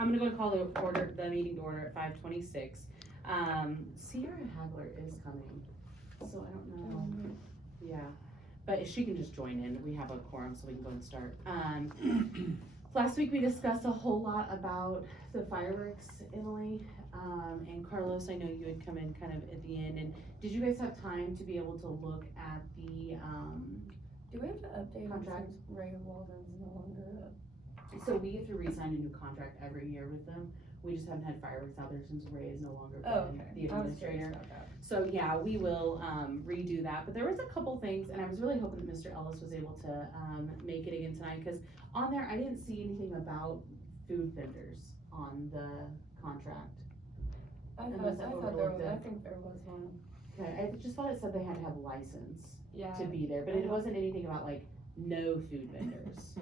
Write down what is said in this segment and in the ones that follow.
I'm gonna go and call the meeting to order at 5:26. Sierra Hagler is coming, so I don't know. Yeah, but she can just join in. We have a quorum, so we can go and start. Last week we discussed a whole lot about the fireworks, Emily, and Carlos, I know you had come in kind of at the end, and did you guys have time to be able to look at the, Do we have to update contract? since Ray Walden's no longer So we have to re-sign a new contract every year with them. We just haven't had fireworks out there since Ray is no longer the? Oh, okay. the I was curious administrator. about that. So yeah, we will redo that, but there was a couple things, and I was really hoping that Mr. Ellis was able to make it again tonight, because on there, I didn't see anything about food vendors on the contract. I Unless I thought there was, overlooked it. I think there was one. Okay, I just thought it said they had to have a license Yeah. to be there, but it wasn't anything about like, no food vendors.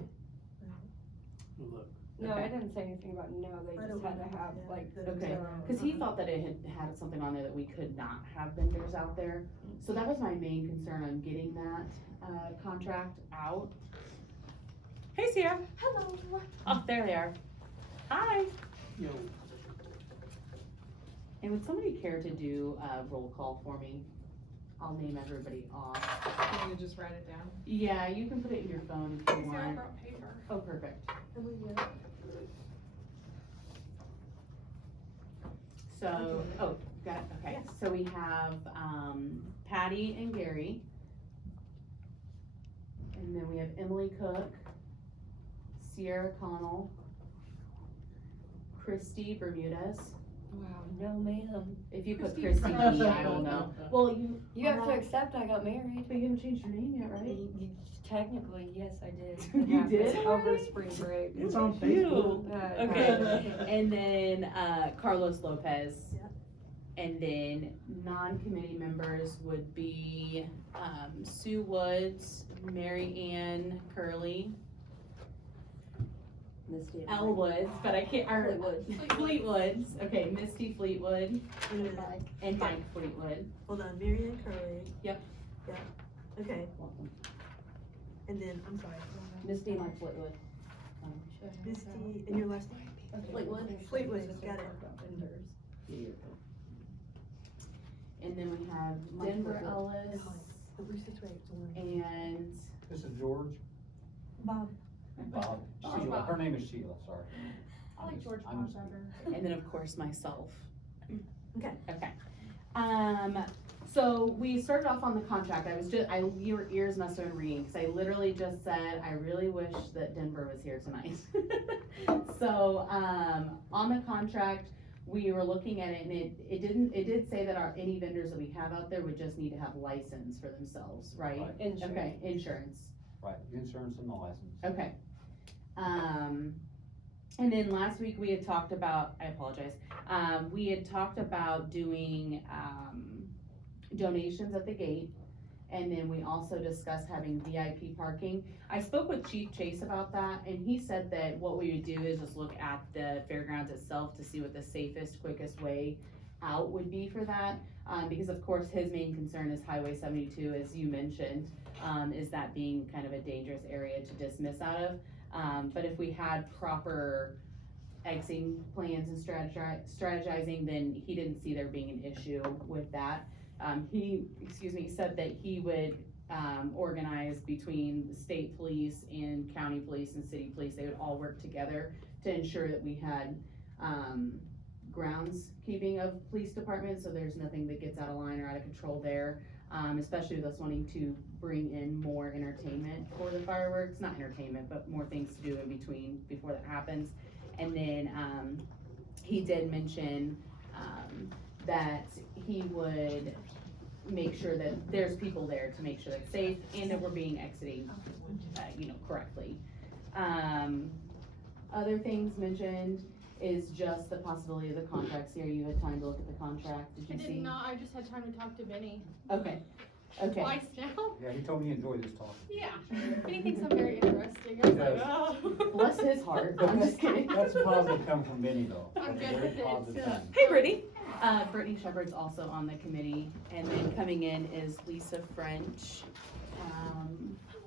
Look, No, Okay. I didn't say anything about no, they I just don't had to have know. like. Okay, their- cause he thought that it had something on there that we could not have vendors out there. So that was my main concern on getting that, contract out. Hey Sierra. Hello. Oh, there they are. Hi. yo, And would somebody care to do a roll call for me? I'll name everybody off. Can you just write it down? Yeah, you can put it in your phone if you Sarah want. brought paper. Oh, perfect. So, got, okay, so we have, Patty and Gary. And then we have Emily Cook, Sierra Connell, Christy Bermudez. Wow, no ma'am. If you put Christy Christy B, I will know. Well, You have to accept I got married. But you haven't changed your name yet, right? Technically, yes, I did. You It did happened Over already? spring break. it's on Look at you. Facebook. Okay, and then, Carlos Lopez. Yep. And then non-committee members would be, Sue Woods, Mary Ann Curley, Misty. Elle Woods, but I can't, or Fleetwood. Fleetwoods, okay, Misty Fleetwood, Wait a minute. and Mike Fleetwood. Hold on, Marianne Curley. Yep. Yeah, okay, and then, I'm sorry. Misty and Mike Fleetwood. Misty, and your last name? Fleetwood. Fleetwood, got it. And then we have Mike Denver Fleetwood. Ellis The research rate is one. and This is George. Bob. Bob. Sheila, Bob. her name is Sheila, sorry. I like George I'm Bob just- better. and then of course myself. Okay. Okay. So we started off on the contract. Your ears must have been ringing, because I literally just said, I really wish that Denver was here tonight. So, on the contract, we were looking at it, and it did say that any vendors that we have out there would just need to have license for themselves, right? Right. Insurance. Okay, insurance. Right, insurance and the license. Okay. And then last week we had talked about, I apologize, we had talked about doing, donations at the gate. And then we also discussed having VIP parking. I spoke with Chief Chase about that, and he said that what we would do is just look at the fairgrounds itself to see what the safest, quickest way out would be for that. Because of course his main concern is Highway 72, as you mentioned, is that being kind of a dangerous area to dismiss out of. But if we had proper exiting plans and strategizing, then he didn't see there being an issue with that. He said that he would, organize between the state police and county police and city police. They would all work together to ensure that we had, groundskeeping of police departments, so there's nothing that gets out of line or out of control there. Especially with us wanting to bring in more entertainment for the fireworks, not entertainment, but more things to do in between before that happens. And then, he did mention, that he would make sure that there's people there to make sure it's safe and that we're being exiting, correctly. Other things mentioned is just the possibility of the contracts here. You had time to look at the contract, I did you see? did not, I just had time to talk to Benny Okay, twice now. Yeah, he told me he enjoyed this talk. Yeah, Benny thinks I'm very interesting. I was like, Yes. oh. bless his heart, I'm just kidding. That's a positive coming from Benny though. I'm That's a good very with it, positive yeah. thing. Hey Brittany. Brittany Shepherd's also on the committee, and then coming in is Lisa French.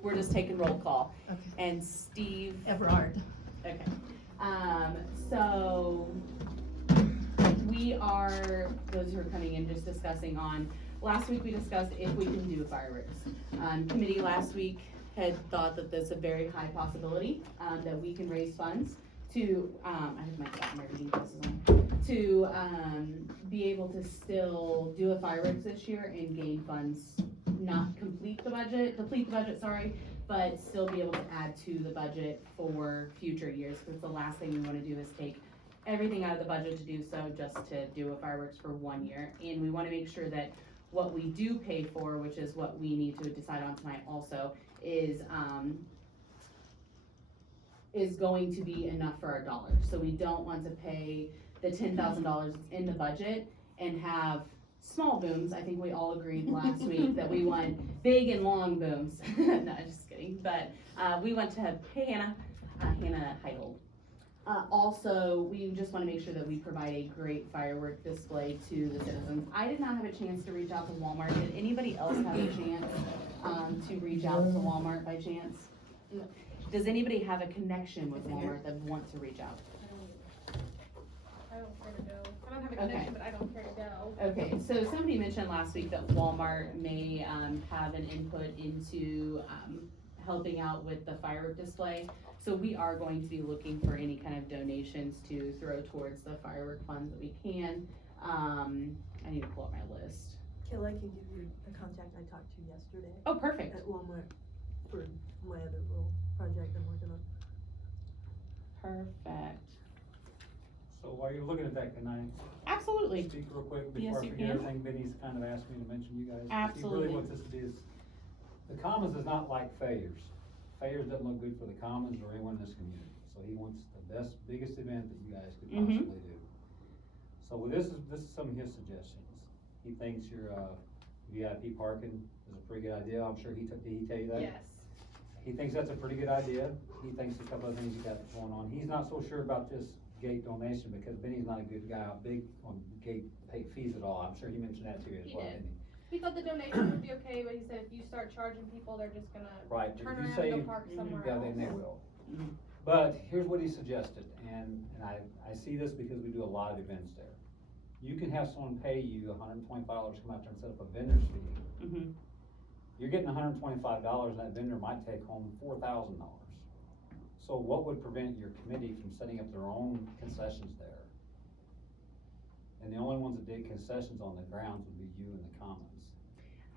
We're just taking roll call. Okay. And Steve, Everard. okay. So those who are coming in, just discussing on, last week we discussed if we can do fireworks. Committee last week had thought that there's a very high possibility, that we can raise funds to, I have my reading glasses on, to, be able to still do a fireworks this year and gain funds, not deplete the budget, sorry, but still be able to add to the budget for future years, because the last thing we wanna do is take everything out of the budget to do so, just to do a fireworks for 1 year. And we wanna make sure that what we do pay for, which is what we need to decide on tonight also, is going to be enough for our dollars. So we don't want to pay the $10,000 in the budget and have small booms. I think we all agreed last week that we want big and long booms. No, just kidding. But we want to have, hey Hannah Heigl. Also, we just wanna make sure that we provide a great firework display to the citizens. I did not have a chance to reach out to Walmart. Did anybody else have a chance, to reach out to Walmart by chance? No. Does anybody have a connection with Walmart that wants to reach out? I don't care to go. I don't have a Okay. connection, but I don't care to go. Okay, so somebody mentioned last week that Walmart may, have an input into, helping out with the firework display. So we are going to be looking for any kind of donations to throw towards the firework funds that we can. I need to pull up my list. Kelly, I can give you a contact I talked to yesterday Oh, perfect. at Walmart for my other little project I'm working on. Perfect. So while you're looking at that, can I Absolutely. speak real quick Yes, before I you forget can. everything Benny's kind of asked me to mention you guys? Absolutely. Really what this is, the Commons is not like Fayers. Fayers doesn't look good for the Commons or anyone in this community. So he wants the best, biggest event that you guys could Mhm. possibly do. So this is some of his suggestions. He thinks your, VIP parking is a pretty good idea. I'm sure did he tell you that? Yes. He thinks that's a pretty good idea. He thinks a couple of things you got going on. He's not so sure about this gate donation because Benny's not a good guy, big on gate pay fees at all. I'm sure he mentioned that to you as He well, did. didn't he? He thought the donation would be okay, but he said if you start charging people, they're just gonna Right, but turn if you around say, and go park somewhere yeah, else. then they will. Mhm. But here's what he suggested, and I see this because we do a lot of events there. You can have someone pay you $125 to come out there and set up a vendor's fee. Mhm. You're getting $125, and that vendor might take home $4,000. So what would prevent your committee from setting up their own concessions there? And the only ones that did concessions on the grounds would be you and the Commons.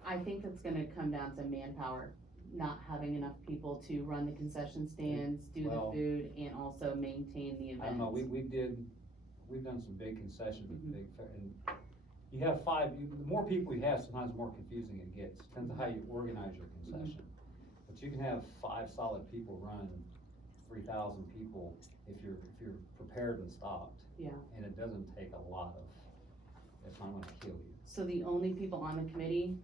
I think that's gonna come down to manpower, not having enough people to run the concession stands, do the Well- food, and also maintain the event. I don't know, we've done some big concessions at Mhm. big fair, and you have the more people you have, sometimes the more confusing it gets, depends on how you organize your concession. But you can have 5 solid people run 3,000 people if you're prepared and stocked. Yeah. And it doesn't take a lot of, it's not gonna kill you. So the only people on the committee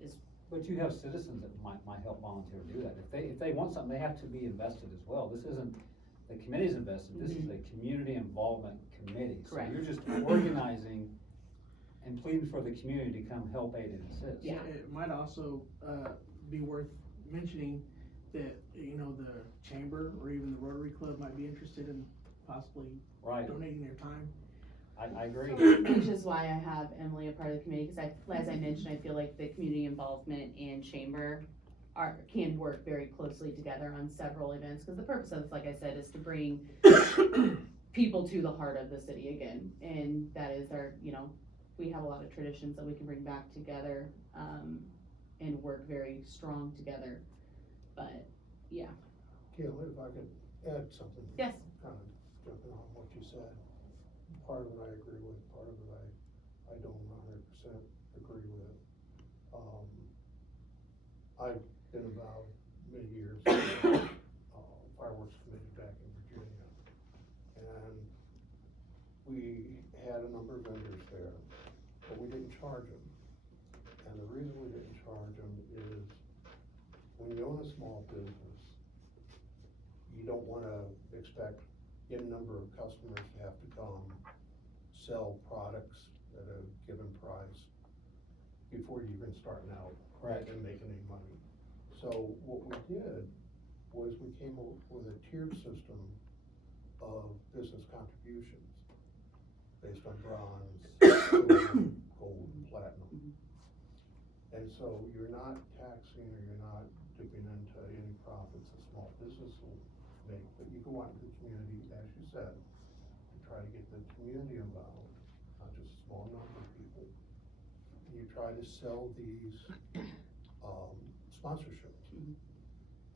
is, But you have citizens that might help volunteer to do that. If they want something, they have to be invested as well. This isn't, the committee's invested, this is a community involvement committee. Correct. So you're just organizing and pleading for the community to come help aid and assist. Yeah. It might also, be worth mentioning that, you know, the chamber or even the Rotary Club might be interested in possibly Right, donating their time. I agree. which is why I have Emily a part of the committee, cause as I mentioned, I feel like the community involvement and chamber can work very closely together on several events, cause the purpose of this, like I said, is to bring people to the heart of the city again, and that is our, we have a lot of traditions that we can bring back together, and work very strong together, but, yeah. Kelly, if I could add something. Yes. Kind of jumping on what you said. Part of it I agree with, part of it I don't 100% agree with. I've been involved many years in fireworks committee back in Virginia. And we had a number of vendors there, but we didn't charge them. And the reason we didn't charge them is when you own a small business, you don't wanna expect a number of customers to have to come sell products at a given price before you're even starting out. Correct. And making any money. So what we did was we came up with a tiered system of business contributions based on bronze, silver, gold, and platinum. And so you're not taxing or you're not dipping into any profits a small business will make, but you go out into the community, as you said, to try to get the community involved, not just a small number of people. You try to sell these, sponsorships.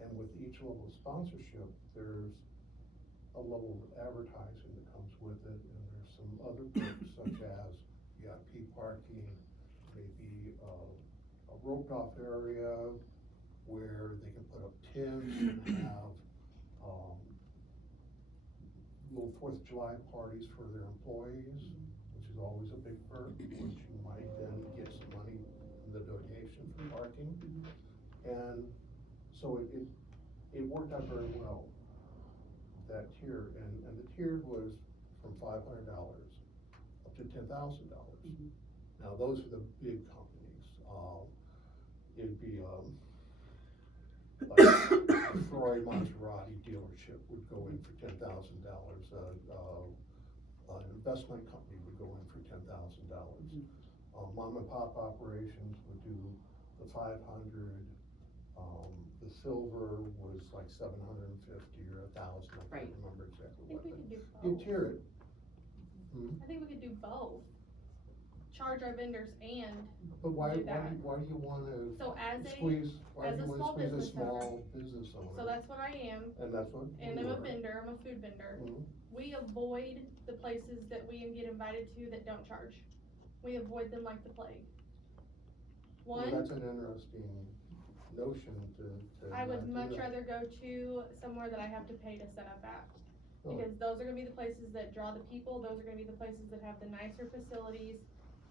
And with each level of sponsorship, there's a level of advertising that comes with it, and there's some other perks such as VIP parking, maybe, a roped off area where they can put up tents and have, little 4th of July parties for their employees, which is always a big perk, which you might then get some money from the donation for parking. And so it worked out very well, that tier, and the tier was from $500 up to $10,000. Now, those are the big companies. It'd be, like a Ferrari Maserati dealership would go in for $10,000. An investment company would go in for $10,000. Mom and pop operations would do the 500. The silver was like 750 or 1,000. I Right. can't remember exactly I what. think we could do You both. tier it. I think we could do both. Charge our vendors and, But why Do do that. you wanna so as a, squeeze, why as do a you wanna small squeeze a business owner. small business owner? so that's what I am, And that's what and you I'm a are. vendor, I'm a food vendor. Mhm. We avoid the places that we get invited to that don't charge. We avoid them like the plague. Well, One, that's an interesting notion to I would not much do that. rather go to somewhere that I have to pay to set up at. Oh. Because those are gonna be the places that draw the people, those are gonna be the places that have the nicer facilities,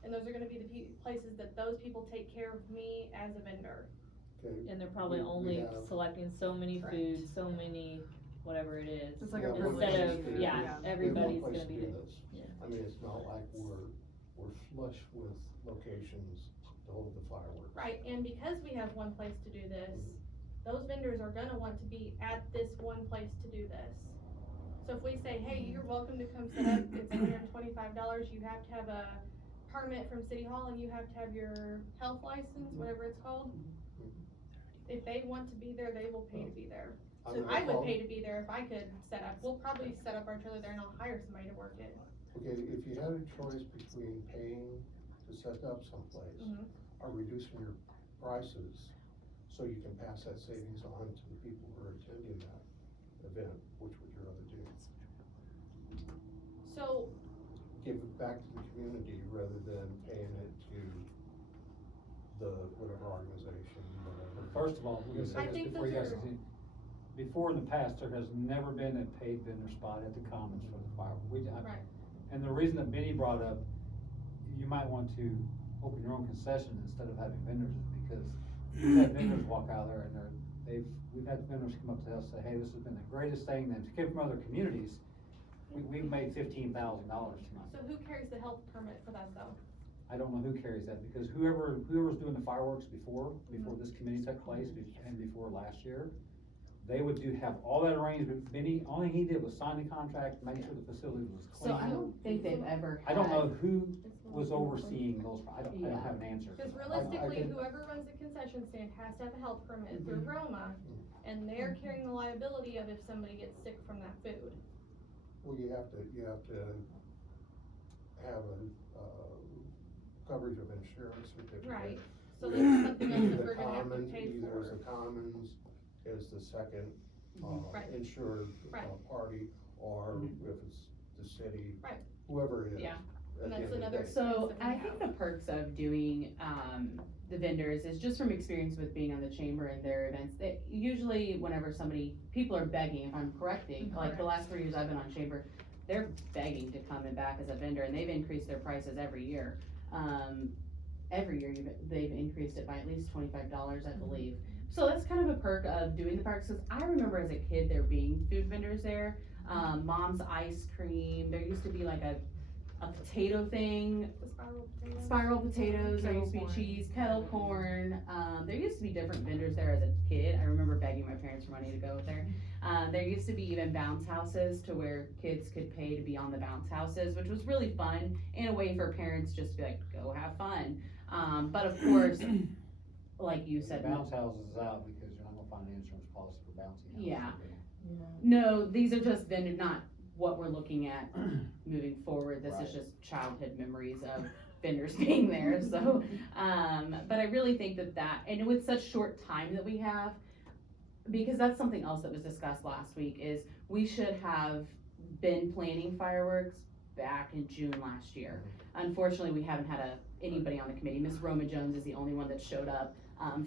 and those are gonna be the places that those people take care of me as a vendor. Okay. And they're probably We only have- selecting so many Correct. foods, so many, whatever it is. It's like we a have one Instead place of, to- yeah, we have one everybody's place gonna to be do there. this. Yeah. I mean, it's not like we're flush with locations to hold the fireworks. Right, and because we have one place to do this, those vendors are gonna want to be at this one place to do this. So if we say, hey, you're welcome to come set up, it's $125, you have to have a permit from City Hall and you have to have your health license, whatever it's called. If they want to be there, they will pay to be there. I'm So gonna I would call- pay to be there if I could set up, we'll probably set up our trailer there and I'll hire somebody to work it. Okay, if you had a choice between paying to set up someplace Mhm. or reducing your prices so you can pass that savings on to the people who are attending that event, which would you rather do? So, Give it back to the community rather than paying it to the whatever organization, whatever. First of all, we're gonna I say this think before you those guys are- continue. Before in the past, there has never been a paid vendor spot at the Commons for the fireworks. right, And the reason that Benny brought up, you might want to open your own concession instead of having vendors is because we've had vendors walk out there and we've had vendors come up to us and say, hey, this has been the greatest thing, and to come from other communities, we've made $15,000 tonight. so who carries the health permit for that though? I don't know who carries that, because whoever's doing the fireworks before this committee took place, and before last year, they would have all that arrangement. Benny, only he did was sign the contract, make sure the facility was So I clean. don't think they've ever I don't know had, who was overseeing those, I don't have an answer. Cause I realistically, can- whoever runs the concession stand has to have a health permit through Roma, and they're carrying the liability of if somebody gets sick from that food. Well, you have to have a, coverage of insurance certificate. Right, so that's something else Either that the we're gonna have to commons, pay either for. as the commons is the second, Right. insured, Right. Party, or if it's the city. Right. Whoever it is. Yeah. at And the that's end of the another day. so that we I think have. the perks of doing, the vendors is just from experience with being on the chamber and their events, that usually whenever people are begging, if I'm correcting, like the last 3 years I've been on chamber, they're begging to come and back as a vendor, and they've increased their prices every year. Every year they've increased it by at least $25, I believe. So that's kind of a perk of doing the parks, cause I remember as a kid there being food vendors there, Mom's Ice Cream, there used to be like a a potato thing, The spiral potatoes. spiral potatoes, there used to be Kettle corn. cheese, kettle corn, there used to be different vendors there as a kid, I remember begging my parents for money to go there. There used to be even bounce houses to where kids could pay to be on the bounce houses, which was really fun, in a way for parents just to be like, go have fun. But of course, like you said, Bounce houses is out because you're not gonna find an insurance policy for bouncing houses. Yeah. no, these are just vendor, not what we're looking at moving forward, this is Right. just childhood memories of vendors being there, so, but I really think that, and with such short time that we have, because that's something else that was discussed last week, is we should have been planning fireworks back in June last year. Unfortunately, we haven't had anybody on the committee, Miss Roma Jones is the only one that showed up,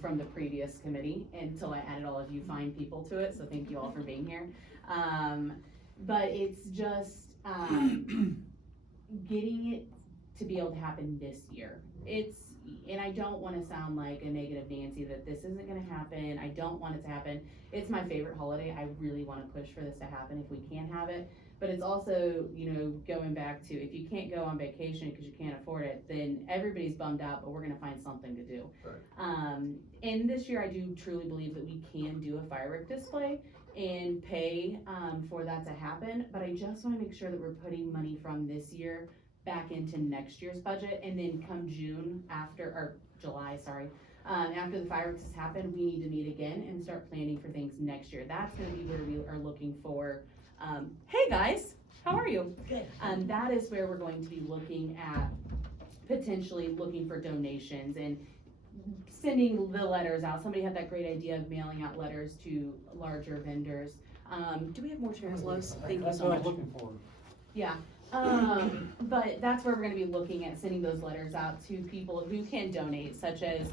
from the previous committee, until I added all of you fine people to it, so thank you all for being here. But it's just, getting it to be able to happen this year. And I don't wanna sound like a negative Nancy that this isn't gonna happen, I don't want it to happen. It's my favorite holiday, I really wanna push for this to happen if we can have it. But it's also, going back to, if you can't go on vacation because you can't afford it, then everybody's bummed out, but we're gonna find something to do. Right. And this year I do truly believe that we can do a firework display and pay, for that to happen, but I just wanna make sure that we're putting money from this year back into next year's budget, and then come June or July, sorry, after the fireworks has happened, we need to meet again and start planning for things next year. That's gonna be where we are looking for, hey guys, how are you? Good. That is where we're going to be looking at, potentially looking for donations and sending the letters out. Somebody had that great idea of mailing out letters to larger vendors. Do we have more chairs, Lois? Thank you That's so what I much. was looking for. Yeah, but that's where we're gonna be looking at sending those letters out to people who can donate, such as,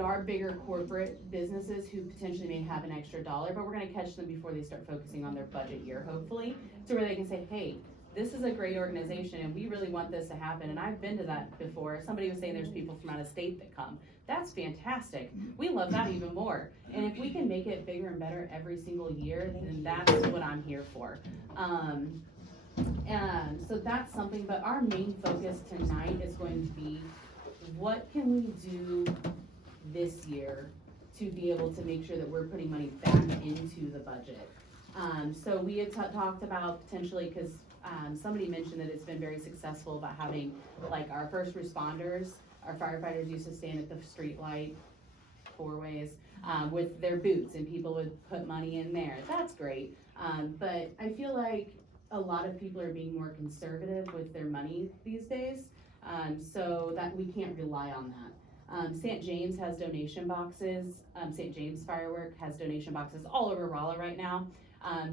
our bigger corporate businesses who potentially may have an extra dollar, but we're gonna catch them before they start focusing on their budget year, hopefully, to where they can say, hey, this is a great organization and we really want this to happen, and I've been to that before. Somebody was saying there's people from out of state that come. That's fantastic. We love that even more. And if we can make it bigger and better every single year, then that's what I'm here for. So that's something, but our main focus tonight is going to be, what can we do this year to be able to make sure that we're putting money back into the budget? So we had talked about potentially, cause, somebody mentioned that it's been very successful about having, like, our first responders, our firefighters used to stand at the street light, 4 ways, with their boots, and people would put money in there. That's great. But I feel like a lot of people are being more conservative with their money these days, so that we can't rely on that. St. James has donation boxes. St. James Firework has donation boxes all over Rolla right now,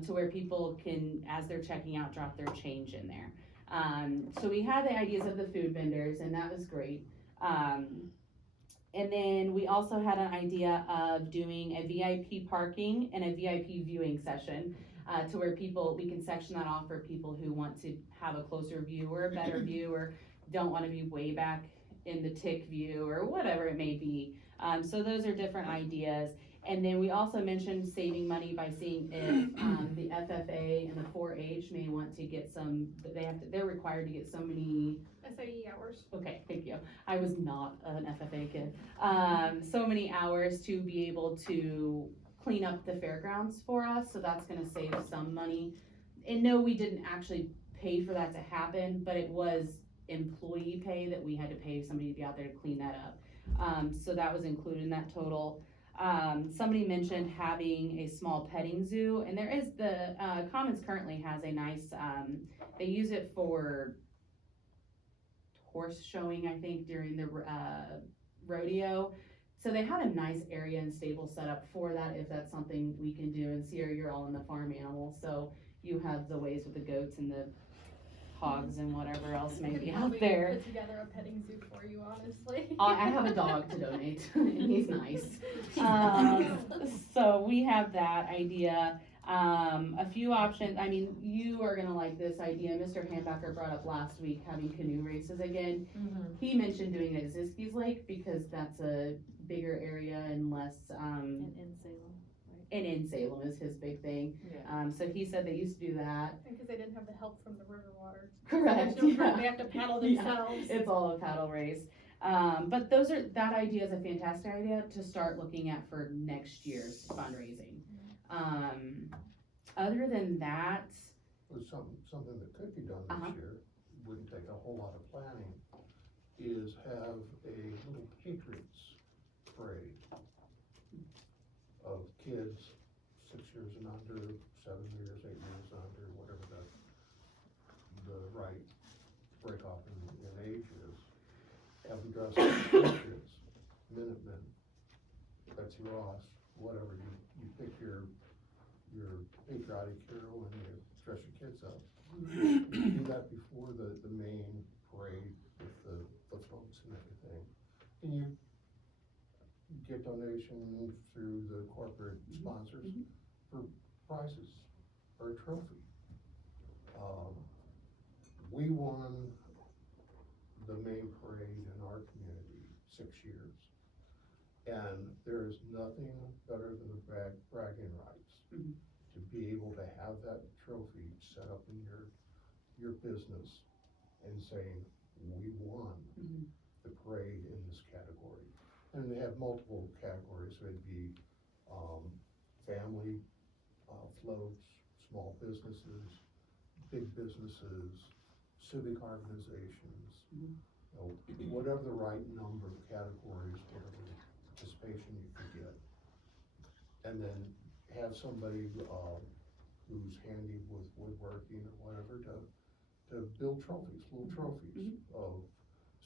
to where people can, as they're checking out, drop their change in there. So we had the ideas of the food vendors, and that was great. And then we also had an idea of doing a VIP parking and a VIP viewing session, to where we can section that off for people who want to have a closer view or a better view, or don't wanna be way back in the tick view, or whatever it may be. So those are different ideas. And then we also mentioned saving money by seeing if, the FFA and the 4-H may want to get they're required to get so many. SAE hours. Okay, thank you. I was not an FFA kid. So many hours to be able to clean up the fairgrounds for us, so that's gonna save some money. And no, we didn't actually pay for that to happen, but it was employee pay that we had to pay somebody to be out there to clean that up. So that was included in that total. Somebody mentioned having a small petting zoo, and there is Commons currently has a nice, they use it for horse showing, I think, during the rodeo. So they have a nice area and stable set up for that, if that's something we can do. And Sierra, you're all in the farm animals, so you have the ways with the goats and the hogs and whatever else may be out Probably there. Put together a petting zoo for you, honestly. I have a dog to donate, and he's nice. So we have that idea. A few options. I mean, you are gonna like this idea. Mr. Hambacher brought up last week having canoe races again. He mentioned doing it at Ziski's Lake because that's a bigger area and less, And in Salem, right? and in Salem is his big thing. Yeah. So he said they used to do that. And cause they didn't have the help from the river water. Correct, There's no yeah. current, they have to paddle Yeah, themselves. it's all a paddle race. But that idea is a fantastic idea to start looking at for next year's fundraising. Other than that, Was something that could be done Uh-huh. this year, wouldn't take a whole lot of planning, is have a little Patriots parade of kids 6 years and under, 7 years, 8 years and under, whatever the right break off in age is. Have them dress as Patriots, Minutemen, Betsy Ross, whatever, you pick your patriotic hero and you dress your kids up. Do that before the main parade with the floats and everything. And you get donations through the corporate sponsors for prizes or a trophy. We won the main parade in our community 6 years. And there is nothing better than the bragging rights. Mhm. To be able to have that trophy set up in your business and saying, we won Mhm. the parade in this category. And they have multiple categories, so it'd be, family, floats, small businesses, big businesses, civic organizations. Mhm. You know, whatever the right number of categories, whatever participation you could get. And then have somebody, who's handy with woodworking or whatever to build trophies, little trophies of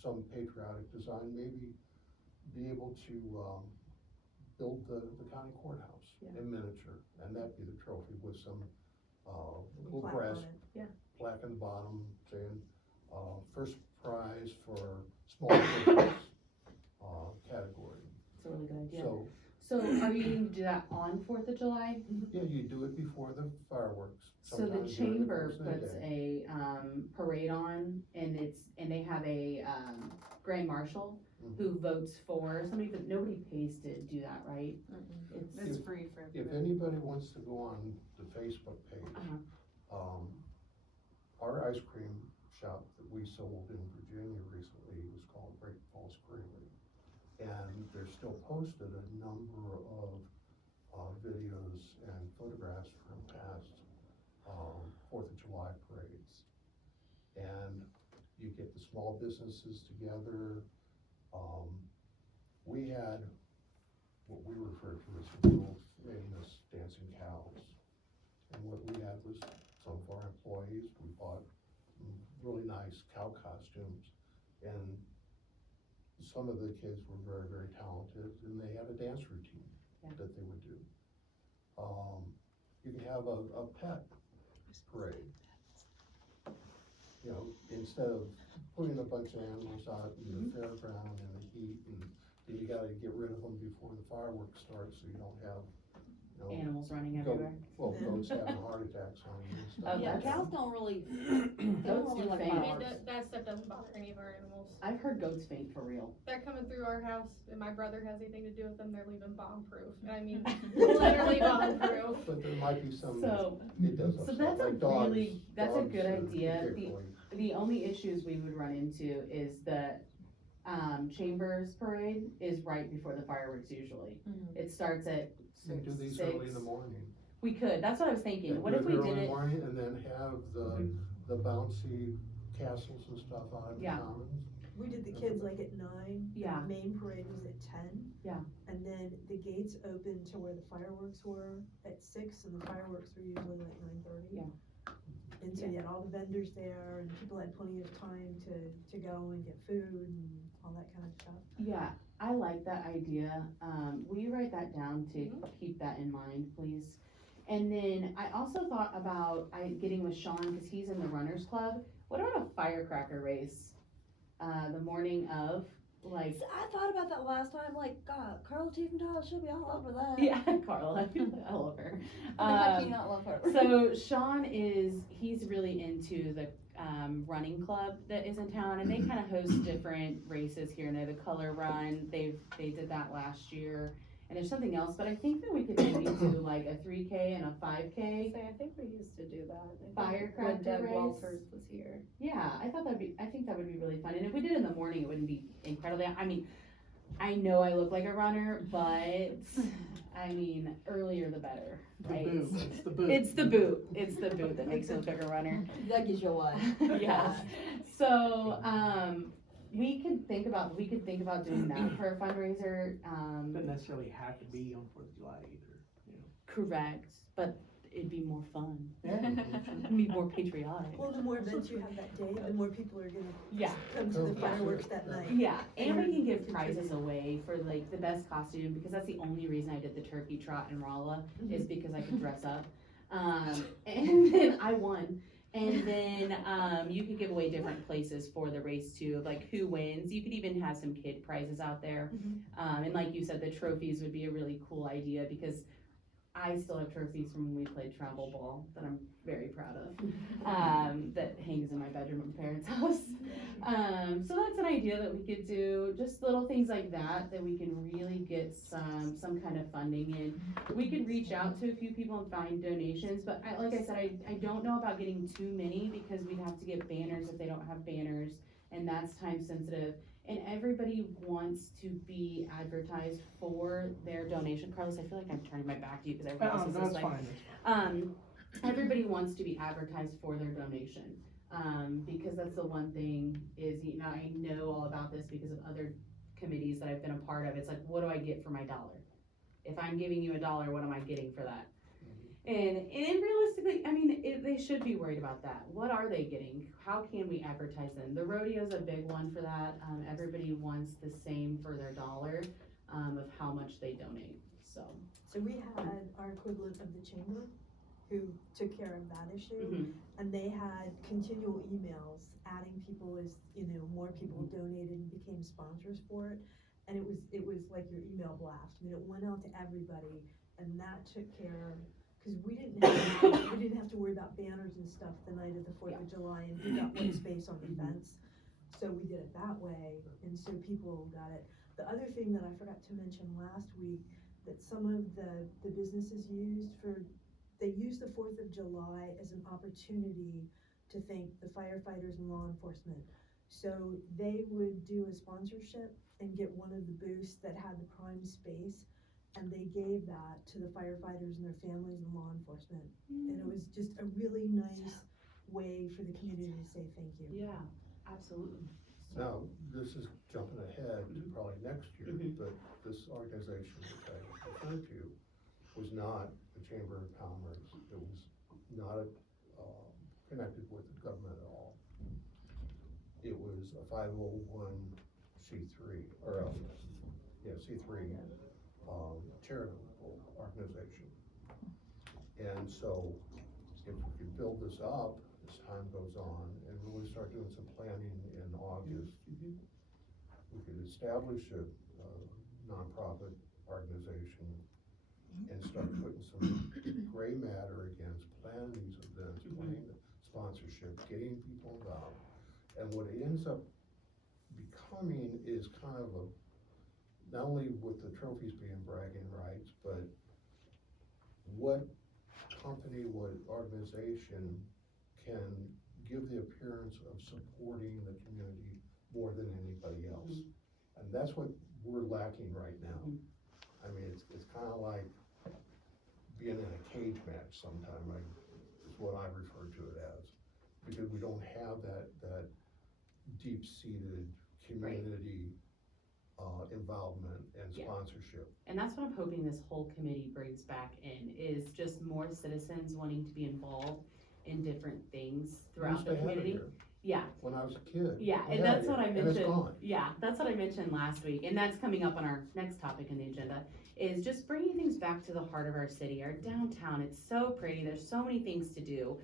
some patriotic design, maybe be able to, build the county courthouse in miniature, and that'd be the trophy with some, little Plaque brass on it. Yeah. plaque in the bottom saying, first prize for small business, category. It's a really good idea. So, So are you going to do that on 4th of July? yeah, you do it before the fireworks. So the sometimes during chamber course of the puts day. a parade on, and they have a grand marshal who votes for somebody, but nobody pays to do that, right? It's If- free for If everybody. anybody wants to go on the Facebook page, our ice cream shop that we sold in Virginia recently was called Great Falls Creamery. And they're still posted a number of, videos and photographs from past, 4th of July parades. And you get the small businesses together. We had what we refer to as real famous dancing cows. And what we had was some of our employees, we bought really nice cow costumes. And some of the kids were very, very talented, and they had a dance routine that they would do. You can have a pet parade. You know, instead of putting a bunch of animals out in the fairground in the heat, and you gotta get rid of them before the fireworks start, so you don't have, you know, Animals running goat- everywhere. well, goats having heart attacks on you and Oh, stuff. Yeah, that's- cows don't really, they don't Goats really do like faint. And fireworks. that stuff doesn't bother any of our animals. I've heard goats faint for real. They're coming through our house, and my brother has anything to do with them, they're leaving bomb-proof. And I mean, literally bomb-proof. But there might be some, So, it does so upset, that's a like dogs. really, that's a Dogs good are idea. particularly- The only issues we would run into is the, Chambers parade is right before the fireworks usually. It starts at You can do these 6. early in the morning. We could, that's what I was thinking. Yeah, What do if we early did in the it? morning and then have the bouncy castles and stuff out in the Yeah. commons. We did the kids like at 9. Yeah. The main parade was at 10. Yeah. And then the gates opened to where the fireworks were at 6, and the fireworks were usually like 9:30. Yeah. And so you had all the vendors there, and people had plenty of time to go and get food and all that kind of stuff. Yeah, I like that idea. Will you write that down to keep that in mind, please? And then I also thought about getting with Sean, cause he's in the runners club. What about a firecracker race? The morning of, like, I thought about that last time, like, God, Carla Tiefenthaler should be all over that. yeah, Carla, I love her. How can you not love her? So Sean he's really into the running club that is in town, and they kind of host different races here and there. The color run, they did that last year, and there's something else, but I think that we could maybe do like a 3K and a 5K. I think we used to do that. I think Firecracker when Deb race. Walters was here. Yeah, I think that would be really fun, and if we did it in the morning, it wouldn't be incredibly, I mean, I know I look like a runner, but, I mean, earlier the better, The right? boot, it's the boot. It's the boot that makes me look like a runner. That gives you one. Yeah, so, we could think about doing that for a fundraiser, Doesn't necessarily have to be on 4th of July either, you know. correct, but it'd be more fun, Yeah. it'd be more patriotic. Well, the more events you have that day, the more people are gonna Yeah. come to the fireworks that night. Yeah, and we can give prizes away for like the best costume, because that's the only reason I did the turkey trot in Rolla, is because I could dress up. And then I won. And then, you could give away different places for the race too, of like who wins. You could even have some kid prizes out there. And like you said, the trophies would be a really cool idea, because I still have trophies from when we played travel ball that I'm very proud of, that hangs in my bedroom at my parents' house. So that's an idea that we could do, just little things like that, that we can really get some kind of funding in. We could reach out to a few people and find donations, but like I said, I don't know about getting too many, because we'd have to get banners if they don't have banners, and that's time sensitive. And everybody wants to be advertised for their donation. Carlos, I feel like I'm turning my back to you, because everybody else is No, just that's like, fine, that's fine. everybody wants to be advertised for their donation. Because that's the one thing is, you know, I know all about this because of other committees that I've been a part of. It's like, what do I get for my dollar? If I'm giving you $1, what am I getting for that? And realistically, I mean, they should be worried about that. What are they getting? How can we advertise them? The rodeo's a big one for that. Everybody wants the same for their dollar, of how much they donate, so. So we had our equivalent of the chamber who took care of that issue. Mhm. And they had continual emails adding people as, you know, more people donated and became sponsors for it. And it was like your email blast. I mean, it went out to everybody, and that took care, cause we didn't have to worry about banners and stuff the night of the 4th of July and dig up one space on the fence. So we did it that way, and so people got it. The other thing that I forgot to mention last week, that some of the businesses they used the 4th of July as an opportunity to thank the firefighters and law enforcement. So they would do a sponsorship and get one of the booths that had the prime space, and they gave that to the firefighters and their families and law enforcement. And it was just a really nice way for the community to say thank you. Yeah, absolutely. Now, this is jumping ahead to probably next year, Mhm. but this organization that I referred to was not the Chamber of Commerce. It was not connected with the government at all. It was a 501c3, or C3 charitable organization. And so, if we could build this up as time goes on and really start doing some planning in August, we could establish a nonprofit organization and start putting some gray matter against planning these events, planning the sponsorship, getting people involved. And what it ends up becoming is kind of not only with the trophies being bragging rights, but what company, what organization can give the appearance of supporting the community more than anybody else. And that's what we're lacking right now. I mean, it's kind of like being in a cage match sometime, is what I refer to it as. Because we don't have that deep-seated community involvement and Yeah. sponsorship. And that's what I'm hoping this whole committee brings back in, is just more citizens wanting to be involved in different things throughout Used the to have it community. here Yeah, When I was a kid. yeah, I and had that's it, what I and it's mentioned. gone. Yeah, that's what I mentioned last week, and that's coming up on our next topic on the agenda, is just bringing things back to the heart of our city, our downtown. It's so pretty, there's so many things to do,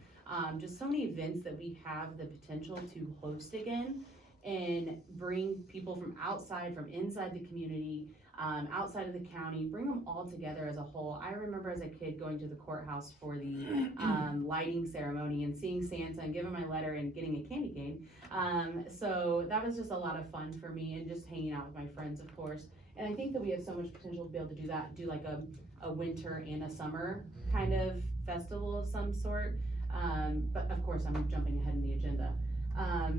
just so many events that we have the potential to host again, and bring people from outside, from inside the community, outside of the county, bring them all together as a whole. I remember as a kid going to the courthouse for the lighting ceremony and seeing Santa and giving my letter and getting a candy cane, So that was just a lot of fun for me and just hanging out with my friends, of course. And I think that we have so much potential to be able to do that, do like a winter and a summer kind of festival of some sort. But of course, I'm jumping ahead in the agenda. I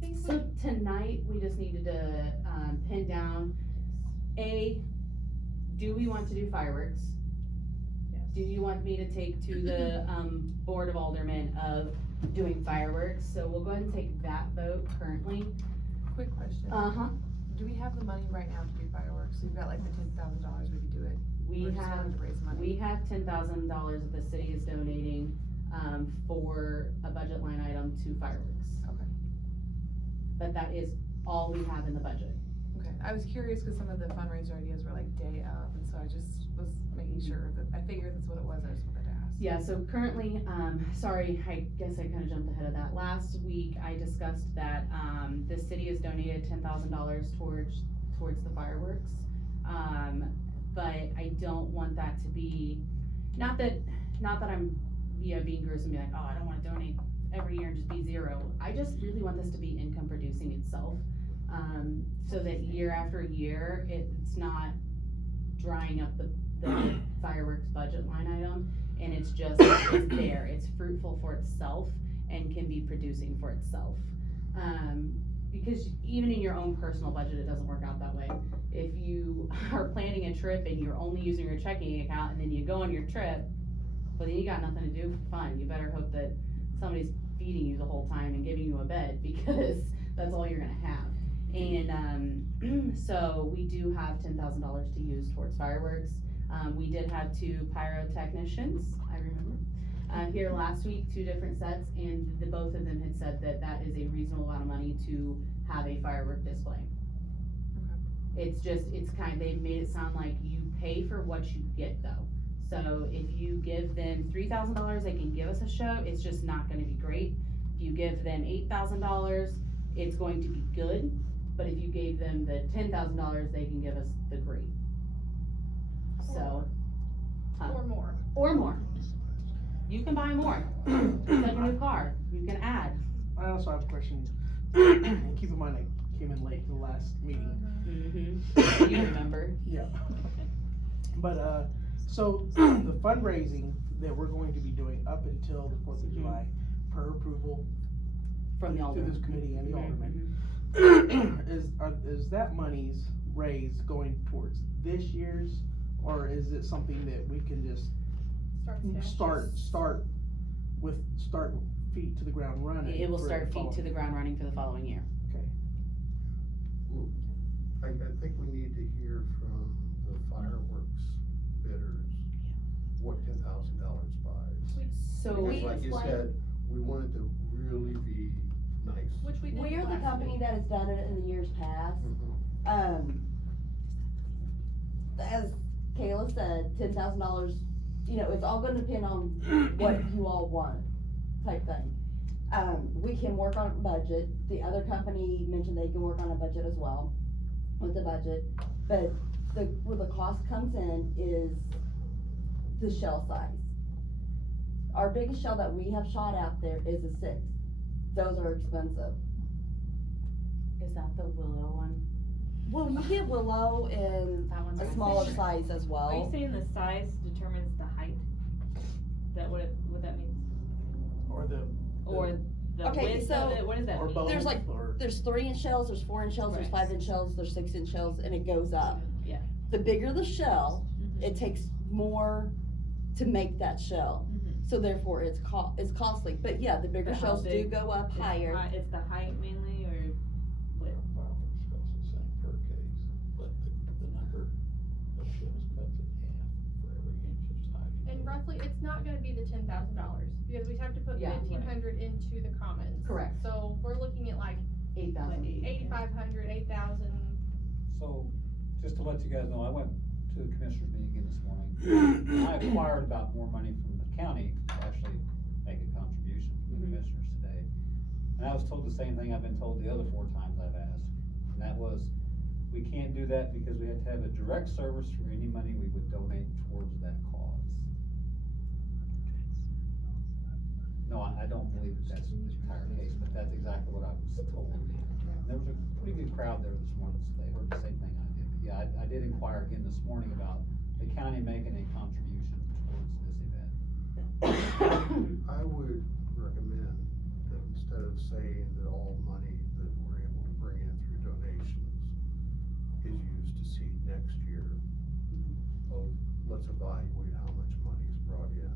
think So tonight, we just needed to, pin down, do we want to do fireworks? Yes. Do you want me to take to the, Board of Aldermen of doing fireworks? So we'll go ahead and take that vote currently. Quick question. Uh-huh. Do we have the money right now to do fireworks? We've got like the $10,000, we could do it. We We're just have, wanting to raise money. we have $10,000 that the city is donating, for a budget line item to fireworks. Okay. But that is all we have in the budget. Okay, I was curious because some of the fundraiser ideas were like day of, and so I just was making sure that, I figured that's what it was, I just wanted to ask. Yeah, so currently, sorry, I guess I kinda jumped ahead of that. Last week, I discussed that, the city has donated $10,000 towards the fireworks. But I don't want that to be, not that I'm, being gruesome, be like, oh, I don't wanna donate every year and just be zero. I just really want this to be income producing itself, so that year after year, it's not drying up the fireworks budget line item, and it's just, it's there, it's fruitful for itself, and can be producing for itself. Because even in your own personal budget, it doesn't work out that way. If you are planning a trip and you're only using your checking account, and then you go on your trip, but then you got nothing to do for fun, you better hope that somebody's feeding you the whole time and giving you a bed, because that's all you're gonna have. And, so we do have $10,000 to use towards fireworks. We did have 2 pyrotechnicians, I remember, here last week, 2 different sets, and both of them had said that that is a reasonable amount of money to have a firework display. It's just, they've made it sound like you pay for what you get though. So if you give them $3,000, they can give us a show, it's just not gonna be great. If you give them $8,000, it's going to be good, but if you gave them the $10,000, they can give us the great. So. or more. Or more. You can buy more. It's like a new car, you can add. I also have a question. Keep in mind, I came in late to the last meeting. Mm-hmm. You remember. Yeah. But, so the fundraising that we're going to be doing up until the 4th of July, per approval From the to alderman. this committee and the alderman, is that money's raised going towards this year's, or is it something that we can just start feet to the ground running? It will for start the feet to following- the ground running for the following year. Okay. I think we need to hear from the fireworks bidders what $10,000 buys. So. Because like you said, we want it to really be nice. Which we did We're the last company week. that has done it in the years past. As Kayla said, $10,000, you know, it's all gonna depend on what you all want, type thing. We can work on budget, the other company mentioned they can work on a budget as well, with the budget, but where the cost comes in is the shell size. Our biggest shell that we have shot out there is a 6, those are expensive. Is that the willow one? Well, you get willow in That one's a my smaller favorite. size as Are you well. saying the size determines the height? Is that what that means? Or Or the Okay, width so- of it, what does that or mean? both, There's like- or, There's 3-inch shells, there's 4-inch shells, there's Right. 5-inch shells, there's 6-inch shells, and it goes up. Yeah. The bigger the shell, Mhm. it takes more to make that shell. Mhm. So therefore it's costly, but yeah, the bigger But how shells do big go up It's higher. It's the height mainly, or what? Fireworks costs the same per case, but the number of shells cuts in half for every inch of size. And roughly, it's not gonna be the $10,000, because we have to put Yeah. 1,500 into the commons. Correct. So we're looking at like 8,000. 8,500, 8,000. So, just to let you guys know, I went to the commissioners meeting again this morning. And I acquired about more money from the county to actually make a contribution from the Mhm. commissioners today. And I was told the same thing I've been told the other 4 times I've asked. And that was, we can't do that because we have to have a direct service for any money we would donate towards that cause. No, I don't believe that that's the entire case, but that's exactly what I was told them. There was a pretty good crowd there this morning, so they heard the same thing I did. But yeah, I did inquire again this morning about the county making a contribution towards this event. I would recommend that instead of saying that all money that we're able to bring in through donations is used to seed next year, let's evaluate how much money is brought in.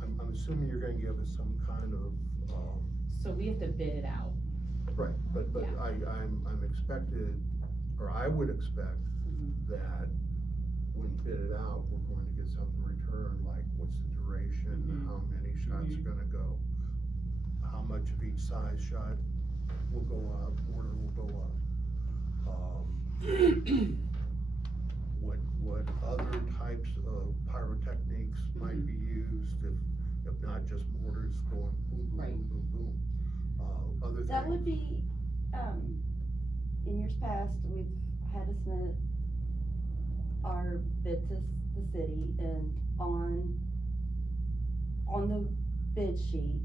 I'm assuming you're gonna give us some kind of, So we have to bid it out. right, but Yeah. I'm expected, or I would expect Mhm. that when bid it out, we're going to get something in return, like what's the duration, Mhm. how many shots are gonna go, how much of each size shot will go up, order will go up. What other types of pyrotechniques might be used, if not just mortars going boom, boom, Right. boom, boom, boom. Other things. That would be, in years past, we've had to submit our bid to the city, and on the bid sheet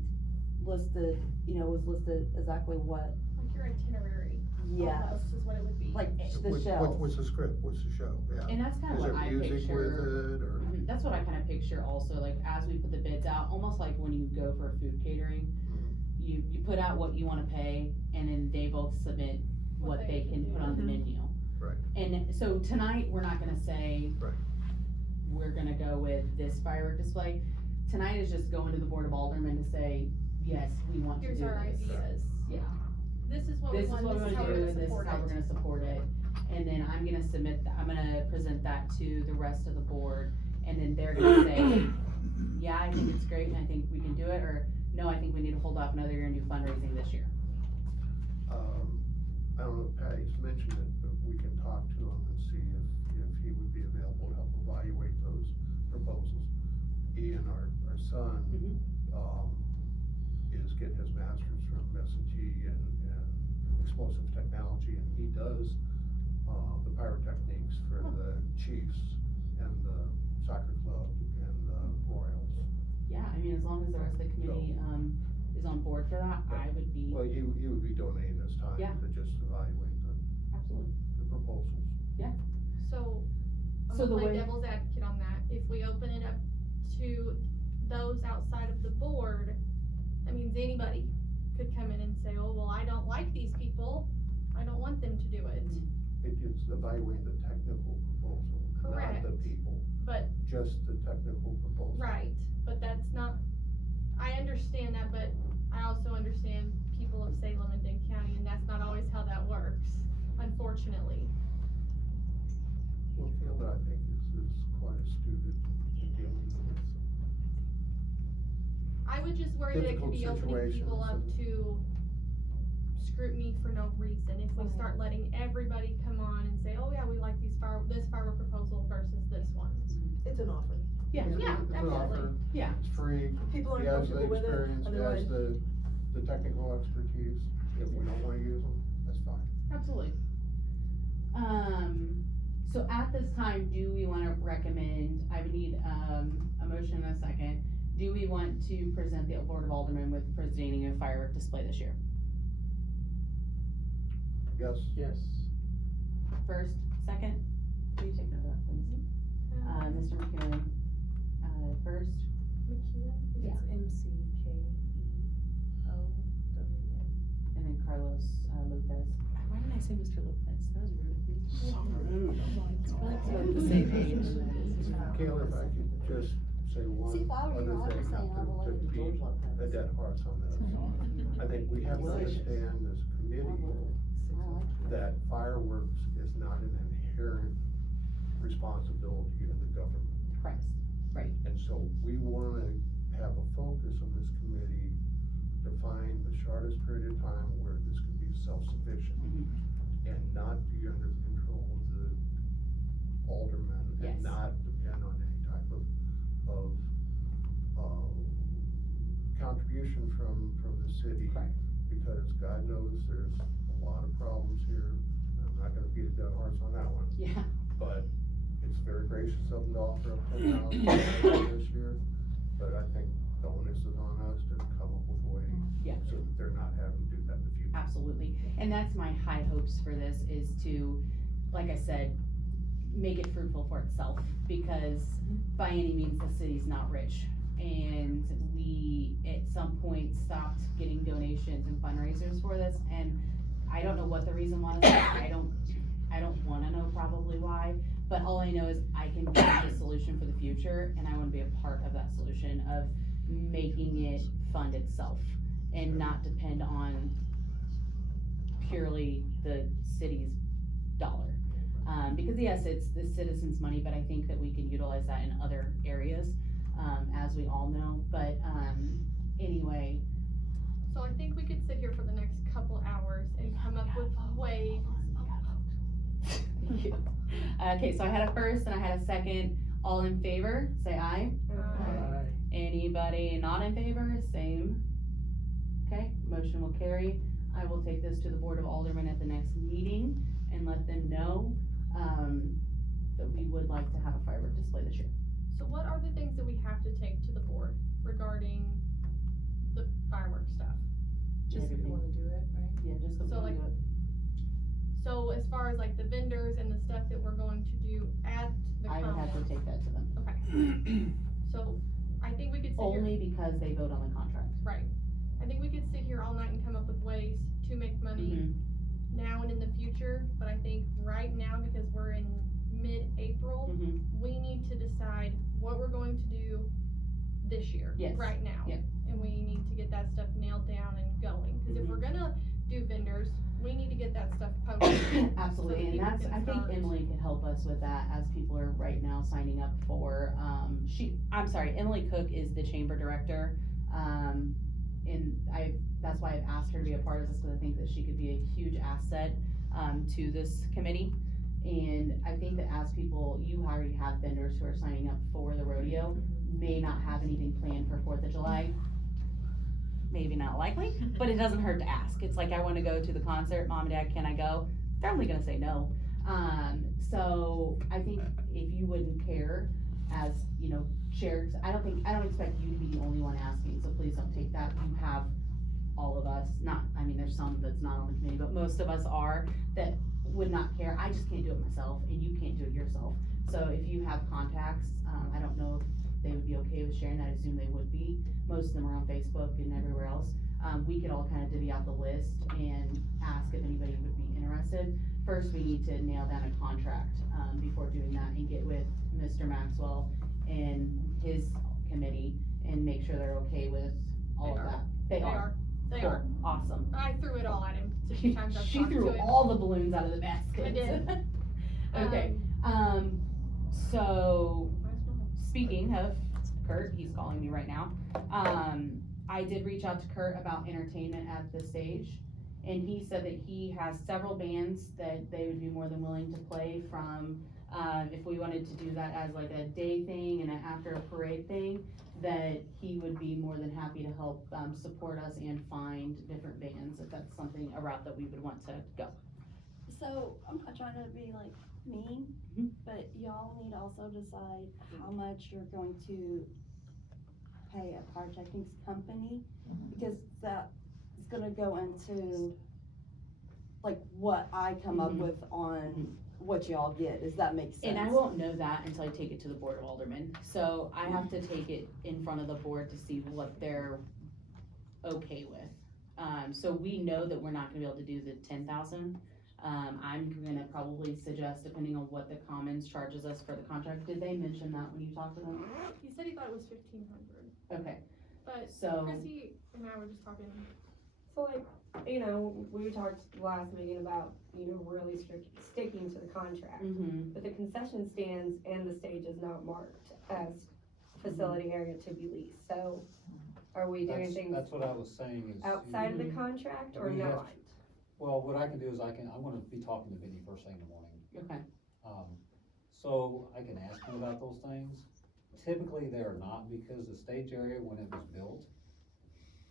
listed, was listed exactly what, Like your itinerary, yes, almost is what it would be. like the What's shells. the script, what's the show, yeah. And that's kind of Is what there I music with picture. it, or? Mhm. That's what I kind of picture also, like as we put the bids out, almost like when you go for food catering. You put out what you wanna pay, and then they both submit what they can put on the menu. Right. And so tonight, we're not gonna say. Right. We're gonna go with this firework display. Tonight is just going to the Board of Aldermen to say, yes, we want to do Here's this. our ideas. Yeah. This is what we This is want, what this we're is how gonna we're do, gonna and this is support how we're it. gonna support it. And then I'm gonna I'm gonna present that to the rest of the board, and then they're gonna say, yeah, I think it's great, and I think we can do it, or no, I think we need to hold off another year and do fundraising this year. I don't know if Patty's mentioned it, but we can talk to him and see if he would be available to help evaluate those proposals. Ian, our son, is getting his master's from S&T and explosive technology, and he does, the pyrotechniques for the Chiefs and the soccer club and the Royals. Yeah, I mean, as long as the rest of the committee, is on board for that, I would be, Well, you would be donating this time Yeah. to just evaluate absolutely. the proposals. So, I'm So gonna the play way- devil's advocate on that, if we open it up to those outside of the board, that means anybody could come in and say, oh, well, I don't like these people, I don't want them to do it. It's evaluating the technical proposal, not Correct. the people, But, just the technical proposal. right, but that's not, I understand that, but I also understand people of Salem and Dane County, and that's not always how that works, unfortunately. Well, Taylor, I think is quite astute in dealing with. I would just worry that it could be Difficult opening people up situations to scrutiny for no reason, if we start letting everybody come on and say, oh yeah, we like this firework proposal versus this one. It's an offer. Yeah, Yeah, It's an absolutely. offer, yeah, it's free, People he aren't has the comfortable with it, experience, he has otherwise. the technical expertise, if we don't wanna use them, that's fine. absolutely. So at this time, do we wanna recommend, I would need, a motion and a second. Do we want to present the Board of Aldermen with presenting a firework display this year? Yes, Yes. First, second, will you take note of that, please? Mr. McEwen, first, McEwen? Yeah. It's McEown. and then Carlos, Lopez. Why did I say Mr. Lopez? That was rude of me. so rude. It's probably 'cause we're the same age. Kayla, if I could just say one See, if I were you, other I'd be thing, saying I to belong to be George Lopez. a dead horse on this. I think we have to understand as a committee that fireworks is not an inherent responsibility of the government. Christ, right, And so we wanna have a focus on this committee to find the shortest period of time where this can be self-sufficient and not be under the control of the aldermen Yes. and not depend on any type of contribution from the city. correct. Because God knows there's a lot of problems here. I'm not gonna beat a dead horse on that one, Yeah, but it's very gracious of them to offer up $10,000 this year. But I think the onus is on us to come up with a way Yeah. so that they're not having to do that this And that's my high hopes for this, is to, like I said, make it fruitful for itself, because by any means, the city's not rich. And we, at some point, stopped getting donations and fundraisers for this, and I don't know what the reason was. I don't wanna know probably why, but all I know is I can be the solution for the future, and I wanna be a part of that solution of making it fund itself and not depend on purely the city's dollar. Because yes, it's the citizens' money, but I think that we can utilize that in other areas, as we all know, but, anyway. So I think we could sit here for the next couple hours and come up with ways. Thank you. Okay, so I had a first and I had a second. All in favor, say aye. Aye. Anybody not in favor, same. Okay, motion will carry. I will take this to the Board of Aldermen at the next meeting and let them know, that we would like to have a firework display this year. So what are the things that we have to take to the board regarding the fireworks stuff? Just if you wanna do it, right? Yeah, just so we So, can like, do it. So as far as like the vendors and the stuff that we're going to do at the I would have to conference, take that to them. okay. So I think we could sit here, Only because they vote on the contract. right, I think we could sit here all night and come up with ways to make money Mhm. now and in the future, but I think right now, because we're in mid-April, Mhm. we need to decide what we're going to do this year, Yes. right now. Yep. And we need to get that stuff nailed down and going, cause if Mhm. we're gonna do vendors, we need to get that stuff posted. Absolutely, and people that's, can I think start. Emily can help us with that, as people are right now signing up for, Emily Cook is the chamber director. And that's why I've asked her to be a part of this, because I think that she could be a huge asset, to this committee. And I think that as people, you already have vendors who are signing up for the rodeo, may not have anything planned for 4th of July. Maybe not likely, but it doesn't hurt to ask. It's like, I wanna go to the concert, Mom and Dad, can I go? They're only gonna say no. So I think if you wouldn't care, as, you know, chair, 'cause I don't expect you to be the only one asking, so please don't take that. You have all of us, there's some that's not on the committee, but most of us are, that would not care. I just can't do it myself, and you can't do it yourself. So if you have contacts, I don't know if they would be okay with sharing that. I assume they would be. Most of them are on Facebook and everywhere else. We could all kind of divvy out the list and ask if anybody would be interested. First, we need to nail down a contract, before doing that, and get with Mr. Maxwell and his committee and make sure they're okay with all of that. They are. Cool. Awesome. I threw it all at him, so many times I've She talked threw to him. all the balloons out of the basket. I did. Okay, so, speaking of Kurt, he's calling me right now. I did reach out to Kurt about entertainment at the stage, and he said that he has several bands that they would be more than willing to play from, if we wanted to do that as like a day thing and an after a parade thing, that he would be more than happy to help, support us and find different bands, if that's something, a route that we would want to go. So, I'm not trying to be like mean, Mhm. but y'all need to also decide how much you're going to pay a pyrotechnics company, because that is gonna go into like what I come up Mhm. with on what y'all get. Does that make sense? And I won't know that until I take it to the Board of Aldermen, so I have to take it in front of the board to see what they're okay with. So we know that we're not gonna be able to do the 10,000. I'm gonna probably suggest, depending on what the Commons charges us for the contract, did they mention that when you talked to them? He said he thought it was 1,500, Okay, but so, Chrissy and I were just talking. So like, we talked last meeting about, really sticking to the contract. mhm, But the concession stands and the stage is not marked as facility area to be leased, so are we doing things That's what I was saying is. outside of the Mhm. contract or We have not? Well, what I can do is I'm gonna be talking to Vinny first thing in the morning. okay, So I can ask him about those things. Typically, they are not, because the stage area, when it was built,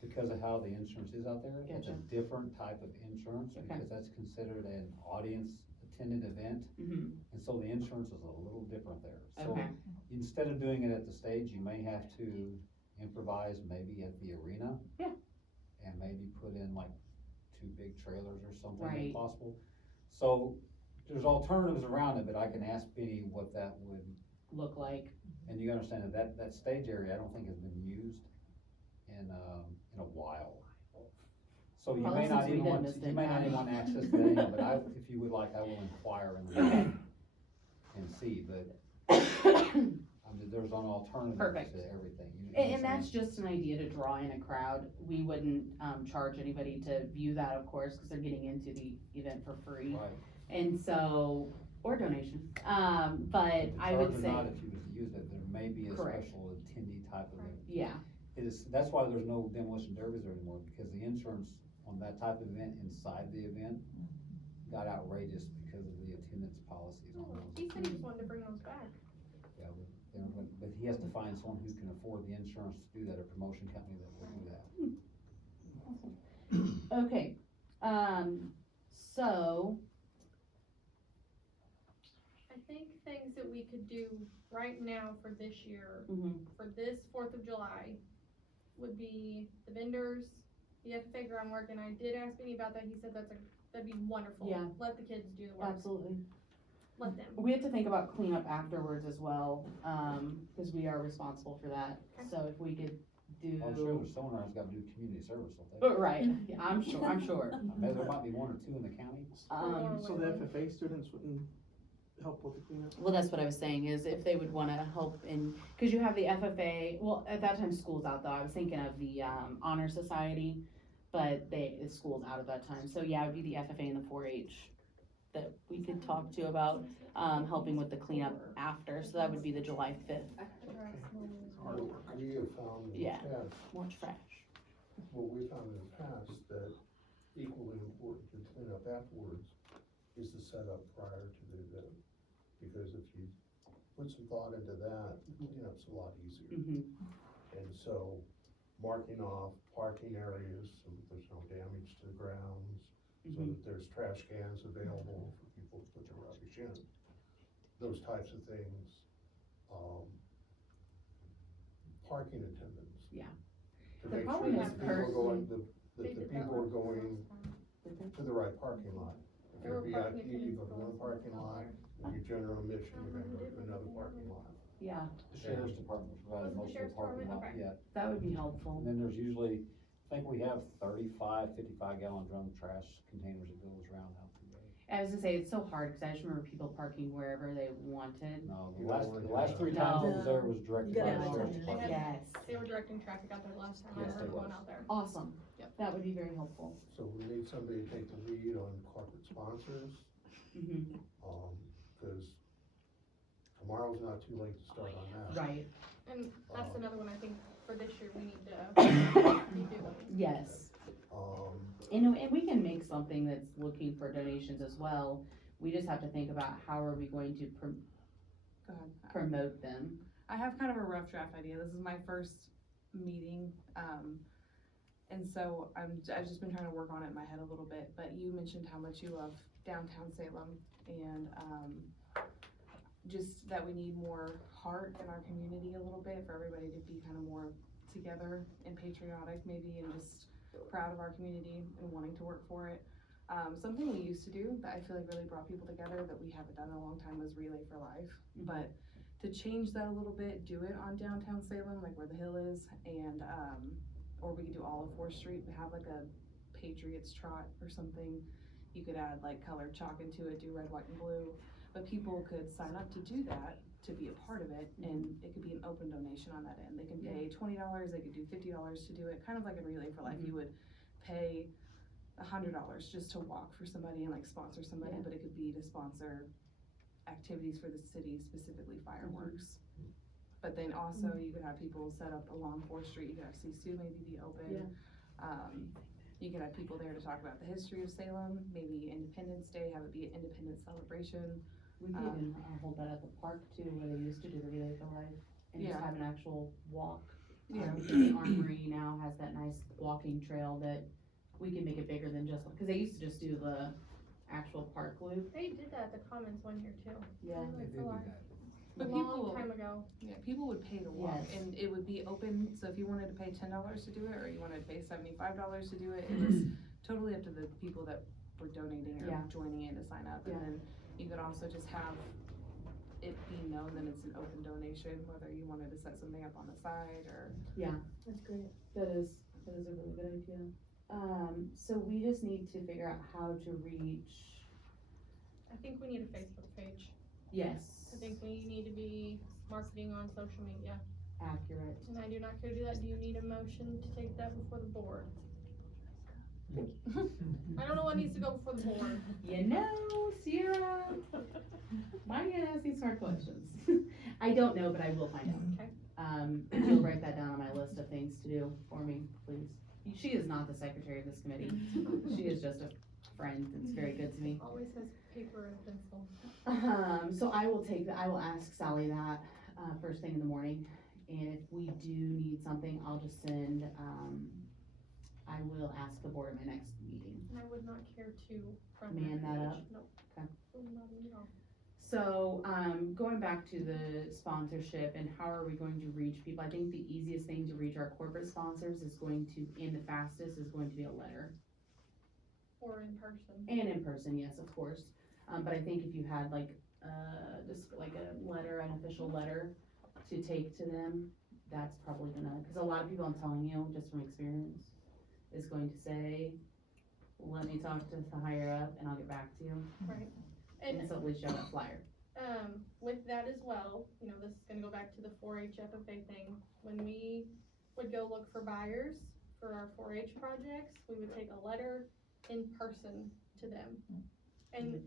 because of how the insurance is out there, it's a Gotcha. different type of insurance, Okay. because that's considered an audience attended event, mhm, and so the insurance is a little different there. So okay, instead of doing it at the stage, you may have to improvise maybe at the arena. Yeah. And maybe put in like 2 big trailers or something Right. if possible. So, there's alternatives around it, but I can ask Benny what that would, Look like, and you understand that stage area, I don't think has been used in a while. So you Probably may not since we even want, witnessed you it, may not yeah. even want access to any of it, if you would like, I will inquire and see, but, I mean, there's an alternative Perfect. to everything. You and understand? that's just an idea to draw in a crowd. We wouldn't, charge anybody to view that, of course, cause they're getting into the event for free. Right. And so, or donation, but I would Charge or say, not, if you was to use it, there may be a Correct. special attendee type of it. yeah, That's why there's no demolition derbies anymore, because the insurance on that type of event inside the event got outrageous because of the attendance policies on those. He said he just wanted to bring those back. Yeah, but he has to find someone who can afford the insurance to do that, a promotion company that will do that. okay, so, I think things that we could do right now for this year, mhm, for this 4th of July, would be the vendors, the FFA groundwork, and I did ask Benny about that, he said that'd be wonderful. Yeah. Let the kids do the work, absolutely. let them. We have to think about cleanup afterwards as well, cause we are responsible for that, Okay. so if we could do. I'm sure there's someone who's gotta do community service, don't they? But, right, yeah, I'm sure, Maybe there might be 1 or 2 in the county. So the FFA students wouldn't help with the cleanup? well, that's what I was saying, is if they would wanna help in, cause you have the FFA, well, at that time, school's out though, I was thinking of the, honor society, but the school's out at that time, so yeah, it'd be the FFA and the 4-H that we could talk to about, helping with the cleanup after, so that would be the July 5th, We have found in the Yeah. past, more trash. what we found in the past, that equally important to clean up afterwards is the setup prior to the event. Because if you put some thought into that, cleanup's a lot easier. Mm-hmm, And so marking off parking areas so that there's no damage to the grounds, so mm-hmm, that there's trash cans available for people to put their rubbish in. Those types of things. Parking attendants. Yeah. To They're make probably sure not that people are going, person- that They the did that people are last going time. to the right parking lot. If There you're were parking VIP, you go attendants to one going parking somewhere lot, else. and your general admission, you're gonna go to another parking lot. yeah, The sheriff's department provides Was it the most of the sheriff's parking lot, department? Okay. yeah. that would be helpful. And then there's usually, I think we have 35, 55 gallon drum trash containers that goes around out the way. I was gonna say, it's so hard, cause I just remember people parking wherever they wanted. No, You the last don't wanna 3 do that. times I No. was there was directed You by gotta the have sheriff's attendants. department. Yes, They were directing traffic out there last time, I Yes, they remember going was. out there. awesome, Yep. that would be very helpful. So we need somebody to take the lead on corporate sponsors, Mm-hmm, cause tomorrow's not too late to start on that. right, And that's Um, another one I think for this year we need to be doing. yes. Um, And we can make something that's looking for donations as well, we just have to think about how are we going to Go ahead. promote them. I have kind of a rough draft idea. This is my first meeting, and so I've just been trying to work on it in my head a little bit. But you mentioned how much you love downtown Salem, and just that we need more heart in our community a little bit for everybody to be kind of more together and patriotic, maybe, and just proud of our community and wanting to work for it. Something we used to do that I feel like really brought people together that we haven't done in a long time was Relay for Life. But to change that a little bit, do it on downtown Salem, like where the hill is, and, or we could do all of 4th Street, have like a Patriots trot or something. You could add like colored chalk into it, do red, white, and blue, but people could sign up to do that, to be a part of it, and it could be an open donation on that end. They can pay $20, they could do $50 to do it, kind of like in Relay for Life, you would pay $100 just to walk for somebody and like sponsor somebody, Yeah. but it could be to sponsor activities for the city, specifically fireworks. But then also you could have people set up along 4th Street, you could have CSU maybe be open. You could have people there to talk about the history of Salem, maybe Independence Day, have it be an independence celebration. We could even hold that at the park too, where they used to do the Relay for Life, and just Yeah. have an actual walk. Yeah. Because the Armory now has that nice walking trail that we can make it bigger than just, cause they used to just do the actual park loop. They did that at the Commons one year too. Yeah. Relay for Life. But A people, long time ago. yeah, people would pay to walk, Yes. and it would be open, so if you wanted to pay $10 to do it, or you wanted to pay $75 to do it, it was totally up to the people that were donating or Yeah. joining in to sign up. And Yeah. then you could also just have it be known that it's an open donation, whether you wanted to set something up on the side or. That's great. That is a really good idea. So we just need to figure out how to reach, I think we need a Facebook page. yes, I think we need to be marketing on social media. accurate. And I do not care to do that. Do you need a motion to take that before the board? I don't know what needs to go before the board. You know, Sierra, why are you gonna ask these hard questions? I don't know, but I will find out. Okay. If you'll write that down on my list of things to do for me, please. She is not the secretary of this committee. She is just a friend that's very good to me. Always has paper and pencil. So I will ask Sally that, first thing in the morning. And if we do need something, I'll just send, I will ask the board at my next meeting. And I would not care to run Man that page. up? Nope. Okay. Not at all. So, going back to the sponsorship and how are we going to reach people, I think the easiest thing to reach our corporate sponsors is going to, and the fastest is going to be a letter. Or in person. And in person, yes, of course. But I think if you had like, just like a letter, an official letter to take to them, that's probably gonna, cause a lot of people, I'm telling you, just from experience, is going to say, let me talk to the higher up and I'll get back to you. Right. And And, so at least you have that flyer. with that as well, you know, this is gonna go back to the 4-H FFA thing. When we would go look for buyers for our 4-H projects, we would take a letter in person to them. And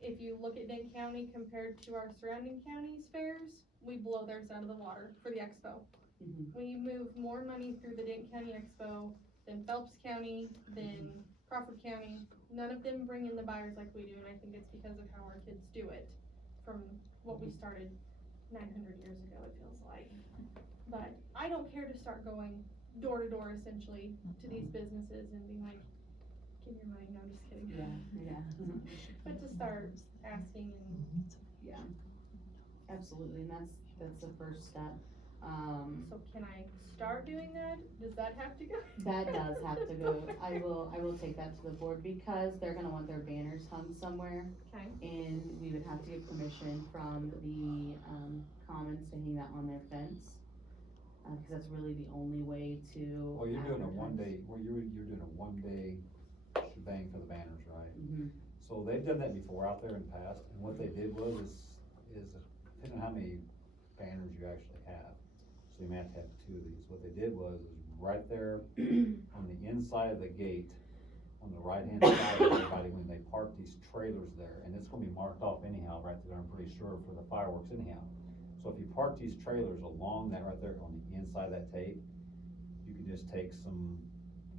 if you look at Dane County compared to our surrounding counties fairs, we blow theirs out of the water for the expo. Mhm. We move more money through the Dane County Expo than Phelps County, than Crawford County. None of them bring in the buyers like we do, and I think it's because of how our kids do it from what we started 900 years ago, it feels like. But I don't care to start going door to door essentially to these businesses and being like, give your money, no, I'm just kidding. Yeah. But to start asking and, Yeah. Absolutely, and that's the first step. so can I start doing that? Does that have to go? That does have to go. I will take that to the board because they're gonna want their banners hung somewhere. Okay. And we would have to get permission from the, commons to hang that on their fence. Cause that's really the only way to. Well, you're doing a advertise. one day, well, you're doing a one day shebang for the banners, right? Mhm. So they've done that before out there in the past, and what they did was depending on how many banners you actually have, so you may have to have 2 of these, what they did was, is right there on the inside of the gate, on the right hand side of everybody, when they park these trailers there, and it's gonna be marked off anyhow, right there, I'm pretty sure, for the fireworks anyhow. So if you park these trailers along that right there on the inside of that tape, you can just take some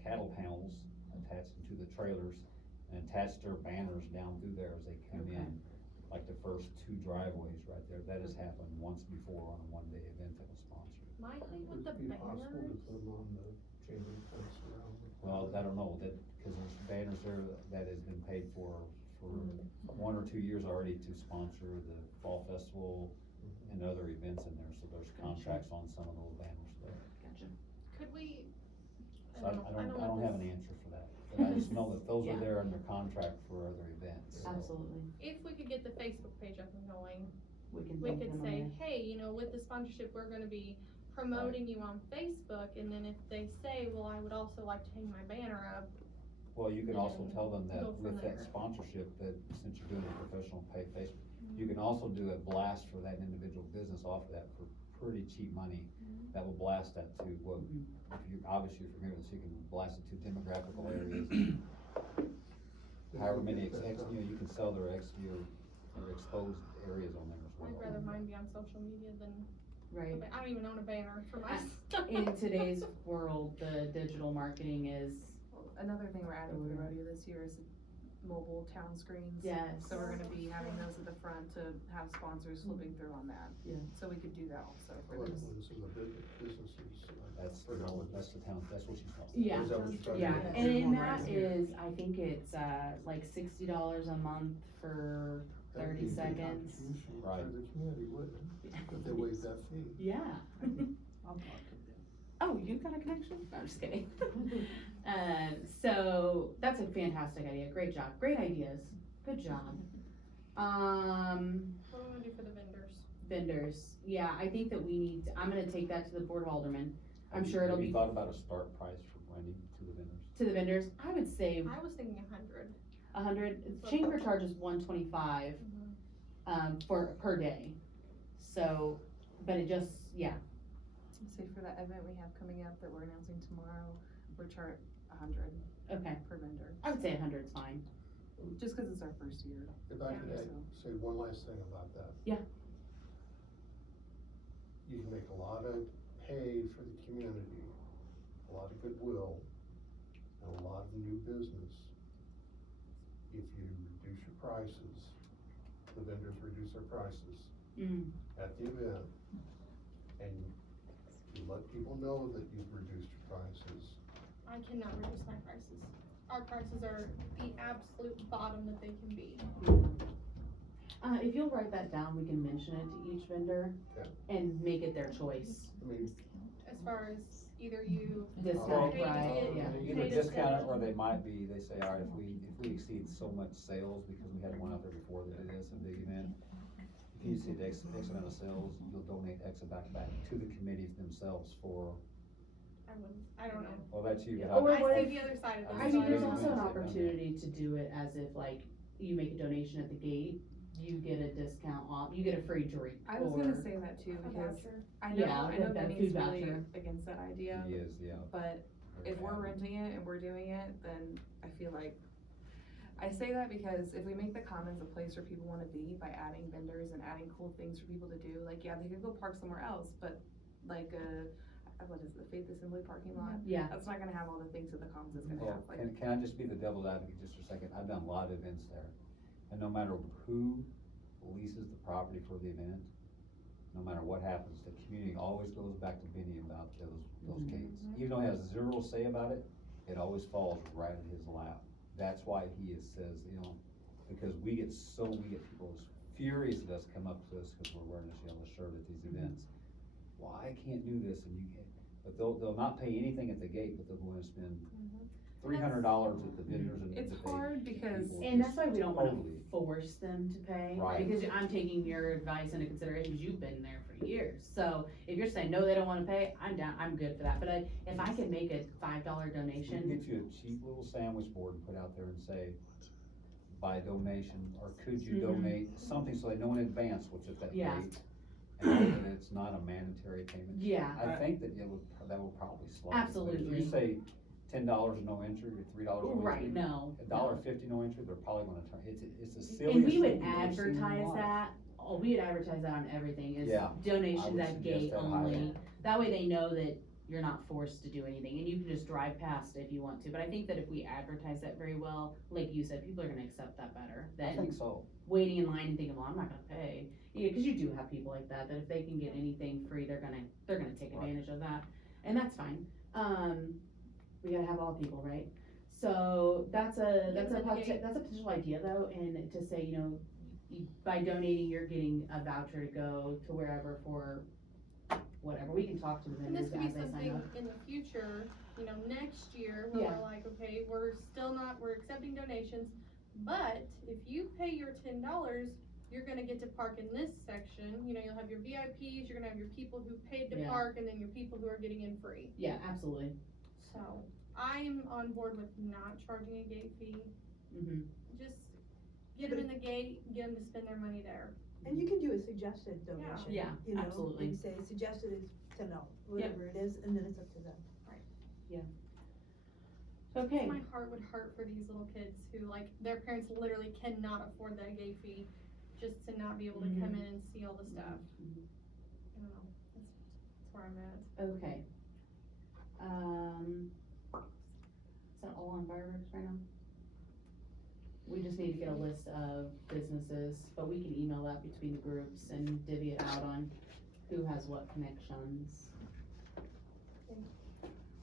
cattle panels, attach them to the trailers, and attach their banners down through there as they come Okay. in. Like the first 2 driveways right there, that has happened once before on a one-day event that was sponsored. My thing with Would the it be possible to banners, put them on the chain link fence around the? Well, I don't know, that, cause there's banners there that has been paid for 1 or 2 years already to sponsor the fall festival and other events in there, so there's contracts on some of those banners there. Gotcha. could we, So I don't what have this- an answer for that, but I just know that those Yeah. are there under contract for other events, so. Absolutely. If we could get the Facebook page up and going, We can. we put could them on say, there. hey, you know, with the sponsorship, we're gonna be promoting you on Facebook, and then if they say, well, I would also like to hang my banner up, Well, you can also and tell them that go from with that there. sponsorship, that since you're doing a professional pay Facebook, you can also do a blast for that individual business off of that for pretty cheap money. That will blast that to, well, if you, obviously you're familiar with this, you can blast it to demographical areas. However many, you can sell their exposed areas on there as well. I'd rather mine be on social media than, Right. I don't even own a banner for my I- stuff. In today's world, the digital marketing is, Another thing we're adding to the rodeo this year is mobile town screens. yes. So we're gonna be having those at the front to have sponsors flipping through on that. Yeah. So we could do that also for Like this. when some of the businesses. That's the town, that's what she's talking about. Yeah, Is that what you're talking yeah, about? and in that is, I think it's, like $60 a month for That'd 30 be a big seconds. contribution Right. To the community, wouldn't it? If they waive that fee. Yeah. I'll talk to them. Oh, you got a connection? No, I'm just kidding. So that's a fantastic idea. Great job. Great ideas. Good job. What do we wanna do for the vendors? Vendors. Yeah, I think that we need, I'm gonna take that to the Board of Aldermen. I'm Have you- sure it'll have be you thought about a start price for renting to the vendors? to the vendors. I would say I was thinking 100. 100. Chamber charges 125 for per day. So, but it just, yeah. Say for that event we have coming up that we're announcing tomorrow, we're charged 100 Okay. per vendor. I would say 100 is fine. Just cause it's our first year. If I Yeah. could say one last thing about that. Yeah. You can make a lot of hay for the community, a lot of goodwill, and a lot of new business. If you reduce your prices, the vendors reduce their prices at the event, and you let people know that you've reduced your prices. I cannot reduce my prices. Our prices are the absolute bottom that they can be. If you'll write that down, we can mention it to each vendor Okay. and make it their choice. I mean, As far as either you Discount pay to price, get- yeah. Either pay to discount it, sell. or they might be, they say, alright, if we exceed so much sales, because we had one out there before that it is a big event. If you exceed X amount of sales, you'll donate X amount back to the committees themselves for, I don't know. well, that's you, but Or I, what I if- see the other side of I this. I so mean, there's don't also an know. opportunity to do it as if like you make a donation at the gate, you get a discount off, you get a free drink. I was or- gonna say that too, A because voucher. I Yeah, know like that Denny's food really voucher. against that idea, he is, yeah. but if we're renting it and we're doing it, then I feel like, I say that because if we make the commons a place where people wanna be by adding vendors and adding cool things for people to do, like, yeah, they could go park somewhere else, but like, what is it, the Faith Assembly parking lot? Yeah. That's not gonna have all the things that the commons is gonna Well, have, like, can I just be the devil's advocate just for a second? I've done a lot of events there, and no matter who leases the property for the event, no matter what happens, the community always goes back to Benny about those gates. Even though he has zero say about it, it always falls right in his lap. That's why says, because we get people as furious at us come up to us because we're wearing this yellow shirt at these events. Well, I can't do this, and you can't, but they'll not pay anything at the gate, but they'll go and spend $300 at the vendors and. it's to pay hard because. people. And that's why we don't wanna Totally. force them to pay. Right. Because I'm taking your advice into consideration, because you've been there for years. So if you're saying, no, they don't wanna pay, I'm down, I'm good for that. But if I can make a $5 We can donation, get you a cheap little sandwich board and put out there and say, by donation, or could you Mhm. donate something so they know in advance what's at that Yeah. date? And know that it's not a mandatory payment. yeah, I think that that would probably slide. But Absolutely. If you say $10 no entry, or $3 no entry. right, no. $1.50 no entry, they're probably gonna turn, it's the silliest And we thing would you've ever seen in your advertise life. that, we would advertise that on everything, is Yeah, I donations would at suggest gate that only. highly. That way they know that you're not forced to do anything, and you can just drive past if you want to. But I think that if we advertise that very well, like you said, people are gonna accept that better I than think so. waiting in line and thinking, well, I'm not gonna pay. Yeah, cause you do have people like that if they can get anything free, they're gonna take Right. advantage of that, and that's fine. We gotta have all people, right? So that's a potential idea though, and to say, by donating, you're getting a voucher to go to wherever for whatever. We can talk to the And this vendors could be as they sign something up. in the future, next year, where Yeah. we're like, okay, we're accepting donations, but if you pay your $10, you're gonna get to park in this section, you'll have your VIPs, you're gonna have your people who paid to Yeah. park, and then your people who are getting in free. Yeah, absolutely. So, I'm on board with not charging a gate fee, Mm-hmm. just get them in the gate, get them to spend their money there. And you can do a suggested donation. Yeah, absolutely. And say suggested is $10, whatever it is, and then it's up to them. Okay. My heart would hurt for these little kids who, their parents literally cannot afford that gate fee, just to not be able to come in and see all the stuff. Mhm. I don't know, that's where I'm at. Okay. Is that all on fireworks right now? We just need to get a list of businesses, but we can email that between the groups and divvy it out on who has what connections.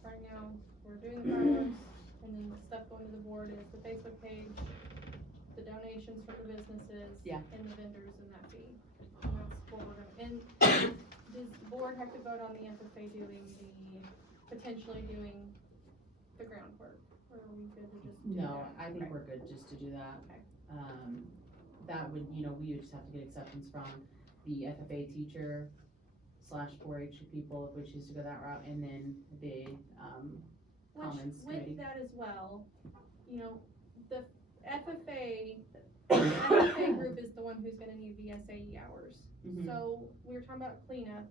Right now, we're doing the fireworks, and then the stuff going to the board is the Facebook page, the donations from the businesses. Yeah. And the vendors and that fee. And that's what we're gonna, and does the board have to vote on the FFA doing the potentially doing the groundwork, or are we good to just do No, that? I think Okay. we're good just to do that. Okay. That would, we would just have to get acceptance from the FFA teacher / 4-H people if we choose to go that route, and then the, Commons Which, committee. with that as well, you know, the FFA, the FFA group is the one who's gonna need the SAE hours. Mhm. So, we were talking about cleanup,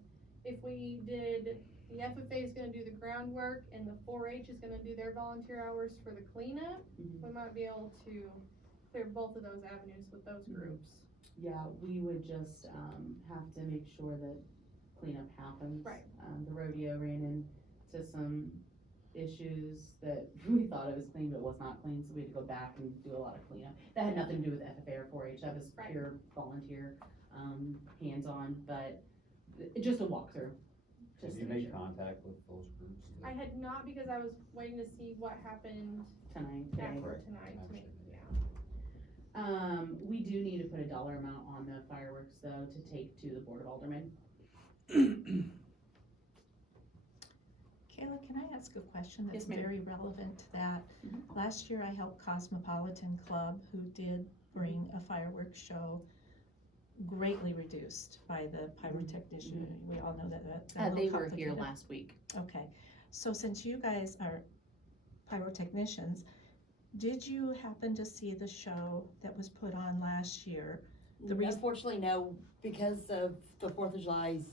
if we did, the FFA is gonna do the groundwork, and the 4-H is gonna do their volunteer hours for the cleanup, Mhm. we might be able to clear both of those avenues with those Mhm. groups. Yeah, we would just, have to make sure that cleanup happens. Right. The rodeo ran into some issues that we thought it was clean, but it was not clean, so we had to go back and do a lot of cleanup. That had nothing to do with FFA or 4-H, that was Right. pure volunteer, hands-on, but just a walkthrough. Have Just you to make made sure. contact with those groups? I had not, because I was waiting to see what happened Tonight, today. after Right. tonight, to make, Understand. yeah. We do need to put a dollar amount on the fireworks though, to take to the Board of Aldermen. Kayla, can I ask a question that's Yes, ma'am. very relevant to that? Mhm. Last year I helped Cosmopolitan Club, who did bring a fireworks show, greatly reduced by the pyrotechnician. We all know that They little were here complicated. last week. Okay, so since you guys are pyrotechnicians, did you happen to see the show that was put on last year? The reason- Unfortunately, no, because of the 4th of July's,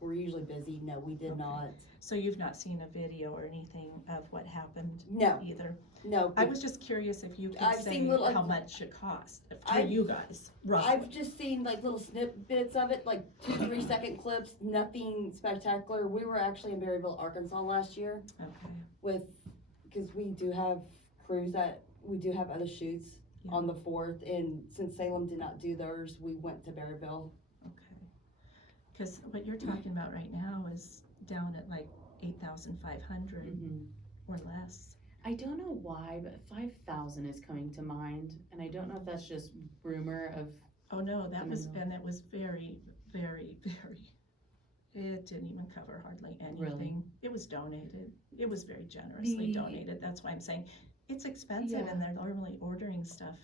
we're usually busy. No, we did Okay. not. So you've not seen a video or anything of what happened No, either? no. I was just curious if you could I've say seen little- how much it cost for I've- you guys, roughly. I've just seen like little snippets of it, like 2-3 second clips, nothing spectacular. We were actually in Berryville, Arkansas last year Okay, because we do have crews we do have other shoots Yeah. on the 4th, and since Salem did not do theirs, we went to Berryville. okay. Cause what you're talking about right now is down at like 8,500 Mhm. or less. I don't know why, but 5,000 is coming to mind, and I don't know if that's just rumor of. Oh, no, that was, Phenomenal. and it was very, very, it didn't even cover hardly anything. It was donated. It was very generously The- donated. That's why I'm saying it's expensive and they're normally ordering stuff.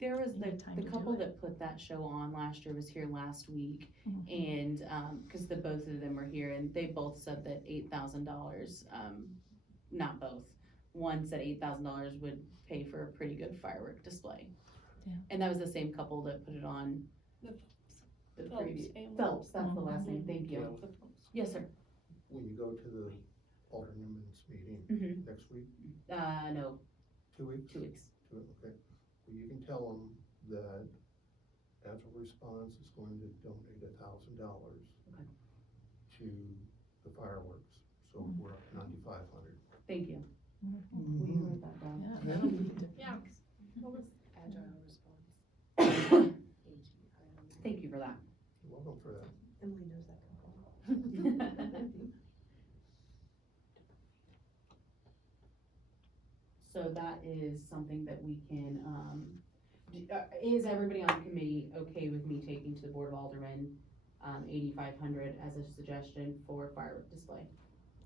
There was You need time the to do couple it. that put that show on last year was here last week, Mhm. and, cause both of them were here, and they both said that $8,000, not both. One said $8,000 would pay for a pretty good firework display. Yeah. And that was the same couple that put it on. The The Phelps previous, family. Phelps, that's the last name, Mhm. thank you. Well, Yes, sir. when you go to the Alderman's meeting Mhm. next week, No, 2 weeks? 2 weeks. Okay, well, you can tell them that Agile Response is going to donate $1,000 Okay. to the fireworks, so Mhm. we're up 9,500. Thank you. Mhm. Will you write that down? Yeah, that'll be a difference. Yeah. What was, Agile response. Thank you for that. You're welcome for that. Emily knows that couple. So that is something that we can, is everybody on the committee okay with me taking to the Board of Aldermen, 8,500 as a suggestion for firework display?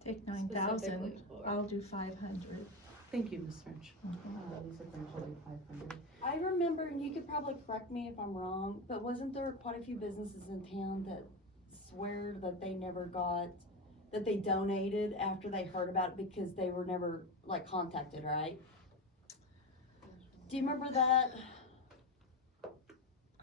Take 9,000, Specifically for- I'll do 500. Thank you, Ms. French. Mhm. Lisa French will do 500. I remember, and you could probably correct me if I'm wrong, but wasn't there quite a few businesses in town that swear that they never got, that they donated after they heard about it because they were never like contacted, right? Do you remember that?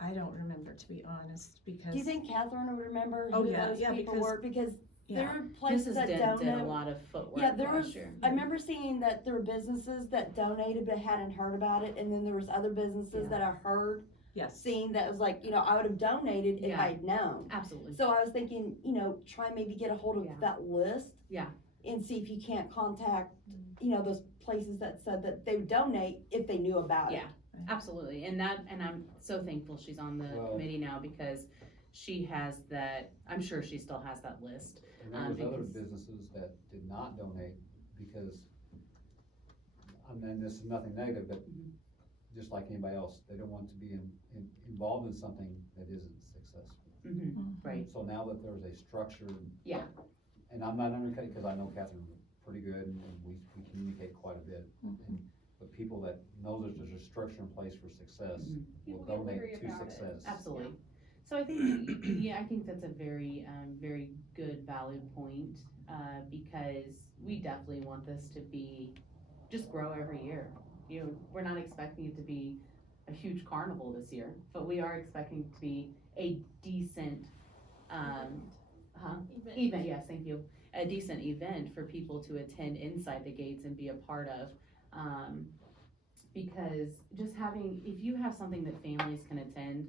I don't remember, to be honest, because. Do you think Catherine would remember Oh, who yeah, those yeah, people because- were? Because there Yeah, are places Mrs. that Dent did a donate. lot of footwork Yeah, there last was, year. I remember seeing that there were businesses that donated but hadn't heard about it, and then there was other businesses Yeah. that I heard, yes, seeing that was like, I would have donated if Yeah. I'd known. Absolutely. So I was thinking, try and maybe get a hold of Yeah. that list. Yeah. And see if you can't contact, those places that said that they would donate if they knew about it. Yeah, absolutely, and I'm so thankful she's on the Well- committee now, because she has that, I'm sure she still has that list. And there was other because- businesses that did not donate because, this is nothing negative, but Mhm. just like anybody else, they don't want to be involved in something that isn't successful. Mhm. Mhm. Right, So now that there's a structure. Yeah. And I'm not undercutting, because I know Catherine pretty good, and we communicate quite a bit. But people that know that there's a structure in place for success will People get donate weary to about it. success. Absolutely. So I think, I think that's a very, very good, valid point, because we definitely want this to be, just grow every year. You know, we're not expecting it to be a huge carnival this year, but we are expecting it to be a decent, event, yes, thank you. A decent event for people to attend inside the gates and be a part of. Because just having, if you have something that families can attend,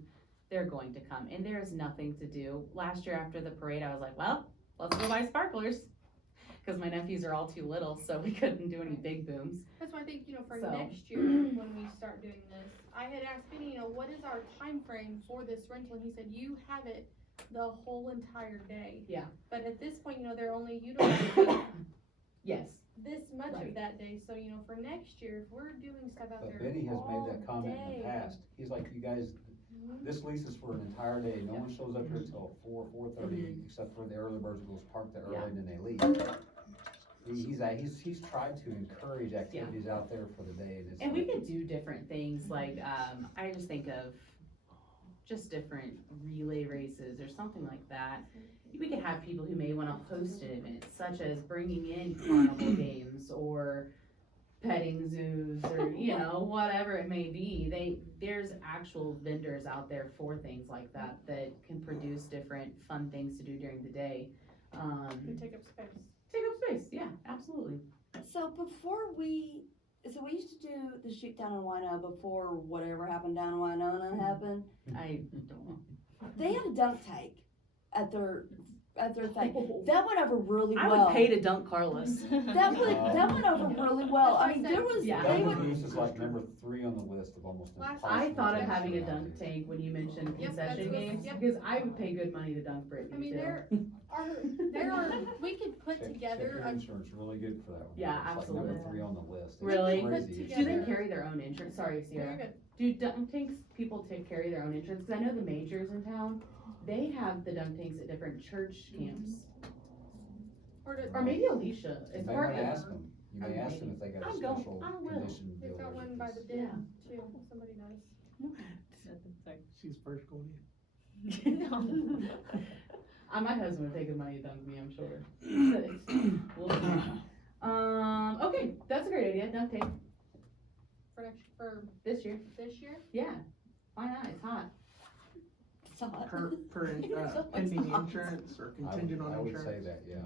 they're going to come, and there is nothing to do. Last year after the parade, I was like, well, let's go buy sparklers, because my nephews are all too little, so we couldn't do any big booms. That's why I think, for So. next year, when we start doing this, I had asked Benny, what is our time frame for this rental? And he said, you have it the whole entire day. Yeah. But at this point, they're only utilizing Yes. this much Right. of that day, so, for next year, if we're doing stuff out But there Benny has all made that comment in day. the past. He's like, you guys, this lease is for an entire day. No one shows up here until 4:30, except for the early birds who goes park there early and then they leave. He's tried to encourage activities out there for the day. And we could do different things, like, I just think of just different relay races or something like that. We could have people who may wanna host an event, such as bringing in carnival games or petting zoos or, whatever it may be. There's actual vendors out there for things like that can produce different fun things to do during the day. They take up space. Take up space, yeah, absolutely. So we used to do the shoot down in Wino before whatever happened down in Winona happened. I don't. They had a dunk tank at their thing. That went over really I well. would pay to dunk Carlos. That went over really well. I mean, there was, Yeah. they Duncan would, Goose is like number 3 on the list of almost Last- impossible. I thought of things having a around dunk here. tank when you mentioned Yep, that's concession what- games, yep. because I would pay good money to dunk Brittany I mean, too. there are, we could put Check together your a insurance really good for that one. Yeah, It's like absolutely. number 3 on the list. It's Really? crazy. Put Do they together- carry their own insurance? Sorry, You're Sierra. good. Do dunk tanks, people carry their own insurance? Cause I know the majors in town, they have the dunk tanks at different church camps. Or maybe Alicia, You it's may hard wanna to. ask them. You may ask them if they got a I'll go. special I will. condition They've deal. got with one by the this. den, too, somebody does. She's first going in. My husband would pay good money to dunk me, I'm sure. We'll see. Okay, that's a great idea, dunk tank, For this year. this year? Yeah, why not? It's hot. Per pending insurance or contingent on I would insurance. say that, yeah.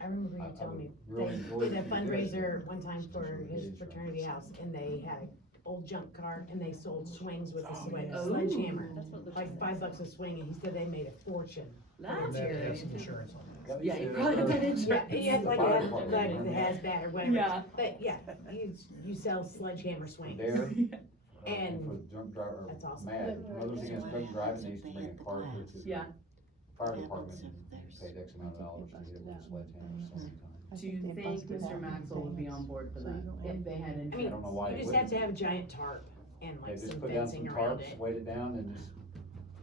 I remember I you telling would me, really they enjoy did a it if you fundraiser did. one time for Especially his with fraternity insurance. house, and they had an old junk car, and they sold swings with a Oh, a yeah. sledgehammer. That's what the. Like $5 a swing, and he said they made a fortune. That's That good. has insurance on Well, Yeah, you you should- probably put Yeah, insurance. yeah, like Fire a, department, like you the know. hazmat or whatever. Yeah. But yeah, you sell sledgehammer swings. There, And for drunk driver, that's awesome. mad, Mothers Against Drunk Driving, they used to bring a car here to the Yeah. fire department and paid X amount of dollars to get it with a sledgehammer so many times. Do you think Mr. Maxwell would be on board for that, if they had I insurance? mean, don't know why you he just have to wouldn't. have a giant tarp and Yeah, like just some put down some fencing around tarps, it. weight it down and just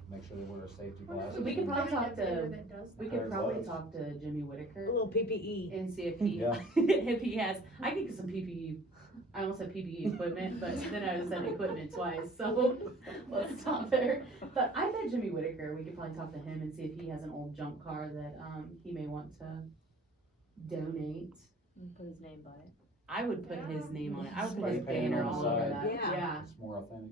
make sure they wear their safety glasses. We could probably talk to, we could There it probably was. talk to Jimmy A Whitaker little PPE. and see if he, Yeah. if he has, I could get some PPE, I almost said PPE equipment, but then I said equipment twice, so let's stop there. But I bet Jimmy Whitaker, we could probably talk to him and see if he has an old junk car that, he may want to donate. Put his name by it. I would put his name on it, I would put Spray his paint banner on the all over side. that, Yeah. yeah. It's more authentic.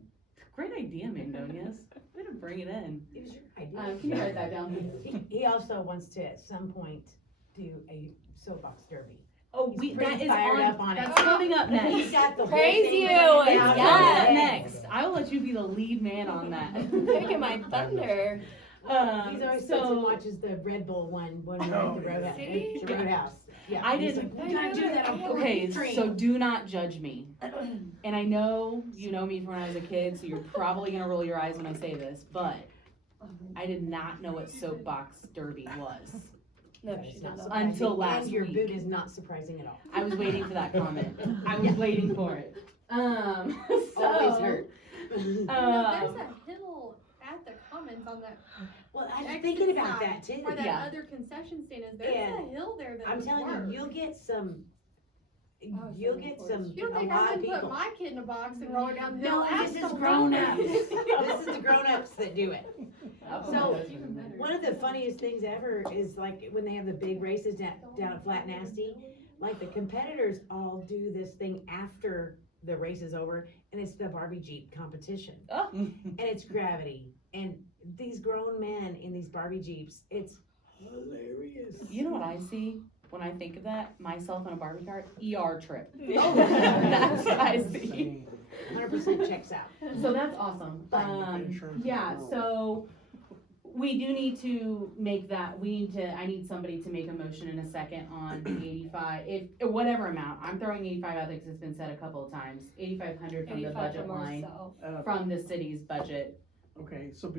Great idea, Mandonias, way to bring it in. It was your idea. Can you write that down? He also wants to, at some point, do a soapbox derby. Oh, He's pretty fired up on it. that's coming up next. He's got the whole Praise thing you, written it's down. yes. Next, I will let you be the lead man on that. Taking my thunder. He's always sits and watches the Red Bull one when we're at the Roadhouse. See? The Roadhouse. Yeah. I he's didn't- like, "We're gonna do that on Okay, 43." so do not judge me. And I know you know me from when I was a kid, so you're probably gonna roll your eyes when I say this, but I did not know what soapbox derby was No, That she is did not not. surprising. until last And your week. boot is not surprising at all. I was waiting for that comment. I was waiting for it. Always So, hurt. There's a hill at the Commons on that. Well, I was exit thinking about side, that too. Where that Yeah. other concession stand is, there's And a hill there that I'm would telling work. you, you'll get some, was you'll thinking get for some, You don't a think lot I'm of gonna put people. my kid in a box and roll her down the hill? No, this is Absolutely. grown-ups. This is the grown-ups that do it. Oh, So, that's even better. one of the funniest things ever is like when they have the big races down at Flat Nasty, like the competitors all do this thing after the race is over, and it's the Barbie Jeep competition. Oh. And it's gravity, and these grown men in these Barbie Jeeps, it's hilarious. You know what I see when I think of that? Myself in a Barbie cart, ER trip. Oh, That's what I see. Same. 100% checks out. So that's awesome. Insurance Yeah, is so we do need to make that, I need somebody to make a motion in a second on the 85, whatever amount. I'm throwing 85 out there because it's been said a couple of times. 8,500 from the 85 budget from line, ourselves. from the city's budget. Okay, so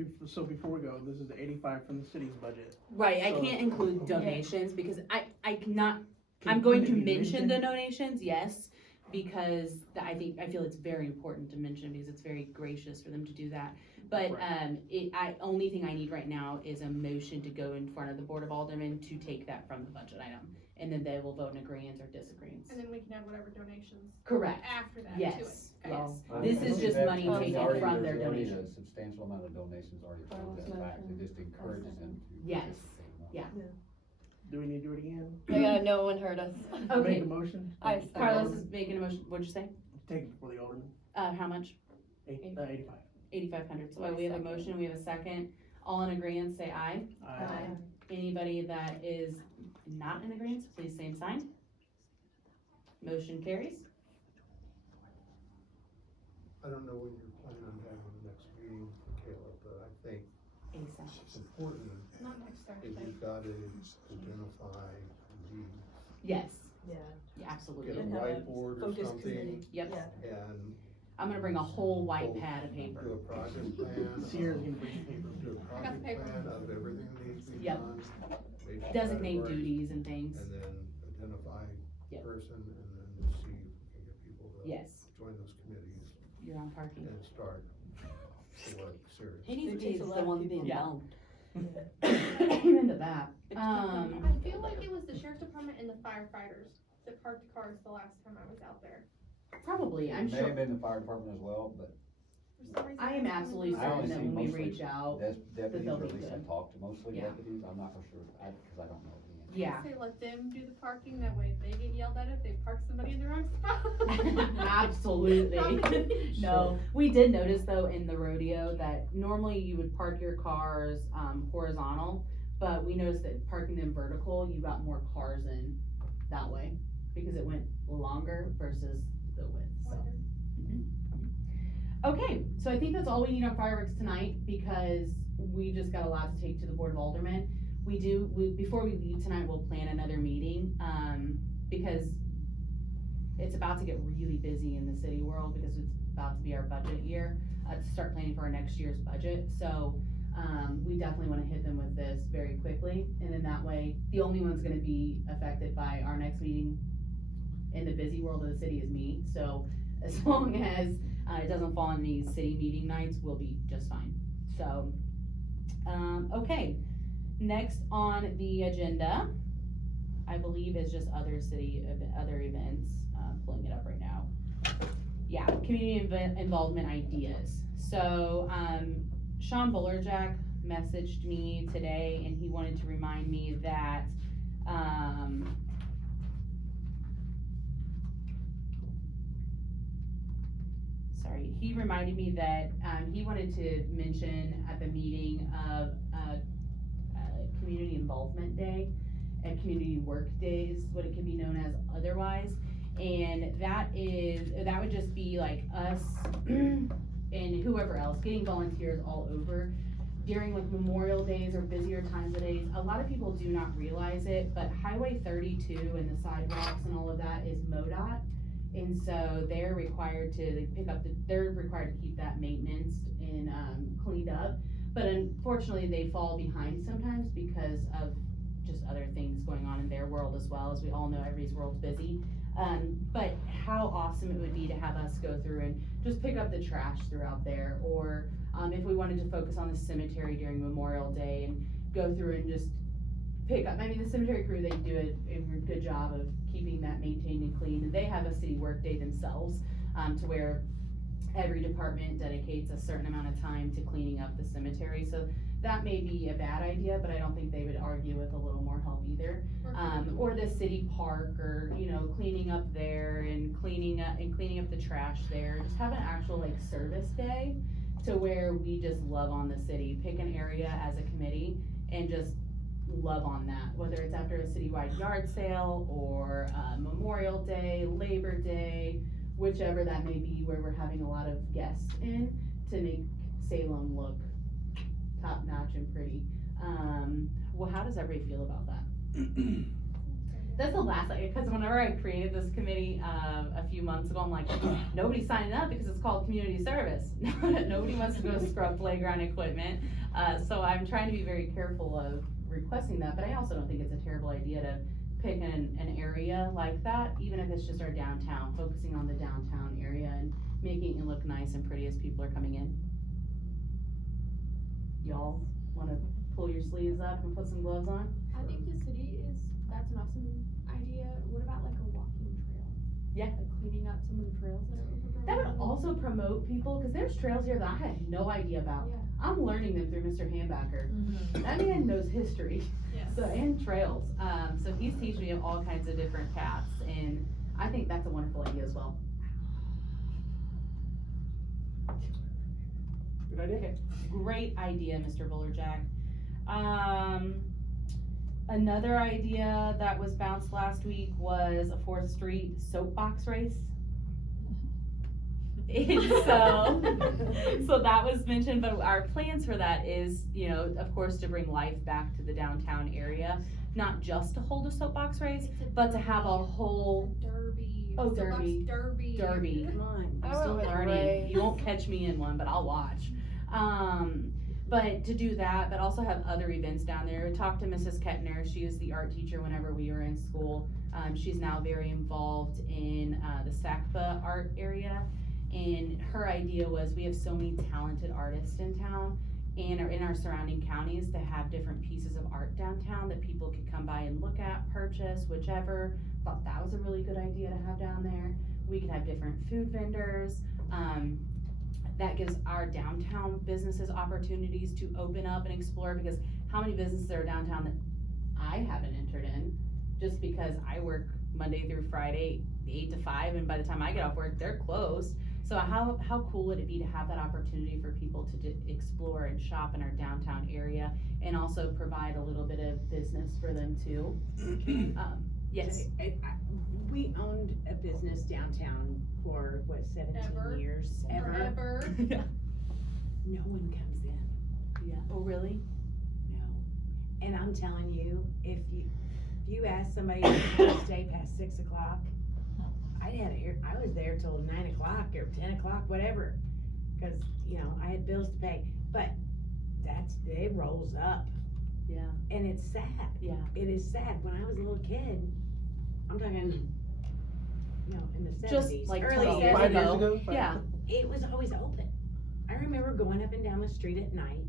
before we go, this is the 85 from the city's budget. Right, I So- can't include donations because I cannot, Can- I'm going to can it be mention the mentioned? donations, yes, because I feel it's very important to mention because it's very gracious for them to do that. But, Right. only thing I need right now is a motion to go in front of the Board of Aldermen to take that from the budget item. And then they will vote in agreement or disagreement. And then we can add whatever donations Correct, after that to it. yes, Okay. yes. Well, This I is think just that money there's taken already- from their there's already donations. A substantial amount of donations already from that fact, it just encourages them to. Yes. participate more. Yeah. Do we need to do it again? Yeah, no one heard us. Okay. Make a motion? I Carlos is making a motion, what'd you say? Take it before the alderman, How much? 85. 8,500, so we have a motion, we have a second, all in agreement, say aye. Aye. Anybody that is not in agreement, please same sign. Motion carries. I don't know when you're planning on having the next meeting, Caleb, but I think ASAP. it's important Not next that Thursday. you've got to identify needs. Yes, Yeah. yeah, Get absolutely. a And have a whiteboard or focus something committee. Yep, Yeah. and. I'm gonna bring a whole white pad of paper. Do a project plan. Sierra's gonna bring paper. Do a project paper. plan of everything that needs to be Yep. done. major Designate categories, duties and things, And then identify Yep. person and then see if we can get people to yes, join those committees you're on parking. and start to work serious. He needs to It takes be a lot the of one people. being Yeah. bound. Amen to that. I feel like it was the sheriff department and the firefighters that parked the cars the last time I was out there. Probably, I'm May have sure, been the fire department as well, but For some reason, I am that's absolutely coming I only certain that see when we mostly reach out, deputies, they'll or be at least I good. talk to mostly Yeah. deputies, I'm not for sure, cause I don't know the answer. yeah. I say let them do the parking, that way if they get yelled at if they park somebody in the wrong spot. Absolutely. No, we did notice though in the rodeo that normally you would park your cars horizontal, but we noticed that parking them vertical, you got more cars in that way because it went longer versus the width. So. Okay, so I think that's all we need on fireworks tonight because we just got a lot to take to the Board of Aldermen. Before we leave tonight, we'll plan another meeting, because it's about to get really busy in the city world because it's about to be our budget year, to start planning for our next year's budget. So, we definitely wanna hit them with this very quickly, and then that way, the only one's gonna be affected by our next meeting in the busy world of the city is me. So, as long as, it doesn't fall on these city meeting nights, we'll be just fine. So, okay. Next on the agenda, I believe is just other other events, pulling it up right now. Yeah, community involvement ideas. So, Sean Bullerjack messaged me today and he wanted to remind me that, he reminded me that, he wanted to mention at the meeting of, community involvement day and community work days, what it can be known as otherwise. And that would just be like us and whoever else, getting volunteers all over during like Memorial Days or busier times of days. A lot of people do not realize it, but Highway 32 and the sidewalks and all of that is MoDOT. And so they're required to they're required to keep that maintenance and, cleaned up. But unfortunately, they fall behind sometimes because of just other things going on in their world as well. As we all know, everybody's world's busy. But how awesome it would be to have us go through and just pick up the trash throughout there, or, if we wanted to focus on the cemetery during Memorial Day and go through and just pick up, I mean, the cemetery crew, they do a good job of keeping that maintained and clean, and they have a city work day themselves, to where every department dedicates a certain amount of time to cleaning up the cemetery, so that may be a bad idea, but I don't think they would argue with a little more help either. Or the city park, or, you know, cleaning up there and cleaning up the trash there, just have an actual like service day to where we just love on the city, pick an area as a committee and just love on that, whether it's after a citywide yard sale or Memorial Day, Labor Day, whichever that may be, where we're having a lot of guests in to make Salem look top notch and pretty. Well, how does everybody feel about that? That's the last, because whenever I created this committee a few months ago, I'm like, nobody's signing up because it's called community service. Nobody wants to go scrub playground equipment. So I'm trying to be very careful of requesting that, but I also don't think it's a terrible idea to pick an area like that, even if it's just our downtown, focusing on the downtown area and making it look nice and pretty as people are coming in. Y'all wanna pull your sleeves up and put some gloves on? I think the city that's an awesome idea. What about like a walking trail? Yeah. Like cleaning up some of the trails that are overgrown. That would also promote people, cause there's trails here that I had no idea about. Yeah. I'm learning them through Mr. Hambacker. That man knows history. Yes. So, and trails. So he's teaching me of all kinds of different paths, and I think that's a wonderful idea as well. Good idea. Okay. Great idea, Mr. Bullerjack. Another idea that was bounced last week was a 4th Street soapbox race. And so that was mentioned, but our plans for that is, you know, of course, to bring life back to the downtown area, not just to hold a soapbox race, but to have a whole derby. Oh, Soapbox derby. derby. Come on, I'm Oh, still learning. great. You won't catch me in one, but I'll watch. But to do that, but also have other events down there. We talked to Mrs. Kettner. She was the art teacher whenever we were in school. She's now very involved in the SACPA art area. And her idea was we have so many talented artists in town and are in our surrounding counties to have different pieces of art downtown that people could come by and look at, purchase, whichever. Thought that was a really good idea to have down there. We could have different food vendors. That gives our downtown businesses opportunities to open up and explore, because how many businesses are downtown that I haven't entered in just because I work Monday through Friday, 8 to 5, and by the time I get off work, they're closed. So how cool would it be to have that opportunity for people to explore and shop in our downtown area and also provide a little bit of business for them too? Yes. We owned a business downtown for, what, 17 Ever. years? Forever. Yeah. No one comes in, Yeah. Oh, really? no. And I'm telling you, if you ask somebody to stay past 6 o'clock, I was there till 9 o'clock or 10 o'clock, whatever, cause, you know, I had bills to pay, but it rolls up. Yeah. And it's sad. Yeah. It is sad. When I was a little kid, I'm talking, you know, in the 70s, Just like early 12 years 70s, ago. Yeah. it was always open. I remember going up and down the street at night,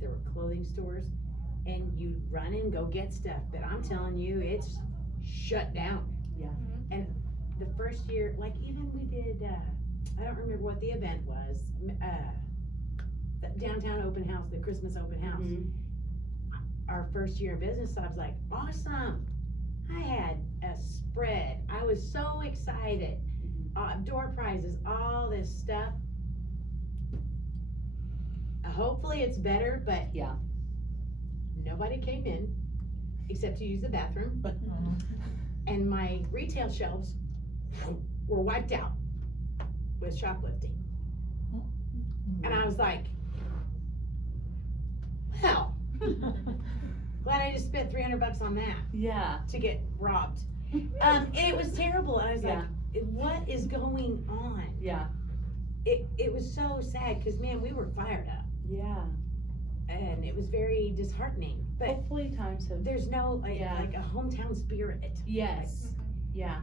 there were clothing stores, and you'd run and go get stuff, but I'm telling you, it's shut down. Yeah. And the first year, like even we did, I don't remember what the event was, the downtown open house, the Christmas open house. Mhm. Our first year in business, I was like, awesome. I had a spread. I was so excited. Door prizes, all this stuff. Hopefully it's better, but Yeah. nobody came in except to use the bathroom. And my retail shelves were wiped out with shoplifting. And I was like, well, glad I just spent $300 on that Yeah. to get robbed. And it was terrible. And I was Yeah. like, what is going on? Yeah. It was so sad, cause man, we were fired up Yeah. and it was very disheartening, but Hopefully times have. there's no, like Yeah. a hometown spirit. Yes. Yeah.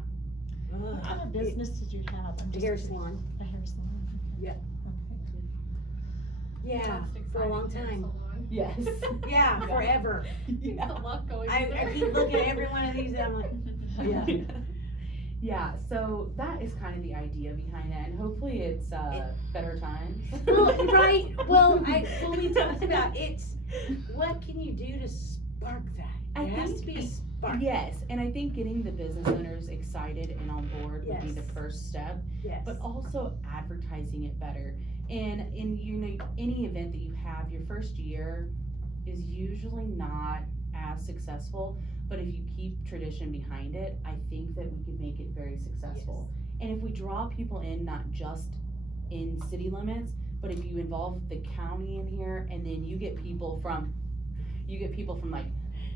Ugh. What kind of business did you have? I'm The just hair curious. salon. A hair salon. Okay. Yeah. Okay. Yeah, That's for a long exciting hair time. salon. Yes. Yeah, forever. I love going I there. keep looking at every one of these and I'm like, yeah. Yeah, so that is kind of the idea behind that, and hopefully it's, better times. Well, right, well, we talked about it's, what can you do to spark that? I There has think to be a spark. Yes, and I think getting the business owners excited and on board would be the Yes. first step, Yes. but also advertising it better. And in any event that you have, your first year is usually not as successful, but if you keep tradition behind it, I think that we could make it very successful. And if we draw people in, not just in city limits, but if you involve the county in here, and then you get people from like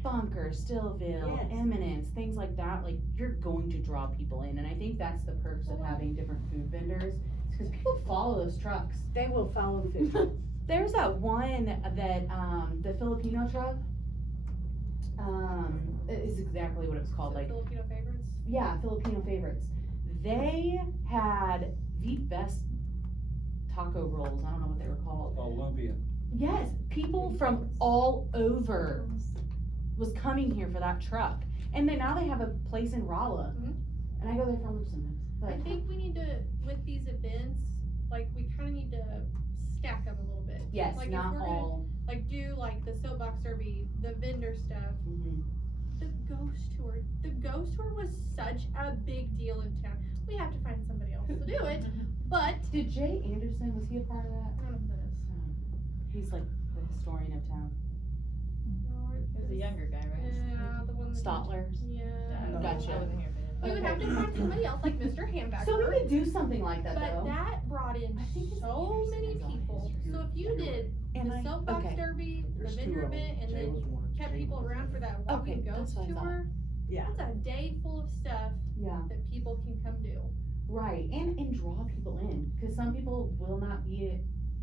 Bunker, Stillville, Yes. Eminence, things like that, like, you're going to draw people in, and I think that's the perks of having different food vendors, because people follow those trucks. They will follow food. There's that one that, the Filipino truck, is exactly what it was called, like, Filipino favorites. yeah, Filipino favorites. They had the best taco rolls, I don't know what they were called. Olubia. Yes, people from all over was coming here for that truck. And then now they have a place in Rolla. Mhm. And I go there for lunch sometimes. I But think we need to, with these events, like, we kinda need to stack them a little bit. yes, Like, if not we're gonna, all. like, do like the soapbox derby, the vendor stuff, Mhm. the ghost tour. The ghost tour was such a big deal in town. We have to find somebody else to do it, but Did Jay Anderson, was he a part of that? I don't know who that is. He's like the historian of town. No, There's a younger guy, right? Yeah, the one that. Stotler. Yeah. Yeah, Gotcha. I wasn't here for that. We would have to find somebody else, like Mr. Hambacker. So we could do something like that But though. that brought in I think it's so many Anderson is on people. history. So if you did And the I- soapbox okay. derby, the There's vendor two of them. event, and Jay then was one. kept Jay people was around for that walking Okay, that's ghost what I thought. tour, Yeah. that's a day full of stuff Yeah, that people can come do. right, and draw people in, cause some people will not be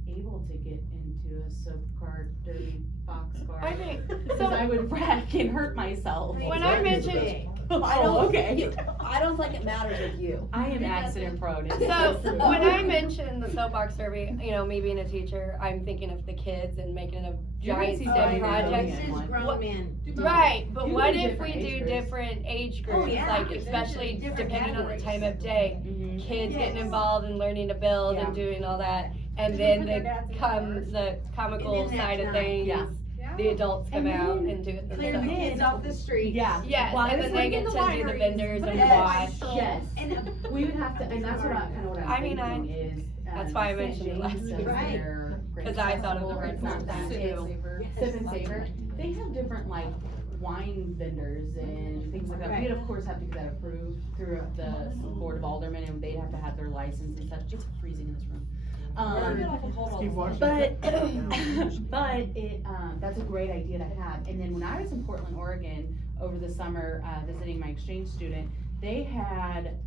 able to get into a soap car, derby box car. I think, Cause so, I would wreck and hurt myself. when I mentioned, Oh, okay. I don't think it matters with you. I am accident prone. so, when I mentioned the soapbox derby, you know, me being a teacher, I'm thinking of the kids and making a You're gonna giant see STEM Brian project. Elliott. This is What- grown men. Right, but Do what do if we different age do groups. different age Oh, groups, yeah. like especially Different depending on the categories. time of day, Mhm. kids getting Yes. involved and learning to build Yeah. and doing all that, and Did then they put their dads in the cars? the comical And then side of that things, Yeah. Yeah. the adults come And out then and do it Clear the themselves. kids off the street. Yeah. Yes, Well, I and was then they get bringing to the do the wineries, vendors put and it in the watch. wine stroll. Yes. And We would have to, and that's what I'm I mean, thinking is. that's why I St. mentioned it James last does week. Right. their Grape 'Cause I thought of the Festival. red It's not one that, too. it's Sip and Savor. They have different like wine vendors and things like that. We'd of course have to get that approved through the Board of Aldermen, and they'd have to have their license and such. It's freezing in this room. Keep watching. But, but it, that's a great idea to have. And then when I was in Portland, Oregon, over the summer, visiting my exchange student, they had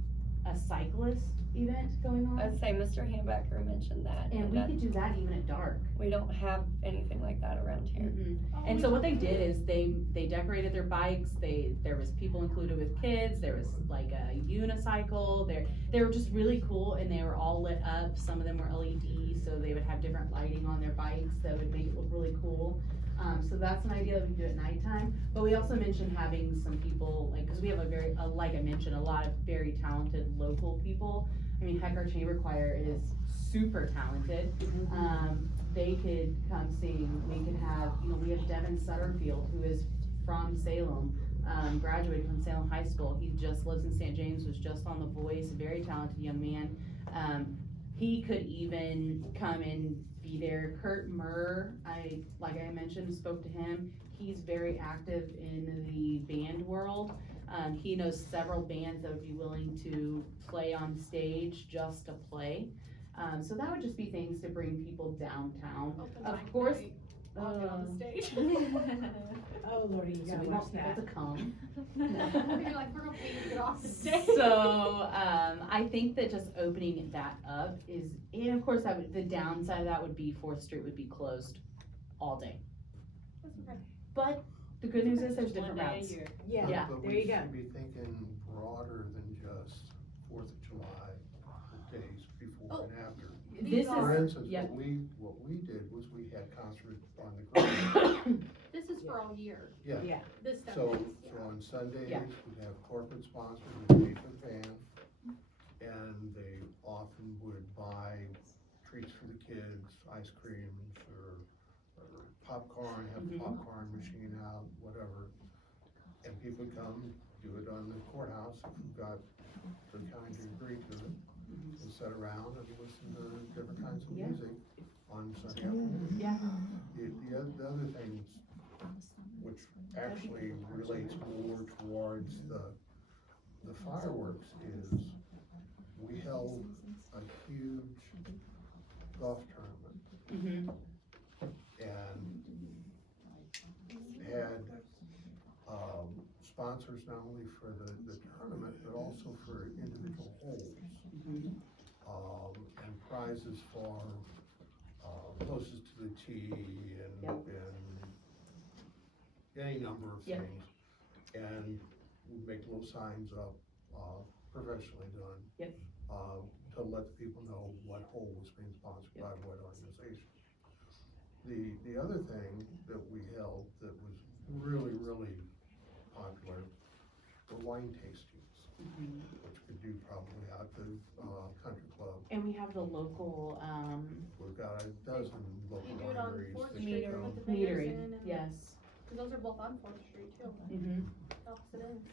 a cyclist event going on. I'd say Mr. Hambacker mentioned that, And we could do that even at dark. we don't have anything like that around here. Mm-mm. And so what they did is they decorated their bikes, there was people included with kids, there was like a unicycle, they were just really cool, and they were all lit up. Some of them were LED, so they would have different lighting on their bikes that would make it look really cool. So that's an idea that we do at nighttime, but we also mentioned having some people, like, cause we have like I mentioned, a lot of very talented local people. I mean, heck, our chamber choir is super talented. They could come sing. We could have, we have Devin Sutterfield, who is from Salem, graduated from Salem High School. He just lives in St. James, was just on The Voice, a very talented young man. He could even come and be there. Kurt Murr, like I mentioned, spoke to him. He's very active in the band world. He knows several bands that would be willing to play on stage just to play. So that would just be things to bring people downtown. Open Of mic course, night. I'll get on the stage. Oh, Lordy, you so gotta we watch want that. people to come. You're like, we're gonna pay you to get off the stage. So, I think that just opening that up is, and of course, the downside of that would be 4th Street would be closed all day. That's okay. But the good news is there's One different day a routes. year. Yeah, Yeah. But there we you go. should be thinking broader than just Fourth of July, the days before and after. This For is, instance, yep. what we did was we had concerts on the ground. This is for all year, Yeah. Yeah. this stuff So, is, so on Sundays, Yeah. we'd have corporate sponsors, we'd pay for the band, and they often would buy treats for the kids, ice creams, or popcorn, have the Mhm. popcorn machine out, whatever. And people come, do it on the courthouse, if you've got the kind to agree to it, and sit around and listen to different kinds of Yeah. music on Sunday afternoon. Yeah. The other thing, which actually relates more towards the fireworks, is we held a huge golf tournament Mhm. and had, sponsors not only for the tournament, but also for individual holes. Mhm. And prizes for, closest to the tee and, Yep. and any number of Yep. things. And we make little signs up, professionally done. Yep. To let the people know what hole was being sponsored by what organization. The other thing that we held that was really, really popular were wine tastings, Mhm. which we do probably out the, country club. And we have the local, We've got a dozen local you do it on wineries Fourth that Street come. with the vendors meadery, in, and, yes. cause those are both on Fourth Street too, Mhm. opposite ends.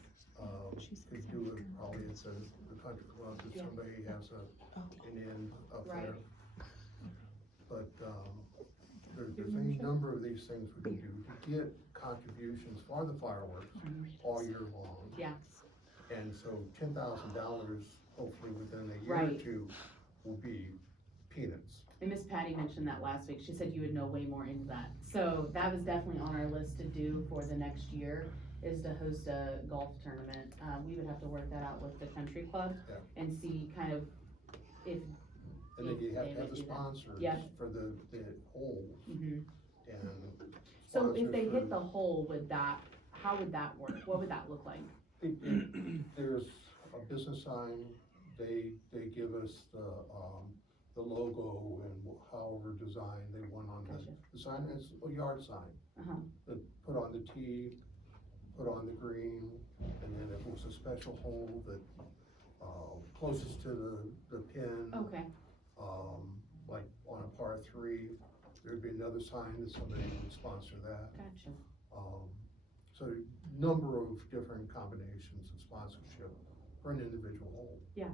Could do it probably at the country club if Yeah. somebody has an inn up Right. there. But, there's any number of these things we can do to get contributions for the fireworks all year long. Yeah. And so $10,000, hopefully within a year or Right. two, will be peanuts. And Miss Patty mentioned that last week. She said you would know way more into that. So that was definitely on our list to do for the next year, is to host a golf tournament. We would have to work that out with the country club Yeah. and see kind of if. And then you have if to have they the would do that. sponsors Yeah. for the holes Mhm. and. So if they sponsors hit for- the hole, how would that work? What would that look like? There's a business sign, they give us the logo and however design they want on Gotcha. the sign, it's a yard sign. Uh-huh. That put on the tee, put on the green, and then if it was a special hole that, closest to the pin. Okay. Like on a par three, there'd be another sign that somebody would sponsor that. Gotcha. So number of different combinations of sponsorship for an individual hole. Yeah.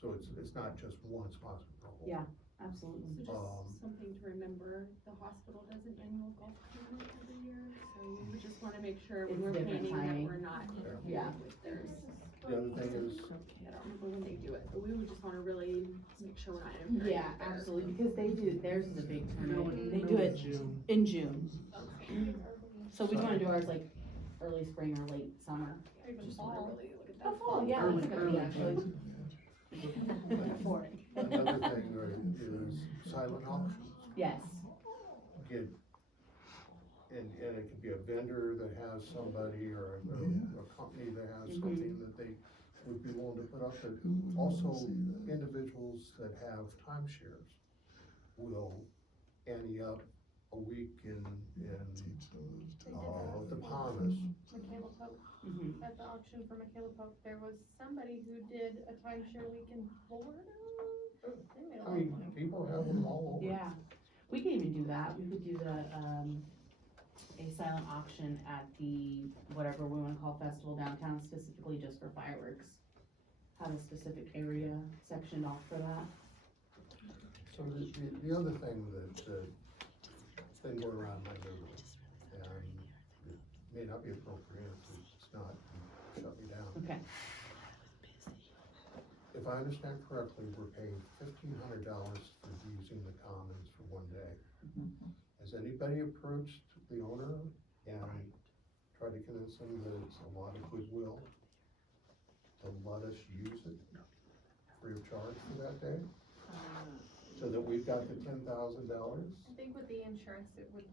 So it's not just one sponsor per hole. Yeah, absolutely. So Um, just something to remember, the hospital does an annual golf tournament every year, so we just wanna make sure when It's we're different painting that timing. we're not Yeah. interfering with theirs. The other thing is, I don't remember when they do it, but we would just wanna really make sure we're not interfering. Yeah, with theirs. absolutely, because they do, theirs is a big tournament. They Middle do of it June. in June. So we wanna do ours like early spring or late summer. Or even Just wanna fall. really look at Oh, that. fall, yeah, Early- it's gonna early be actually. another thing is silent auctions. Yes, Get, and it could be a vendor that has somebody or a company that has Mhm. something that they would be willing to put up, but also individuals that have timeshares will ante up a week in the Bahamas. Michaela Pope, mhm, at the auction for Michaela Pope, there was somebody who did a timeshare week in Florida. They made a I lot of mean, money. people have them all over. yeah. We could even do that. We could do a silent auction at the, whatever we wanna call festival downtown, specifically just for fireworks. Have a specific area sectioned off for that. So the other thing that's been going around my neighborhood, and it may not be appropriate, it's not, shut me down. Okay. If I understand correctly, we're paying $1,500 for using the commons for one day. Has anybody approached the owner and tried to convince him that it's a lot of goodwill to let us use it free of charge for that day? So that we've got the $10,000? I think with the insurance, it would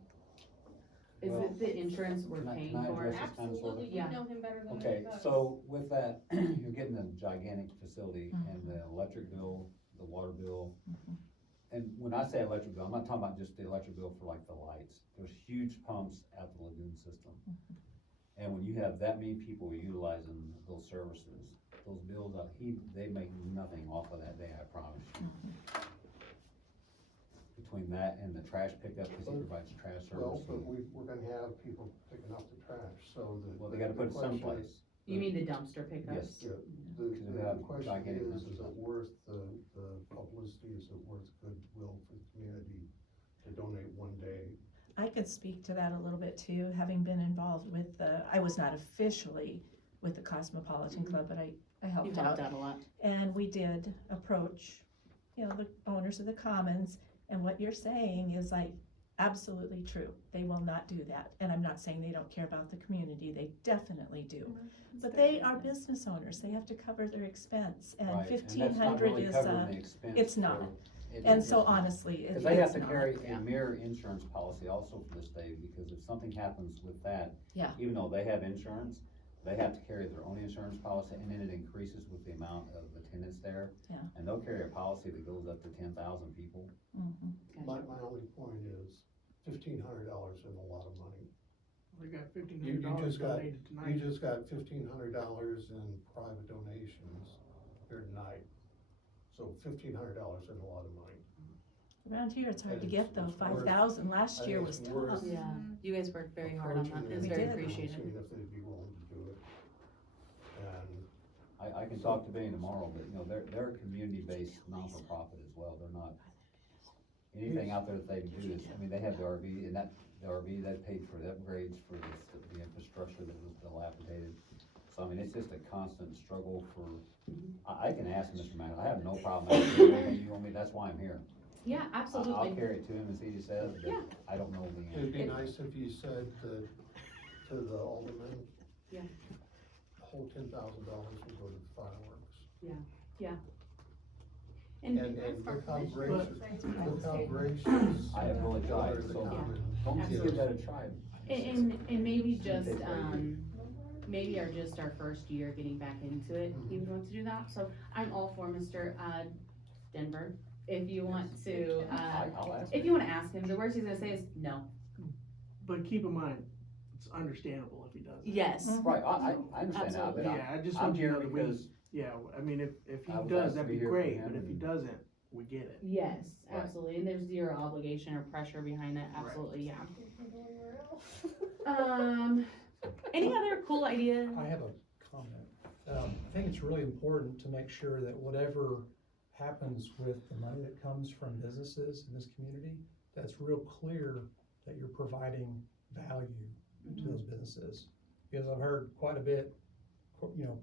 Is Well- it the insurance we're Can I- paying can I for? address this kind of sort of? Absolutely, you Yeah. know him better than Okay, any of us. so with that, you're getting a gigantic facility and the electric bill, the water bill. And when I say electric bill, I'm not talking about just the electric bill for like the lights. There's huge pumps at the lagoon system. And when you have that many people utilizing those services, those bills out, they make nothing off of that day, I promise you. Between that and the trash pickup, cause he provides trash Well, service. but we're gonna have people picking up the trash, so the. Well, they gotta put it the question someplace. is- You mean the dumpster pickups? Yes. Yeah, Because we have the question gigantic is numbers. it worth the publicity, is it worth goodwill for the community to donate one day? I could speak to that a little bit too, having been involved with I was not officially with the Cosmopolitan Club, but I You've helped helped out. out a lot. And we did approach, the owners of the commons, and what you're saying is like absolutely true. They will not do that. And I'm not saying they don't care about the community, they definitely do. But they are business owners, they have to cover their expense, and Right, $1,500 that's not really is, covering the expense it's not. for- it- And it's- so honestly, Cause they have to not. carry yeah. a mirror insurance policy also for the state, because if something happens with that. Yeah. Even though they have insurance, they have to carry their own insurance policy, and then it increases with the amount of attendance there. Yeah. And they'll carry a policy that goes up to 10,000 people. Mhm. My only point is $1,500 isn't a lot of money. We got $1,500 You just got- donated You tonight. just got $1,500 in private donations here tonight. So $1,500 isn't a lot of money. Around here, it's hard to And get though, it's worth- 5,000 last I year think was it's tough. worth Yeah, you guys worked very hard on that, approaching it was them very did. and appreciated. seeing if they'd be willing to do it. And I can talk to Benny tomorrow, but they're a community-based, non-for-profit as well, they're not, anything out there that they do is, they have the RV, and the RV, that paid for the upgrades for the infrastructure that was dilapidated. So it's just a constant struggle for, I can ask Mr. Matt, I have no problem asking anything you want me, that's why I'm here. Yeah, I'll absolutely. carry it to him and see what he says, but Yeah. I don't know the it'd be answer. nice if you said to the alderman. Yeah. Whole $10,000 will go to the fireworks. And And look how But- gracious. I have really tried, the so common don't is. just give that a try. And maybe just, Take that. maybe just our first year getting back into it, he would want to do that, so I'm all for Mr. Denver. If you want to, I'll ask if him. you wanna ask him, the worst he's gonna say is no. But keep in mind, it's understandable if he doesn't. Yes. Right, I understand that, but Yeah, I just I'm want you to here know that we, because yeah, if he I was does, asked to that'd be be here for great, him but if he and- doesn't, we get it. Yes, Right. absolutely, and there's zero obligation or pressure behind that, Right. absolutely, yeah. Any other cool ideas? I have a comment. I think it's really important to make sure that whatever happens with the money that comes from businesses in this community, that's real clear that you're providing value to those businesses. Because I've heard quite a bit,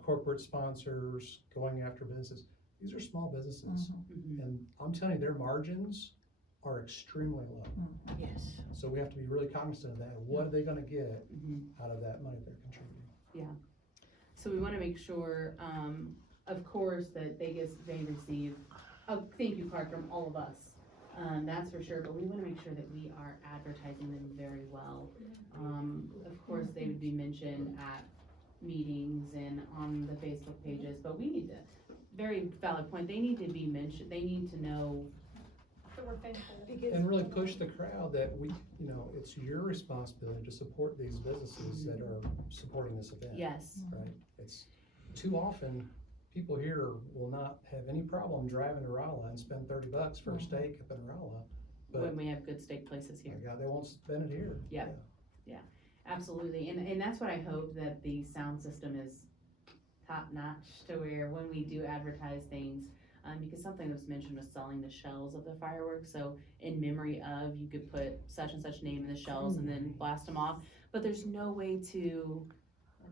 corporate sponsors going after businesses. These are small businesses, and I'm telling you, their margins are extremely low. Yes. So we have to be really cognizant of that. What are they gonna get out of that money they're contributing? So we wanna make sure, of course, that they receive a thank you card from all of us. That's for sure, but we wanna make sure that we are advertising them very well. Of course, they would be mentioned at meetings and on the Facebook pages, but we need to, very valid point, they need to be mentioned, they need to know. So we're thankful. And really push the crowd that it's your responsibility to support these businesses that are supporting this event. Yes. Right? It's too often, people here will not have any problem driving to Rolla and spend $30 for a steak up in Rolla. But When we have good steak places here. my God, they won't spend it here. Yeah. Absolutely, and that's what I hope, that the sound system is top notch to where when we do advertise things, because something that was mentioned was selling the shells of the fireworks, so in memory of, you could put such and such name in the shells and then blast them off, but there's no way to,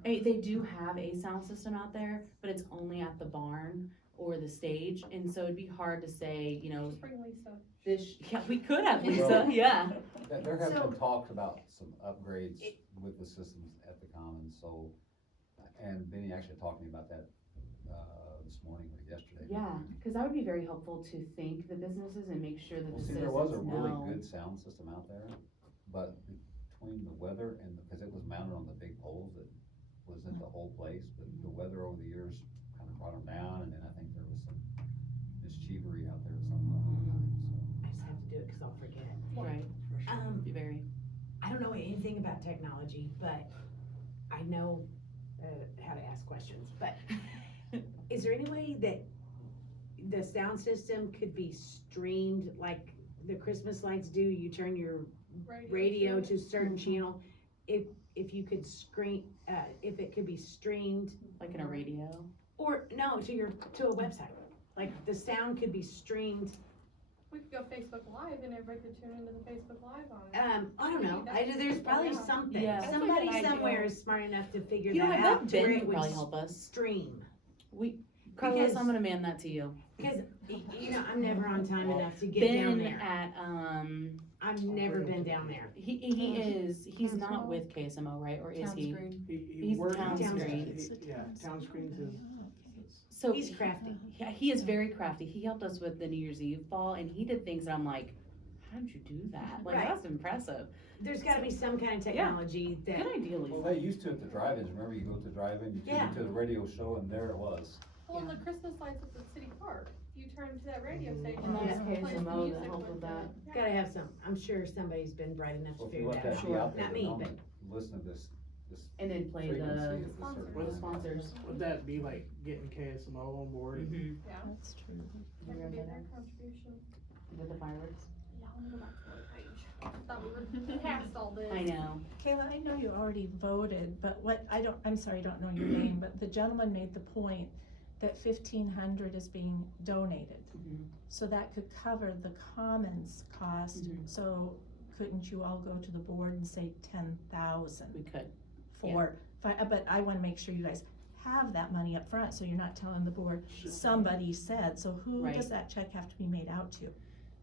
they do have a sound system out there, but it's only at the barn or the stage, and so it'd be hard to say, Just bring Lisa. we could have Lisa, Well, yeah. There have So- been talks about some upgrades with the systems at the Commons, so, and Benny actually talked to me about that, this morning or yesterday. Yeah, because that would be very helpful to thank the businesses and make sure that Well, the see, citizens there was a really know. good sound system out there, but between the weather and, because it was mounted on the big poles that was in the whole place, but the weather over the years kind of brought them down, and then I think there was some mischievery out there or something at the time, so. I just have to do it because I'll forget. Right. Very. I don't know anything about technology, but I know how to ask questions. But is there any way that the sound system could be streamed like the Christmas lights do? You turn your radio to a certain channel. If you could if it could be streamed, Like in a radio? or no, to a website. Like the sound could be streamed. We could go Facebook Live and everybody could tune into the Facebook Live on it. I don't know. There's probably something. Yeah. Somebody That's a good somewhere idea. is smart enough to figure You know, that I out. bet to where Ben it could would probably help us. Stream. Carlos, Because- I'm gonna man that to you. Because, you know, I'm never on time enough to get down Ben there. at, I've never been down there. he's not with KSMO, right, or is he? He He's works. Town Screens. Yeah, Town Screens is. So He's crafty. He is very crafty. He helped us with the New Year's Eve ball, and he did things that I'm like, how did you do that? Like, Right. that's impressive. There's gotta be some kind of technology that, Good idea, Lisa. Well, they used to at the drive-ins, remember you go to the drive-in, you tune Yeah. into the radio show, and there it was. Well, the Christmas lights at the city park, you turn to that radio station. And that's it plays KSMO that music helped with that. Yeah. gotta have some. I'm sure somebody's been bright enough So to if you figure want that that out. to be out there, Not then me, I'll but listen to this And then play frequency the at this certain sponsors. Would that be like getting KSMO on board? Mm-hmm. Yeah, That's true. that could be their contribution. With the fireworks. Yeah, let me go back to the page. I thought we were past all this. I know. Kayla, I know you already voted, but I'm sorry, I don't know your name, but the gentleman made the point that 1,500 is being donated. Mhm. So that could cover the commons cost, Mhm. so couldn't you all go to the board and say 10,000 We could. for, but I wanna make sure you guys have that money up front, so you're not telling the board, somebody said, so who Right. does that check have to be made out to?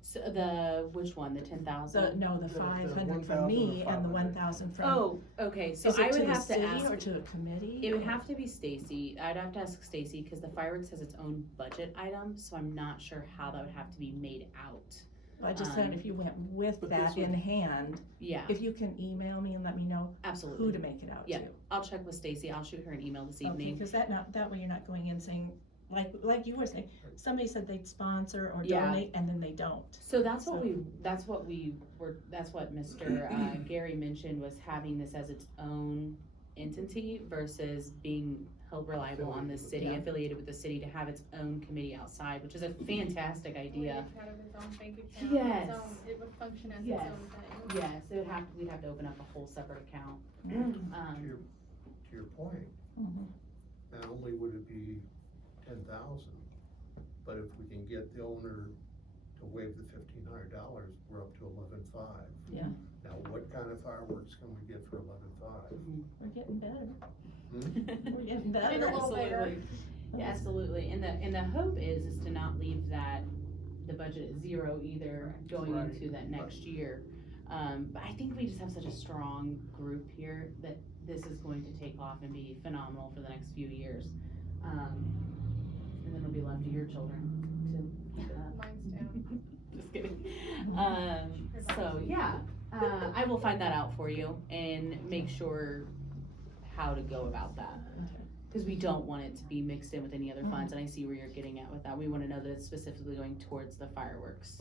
So which one, the 10,000? The The 500 from me and the 1,000 1,000 from. Oh, okay, so Is I it to would the have to city ask. or to a committee? It would or- have to be Stacy. I'd have to ask Stacy because the fireworks has its own budget item, so I'm not sure how that would have to be made out. I just said if you went with But that this in would- hand, Yeah, if you can email me and let me know absolutely. who to make it out to. Yeah, I'll check with Stacy. I'll shoot her an email this Okay, evening. cause that way you're not going in saying, like you were saying, somebody said they'd sponsor or Yeah. donate and then they don't. So that's what So- that's what Mr. Gary mentioned was having this as its own entity versus being held reliable on the city, Yeah. affiliated with the city to have its own committee outside, which is a fantastic idea. Each had its own bank account, Yes. its own, it would function as Yes. its own thing. Yes, we'd have to open up a whole separate account. To your point, Mhm. not only would it be 10,000, but if we can get the owner to waive the $1,500, we're up to 11,500. Yeah. Now, what kind of fireworks can we get for 11,500? We're getting better. Hmm? We're getting better. And a little bigger. Absolutely. Yeah, absolutely, and the hope is to not leave the budget at zero either going Right. into that next year. But I think we just have such a strong group here that this is going to take off and be phenomenal for the next few years. And then it'll be left to your children to keep it up. Mine's down. Just kidding. So yeah, I will find that out for you and make sure how to go about that. Cause we don't want it to be mixed in with any other funds, and I see where you're getting at with that. We wanna know that it's specifically going towards the fireworks.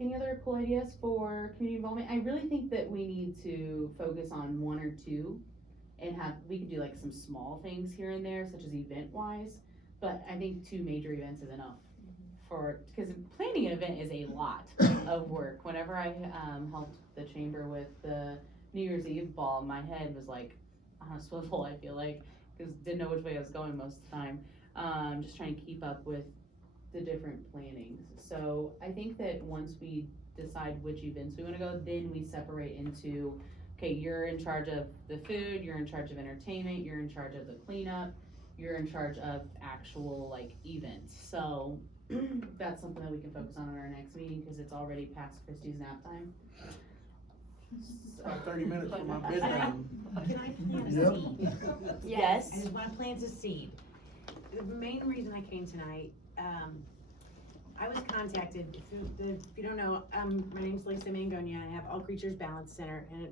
Any other cool ideas for community involvement? I really think that we need to focus on one or two and we could do like some small things here and there, such as event wise, but I think 2 major events is enough because planning an event is a lot of work. Whenever I helped the chamber with the New Year's Eve ball, my head was like on a swivel, I feel like, because didn't know which way I was going most of the time. Just trying to keep up with the different plannings. So I think that once we decide which events we want to go, then we separate into, okay, you're in charge of the food, you're in charge of entertainment, you're in charge of the cleanup, you're in charge of actual like events. So that's something that we can focus on in our next meeting because it's already past Christie's nap time. About 30 minutes for my bedtime. Can I plant a Yep. seed? Yes. I just wanna plant a seed. The main reason I came tonight, I was contacted, if you don't know, my name's Lisa Mangonia, I have All Creatures Balance Center, and,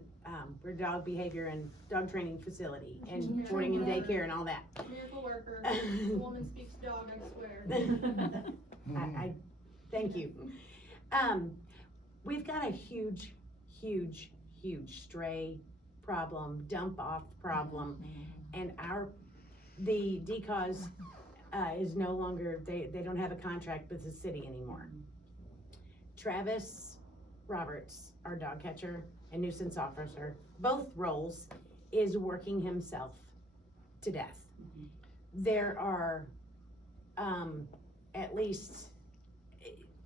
we're a dog behavior and dog training facility, and boarding and daycare and all that. Miracle worker, the woman speaks dog, I swear. I thank you. We've got a huge stray problem, dump off problem, and the DCAWS, is no longer, they don't have a contract with the city anymore. Travis Roberts, our dog catcher and nuisance officer, both roles, is working himself to death. There are, at least,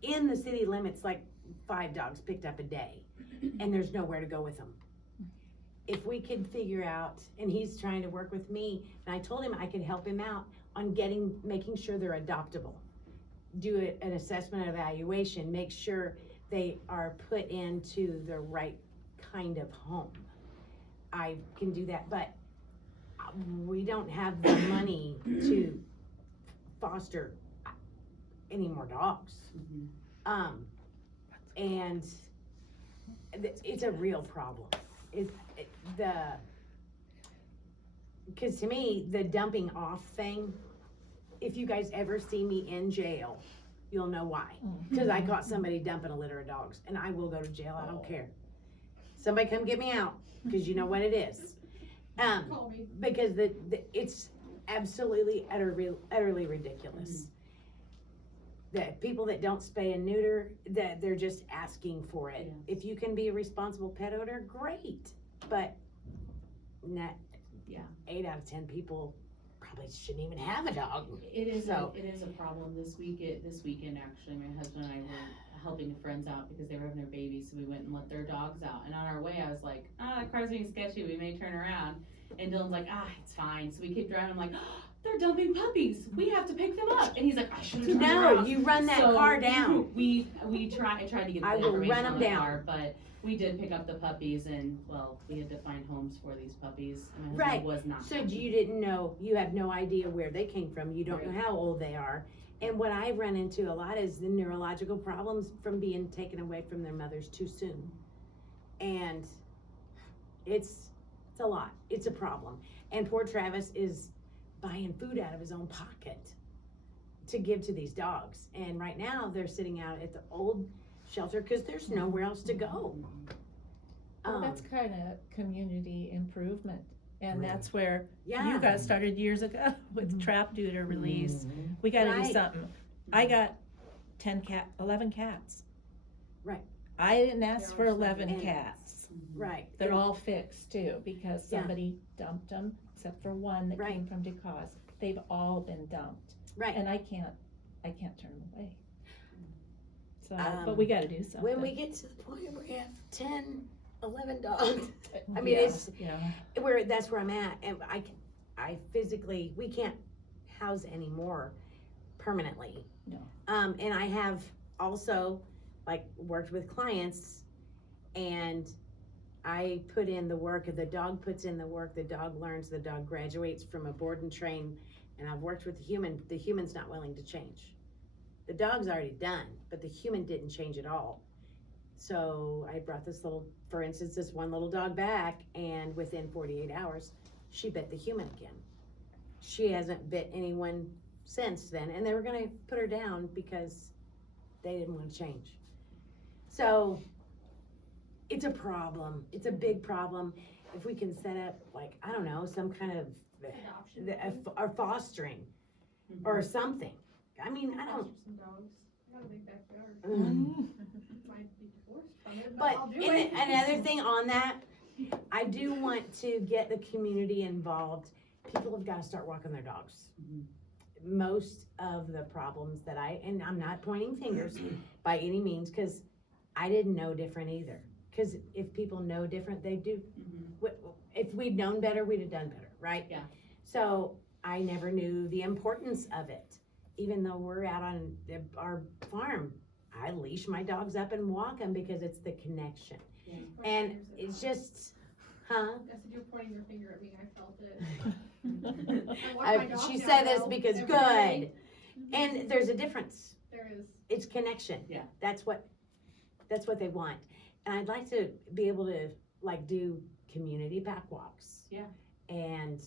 in the city limits, like 5 dogs picked up a day, and there's nowhere to go with them. If we could figure out, and he's trying to work with me, and I told him I could help him out on making sure they're adoptable. Do an assessment evaluation, make sure they are put into the right kind of home. I can do that, but we don't have the money to foster any more dogs. And it's a real problem. Because to me, the dumping off thing, if you guys ever see me in jail, you'll know why. Because I caught somebody dumping a litter of dogs, and I will go to jail, I don't care. Somebody come get me out, because you know what it is. Call me. Because it's absolutely, utterly ridiculous. That people that don't spay and neuter, that they're just asking for it. If you can be a responsible pet owner, great, but not, 8 out of 10 people probably shouldn't even have a dog. It is a problem this weekend actually, my husband and I were helping friends out because they were having their babies, so we went and let their dogs out, and on our way I was like, that car's being sketchy, we may turn around, and Dylan's like, it's fine, so we keep driving, I'm like, they're dumping puppies, we have to pick them up, and he's like, I should've turned around. No, you run that car down. I tried to get the I will information run on them the down. car, but we did pick up the puppies, and well, we had to find homes for these puppies, and my Right, husband was not so happy. you didn't know, you have no idea where they came from, you don't know how old they are. And what I run into a lot is the neurological problems from being taken away from their mothers too soon. And it's a lot, it's a problem. And poor Travis is buying food out of his own pocket to give to these dogs. And right now, they're sitting out at the old shelter because there's nowhere else to go. Well, that's kind of community improvement, and Right. that's where Yeah. you guys started years ago with trap neuter release. We gotta do Right. something. I got 11 cats. Right. I didn't ask for There are 11 some- cats. Right. They're And- all fixed too, because Yeah. somebody dumped them, except for one that Right. came from DeCause. They've all been dumped, Right. and I can't turn them away. So, Um, but we gotta do something. When we get to the point where we have 10, 11 dogs, I mean, Yeah, it's, yeah. that's where I'm at, and I physically, we can't house anymore permanently. No. And I have also, worked with clients, and I put in the work, the dog puts in the work, the dog learns, the dog graduates from a board and train, and I've worked with the human's not willing to change. The dog's already done, but the human didn't change at all. So I brought this one little dog back, and within 48 hours, she bit the human again. She hasn't bit anyone since then, and they were gonna put her down because they didn't want to change. So it's a problem. It's a big problem. If we can set up, I don't know, some kind of Adoption. or fostering or something. I mean, I don't. Foster some dogs. I got a big backyard. Mm. Might be divorced from it, but But I'll do it. another thing on that, I do want to get the community involved. People have got to start walking their dogs. Most of the problems that and I'm not pointing fingers by any means, because I didn't know different either. Because if people know different, they do. If we'd known better, we'd have done better, right? Yeah. So I never knew the importance of it. Even though we're out on our farm, I leash my dogs up and walk them because it's the connection. Yeah. And it's just, I said you're pointing your finger at me. I felt it. I walk my dog she down said this though, because every day. good. And there's a difference. There is. it's connection. Yeah. That's what they want. And I'd like to be able to like do community back walks. Yeah. And,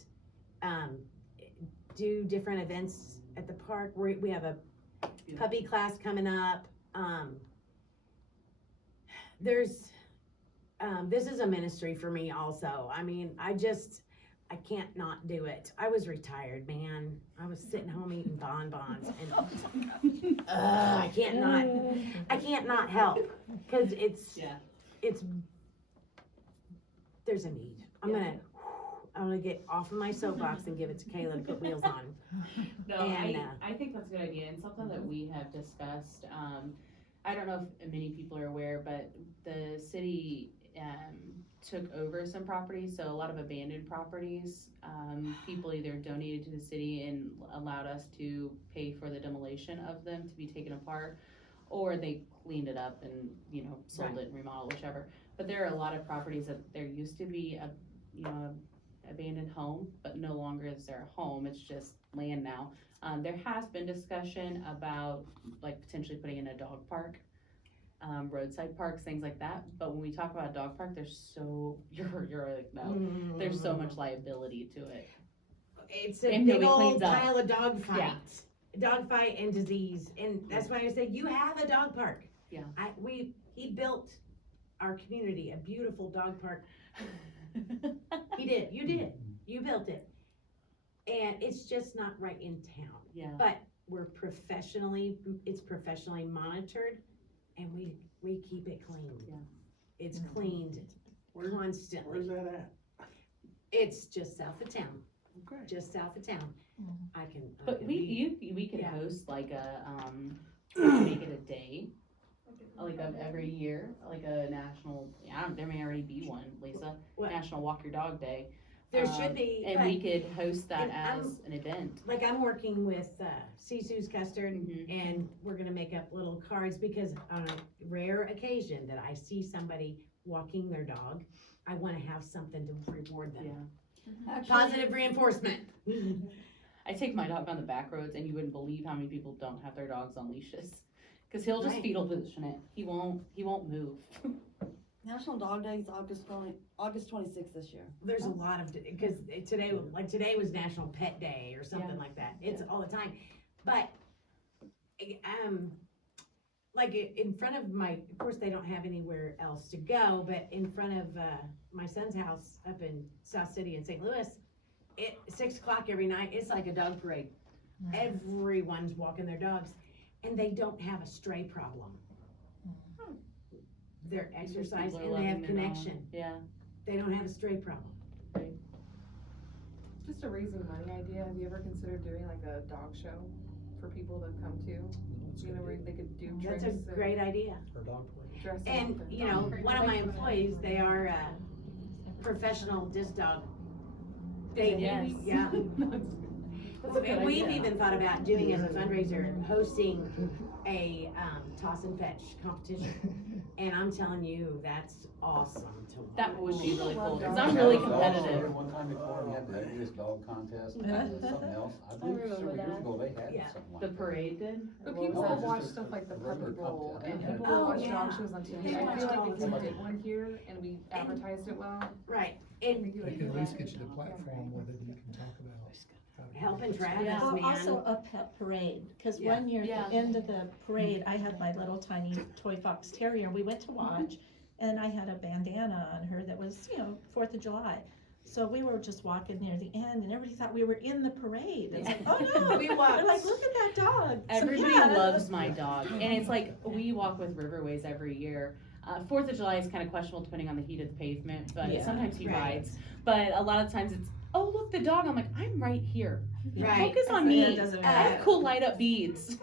do different events at the park. We have a puppy class coming up. This is a ministry for me also. I mean, I can't not do it. I was retired, man. I was sitting home eating bonbons and I can't not help, cause it's there's a need. I'm gonna get off of my soapbox and give it to Kayla to put wheels on. No, And, I think that's a good idea, and something that we have discussed, I don't know if many people are aware, but the city, took over some properties, so a lot of abandoned properties, people either donated to the city and allowed us to pay for the demolition of them to be taken apart, or they cleaned it up and, sold it and remodeled, whichever. But there are a lot of properties that there used to be a abandoned home, but no longer is there a home, it's just land now. There has been discussion about like potentially putting in a dog park, roadside parks, things like that. But when we talk about a dog park, there's so much liability to it. It's a And big nobody old cleans up. pile of dog fights. Dog fight and disease, and that's why I say you have a dog park. Yeah. He built our community a beautiful dog park. He did, you built it. And it's just not right in town. Yeah. But it's professionally monitored, and we keep it clean. Yeah. It's cleaned constantly. Where's that at? It's just south of town, Okay. just south of town. But we can Yeah. host like a, make it a day, like of every year, like a national, there may already be one, Lisa, What? National Walk Your Dog Day. There should be, And but- we could host that and as an event. Like I'm working with Cisu's Custard, Mhm. and we're gonna make up little cards, because on a rare occasion that I see somebody walking their dog, I wanna have something to reward them. Yeah. Positive reinforcement. I take my dog on the back roads, and you wouldn't believe how many people don't have their dogs on leashes. Cause he'll just Right. fetal position it. He won't move. National Dog Day is August 26th this year. There's a lot of, because today was National Pet Day or something like that. It's all the time. But, like in front of of course they don't have anywhere else to go, but in front of, my son's house up in South City in St. Louis, 6 o'clock every night, it's like a dog parade. Everyone's walking their dogs, and they don't have a stray problem. They're exercised People are and they have loving their dog. connection. Yeah. They don't have a stray problem. Just a raising money idea, have you ever considered doing like a dog show for people to come to? You know, where they could do tricks That's a great idea. Or dog parade. dress them And, up you know, one of my employees, they are professional disc dog. Yes. Yeah. That's a good We've idea. even thought about doing as a fundraiser, hosting a toss and fetch competition. And I'm telling you, that's awesome to watch. That would be really cool, cause dogs. I'm really Had a dog show competitive. One time before, we had the ugliest dog contest, and something else, I believe remember several years that. ago, they had Yeah. something like The that. parade did? But Or what people was have that? watched Just stuff like the a Puppy regular Bowl, contest. and Yeah. people Oh, watch yeah. dog shows on TV. They I watch feel like all if the we time. did one here and we advertised it well, Right, I and think it They would can at be least better. get you the platform where then you can talk about. how to- helping Travis, Yeah. man. Also a pet parade, cause Yeah. one year at Yeah. the end of the parade, I had my little tiny toy fox terrier, we went to watch, and I had a bandana on her that was, 4th of July. So we were just walking near the end, and everybody thought we were in the parade. It's like, oh no, We they're walked. like, look at that dog. So, Everybody yeah. loves my dog, and it's like, we walk with Riverways every year. 4th of July is kind of questionable depending on the heat of the pavement, but Yeah. sometimes he Right. rides. But a lot of times it's, oh, look, the dog. I'm like, I'm right here. Right. Focus on So me. it doesn't I have matter. cool light up beads.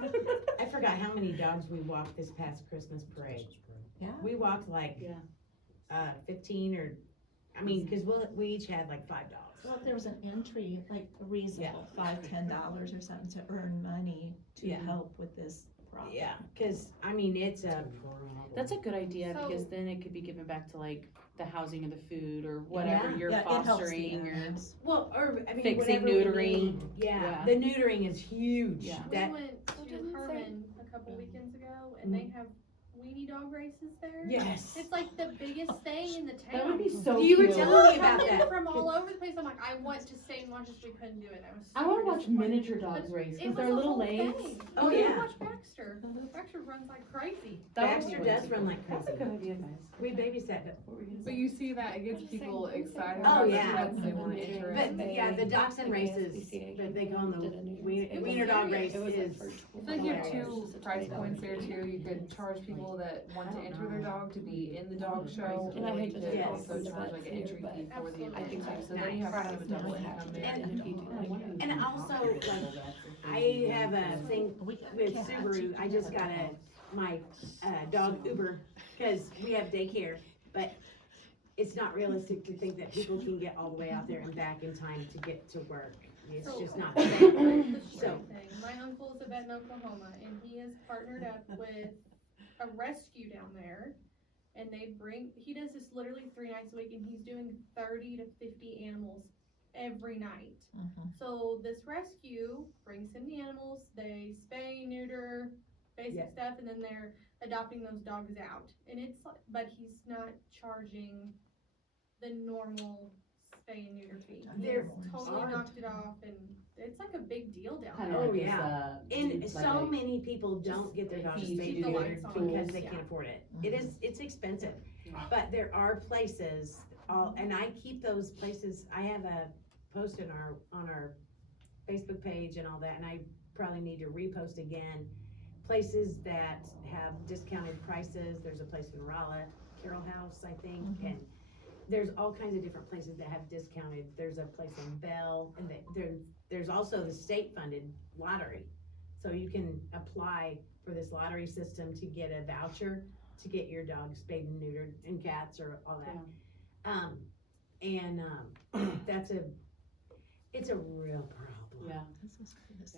I forgot how many dogs we walked this past Christmas parade. Yeah. We walked like, Yeah. 15 or, cause we each had like 5 dogs. Well, if there was an entry, like reasonable, $5-10 or something to earn money to Yeah. help with this problem. Yeah, cause it's a That's a good idea, So- because then it could be given back to like the housing or the food or whatever Yeah. you're Yeah, it helps the fostering or. animals. well, or Fixing, whatever we neutering. need. Yeah, Yeah. the neutering is huge. Yeah. We That went to Herman a couple weekends ago, and they have weenie dog races there. Yes. It's like the biggest thing in the town. That would be so You were cute. telling me about Coming that. from all over the place. I'm like, I want to stay and watch this. We couldn't do it. I was. I wanna super watch disappointed. miniature dogs race, It cause was their a little whole legs. thing. Oh, You yeah. gotta watch Baxter. Baxter runs like crazy. Baxter does run like That's a crazy. good idea, guys. We babysat it. But you see that, it gets people excited Oh, about yeah. pets, they wanna enter it. But, yeah, the dachshund races, that they call them the wiener dog race is. I feel like you have two price points there too, you could charge people that want to enter their dog to be in the dog show, And I or you hate to could Yes. also charge like an entry fee for the event too, so Nice. then you have kind of a double income there. And also, like, I have a thing with Subaru, I just got my dog Uber, cause we have daycare, but it's not realistic to think that people can get all the way out there and back in time to get to work. It's So, just not the fair. stray So, thing. My uncle is a vet in Oklahoma, and he has partnered up with a rescue down there. And he does this literally 3 nights a week, and he's doing 30 to 50 animals every night. So this rescue brings him the animals, they spay, neuter, basic Yeah. stuff, and then they're adopting those dogs out. And it's like, but he's not charging the normal spay and neuter fee. They're He's totally hard. knocked it off, and it's like a big deal down Kinda there. Oh, like this, yeah. And like so a- many people don't get their dogs fees to spayed do and their neutered tools, because they yeah. can't afford it. It's expensive, but there are places, and I keep those places, I have a post on our Facebook page and all that, and I probably need to repost again. Places that have discounted prices, there's a place in Rolla, Carroll House, I think, and there's all kinds of different places that have discounted, there's a place in Bell, and there's also the state-funded lottery. So you can apply for this lottery system to get a voucher to get your dog spayed and neutered, and cats or all that. It's a real problem. Yeah.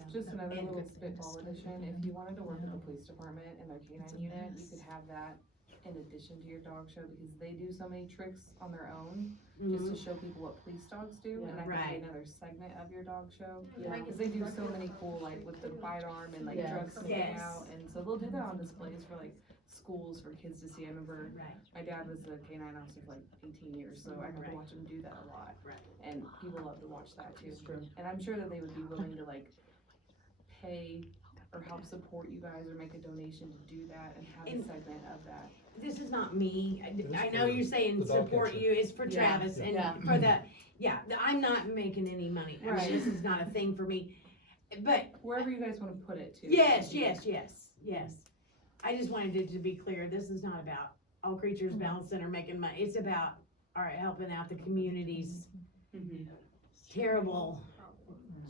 Just another And- little spitball addition, if you wanted to work with the police department and their canine unit, you could have that in addition to your dog show, because they do so many tricks on their own, just to show people what police dogs do, and that could Right. be another segment of your dog show. Yeah. Cause they do so many cool, like with the bite arm and like Yes. drug sniffing Yes. out, and so they'll do that on displays for like schools for kids to see. I remember Right. my dad was a canine officer for like 18 years, so I got Right. to watch him do that a lot. Right. And people love to watch that too. It's true. And I'm sure that they would be willing to like pay or help support you guys or make a donation to do that and have a And- segment of that. This is not me, is I know for you're saying the dog support catcher. you, it's for Yeah. Travis and Yeah. for I'm not making any money, I mean, Right. this is not a thing for me. But, Wherever you guys wanna put it too. yes, I just wanted it to be clear, this is not about All Creatures Balance Center making money, it's about, alright, helping out the community's terrible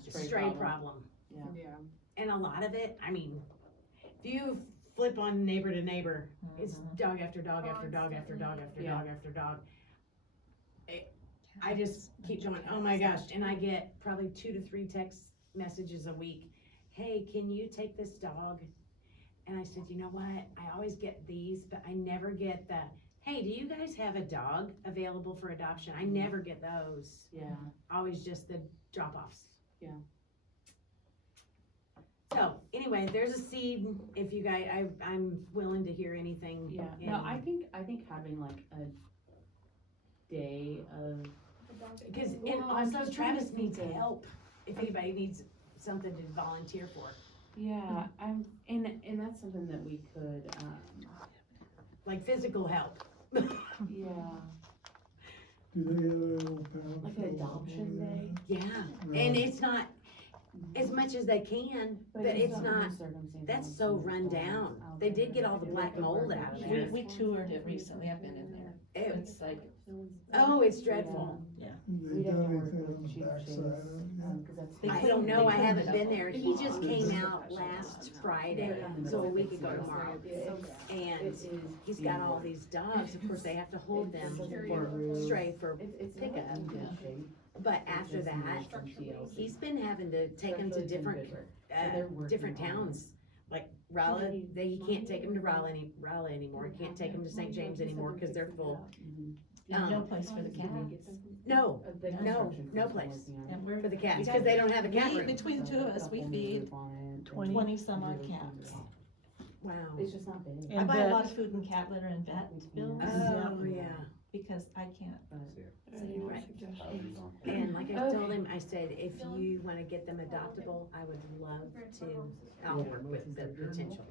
stray problem. Yeah. And a lot of it, I mean, if you flip on neighbor to neighbor, it's dog after dog after dog after dog after Yeah. dog after dog. I just keep going, oh my gosh, and I get probably 2 to 3 text messages a week. Hey, can you take this dog? And I said, you know what, I always get these, but I never get the, hey, do you guys have a dog available for adoption? I never get those, Yeah. always just the drop-offs. Yeah. So, anyway, there's a seed, if you guys, I'm willing to hear anything. Yeah, and- no, I think having like a day of, Because, and Well, I'm also just trying to Travis needs think of- help, if anybody needs something to volunteer for, yeah, and that's something that we could, like physical help. yeah, Do they have a little pound? like an adoption day. Yeah, and it's not, as much as they can, but it's not, that's so run down. They did get all the black mold out of there. We toured it recently, I've been in there. It's like, Oh, it's dreadful. They We'd have to done work anything with on the Chief backside Chase, of it? cause that's. They I cleaned- don't know, I cleaned haven't it been up. there. He just came out last Friday, so a week ago tomorrow. And he's got all these dogs, of course, they have to hold them for stray for It's pickup. not in good shape. But after It just that, needs some TLC. he's been having to take them to Especially if it's in different, Goodwood. So they're working different on it. towns. Like Rolla, he can't take them to Rolla anymore, he can't take them to St. James anymore, cause they're full. and no place for the cats. No, The no, construction no crews place working on it. And we're, for the cats, We cause got- they don't have a cat we- room. between the two of us, we Couple feed move on it, 20 some odd and cats. Wow. It's just not big. I buy a lot of food and cat litter and vet bills. Oh, yeah. Because I can't. Right. And like I told him, I said, if you wanna get them adoptable, I would love to, I'll work with the potential.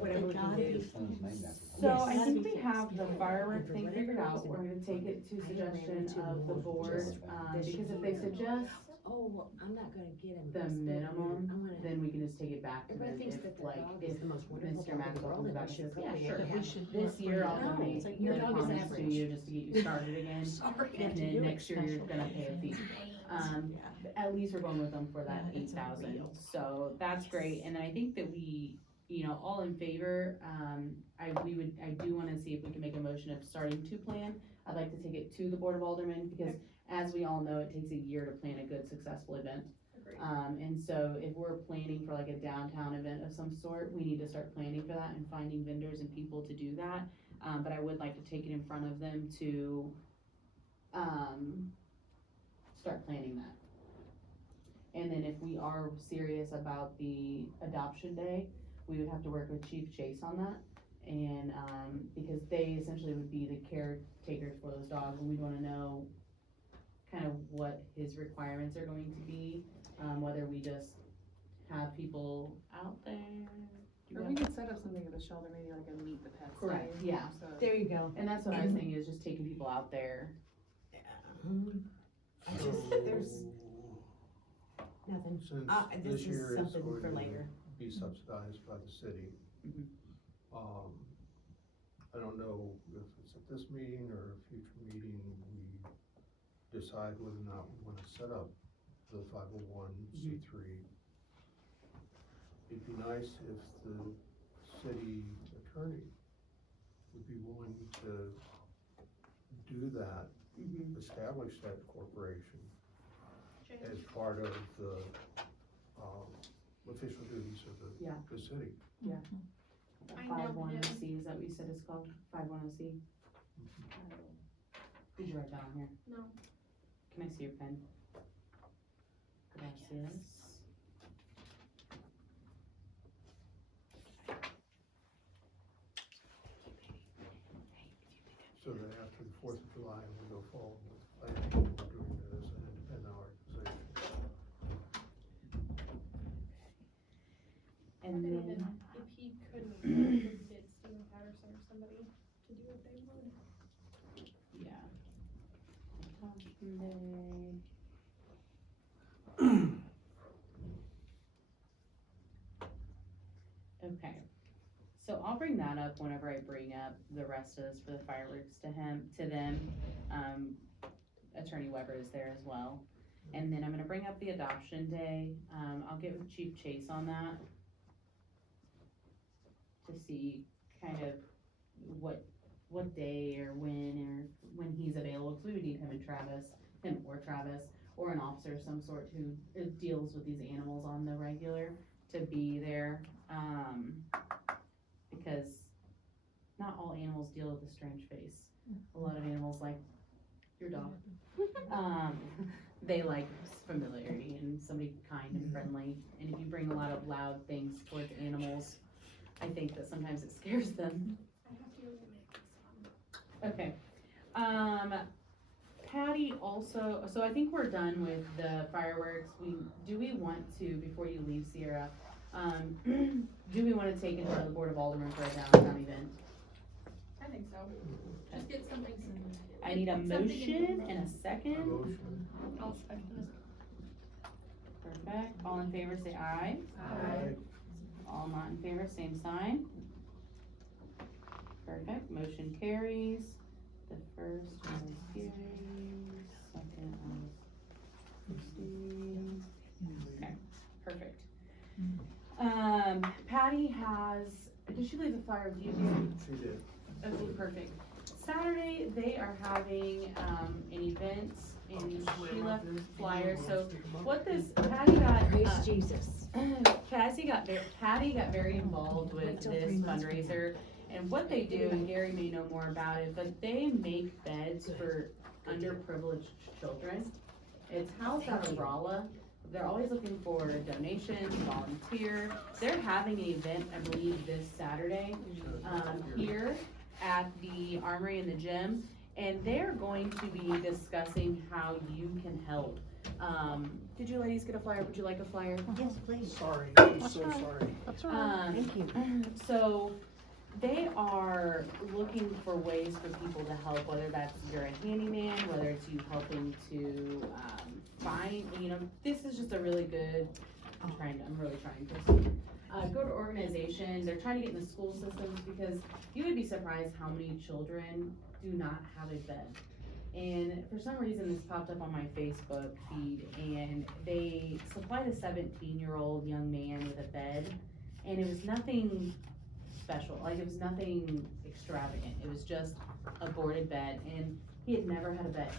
Whatever we can do. So Yes. I think we have the firework thing figured out. We're gonna take it to suggestion of the board, because if they suggest Oh, well, I'm not gonna get him. the minimum, I'm gonna. then we can just take it back to them Everybody thinks if, that the like, dog if is the most wonderful Mr. dog in the Maxwell world comes and back we and should says, yeah, probably sure, have. this year I'll No, donate it's like your the dog is ponds to average. you just to get you started again. Sorry. And then next year you're gonna pay a fee. At least we're going with them for that Yeah, it's 8,000, unreal. so that's great, and then I think that we, you know, all in favor, I do wanna see if we can make a motion of starting to plan. I'd like to take it to the Board of Aldermen, because as we all know, it takes a year to plan a good, successful event. Agreed. And so if we're planning for like a downtown event of some sort, we need to start planning for that and finding vendors and people to do that. But I would like to take it in front of them to, start planning that. And then if we are serious about the adoption day, we would have to work with Chief Chase on that. And, because they essentially would be the caretakers for those dogs, and we'd wanna know kind of what his requirements are going to be, whether we just have people out there. Or we could set up something at the shelter, maybe like a meet the pets day. Correct, yeah. So. There you go. And that's what I was thinking, is just taking people out there. I just, there's nothing. Since This this is year is something going for to later. be subsidized by the city, Mhm. I don't know if it's at this meeting or a future meeting, we decide whether or not we wanna set up the 501c3. It'd be nice if the city attorney would be willing to do that, establish that corporation as part of the, official duties of Yeah. the city. Yeah. I know 51C, is that what you said it's called? 51C? Did you write that on here? No. Can I see your pen? Gracias. So that after the 4th of July, we go forward with planning, we're doing it as an independent organization. And And then, then if he couldn't, we could get Steven Patterson or somebody to do what they would. yeah. Adoption day. Okay, so I'll bring that up whenever I bring up the rest of this for the fireworks to them. Attorney Weber is there as well. And then I'm gonna bring up the adoption day. I'll get with Chief Chase on that to see kind of what day or when he's available, because we would need him or Travis, or an officer of some sort who deals with these animals on the regular to be there, because not all animals deal with a strange face. A lot of animals, like your dog, they like familiarity and somebody kind and friendly, and if you bring a lot of loud things towards animals, I think that sometimes it scares them. I have to go get my Okay, Patty also, so I think we're done with the fireworks. Do we want to, before you leave, Sierra, do we wanna take it to the Board of Aldermen for a downtown event? I think so. Just get something. I need a something motion in- and a second. Motion. I'll second it. Perfect, all in favor say aye. Aye. All not in favor, same sign. Perfect, motion carries. The first was Gary, second was Christine. Okay, perfect. Patty did she leave the flyer with you? She did. Okay, perfect. Saturday, they are having, an event, and she left flyers, so what Patty got. Praise Jesus. Patty got very involved with this fundraiser, and what they do, and Gary may know more about it, but they make beds for underprivileged children. It's housed out of Rolla, they're always looking for donations, volunteer. They're having an event, I believe, this Saturday, here at the Armory in the gym. And they're going to be discussing how you can help. Did you ladies get a flyer? Would you like a flyer? Yes, please. Sorry, I'm so sorry. That's all right. Thank you. So they are looking for ways for people to help, whether that's you're a handyman, whether it's you helping to find, this is just a really good, I'm really trying to go to organizations. They're trying to get in the school systems because you would be surprised how many children do not have a bed. And for some reason, this popped up on my Facebook feed, and they supplied a 17-year-old young man with a bed, and it was nothing special, like it was nothing extravagant. It was just a boarded bed, and he had never had a bed.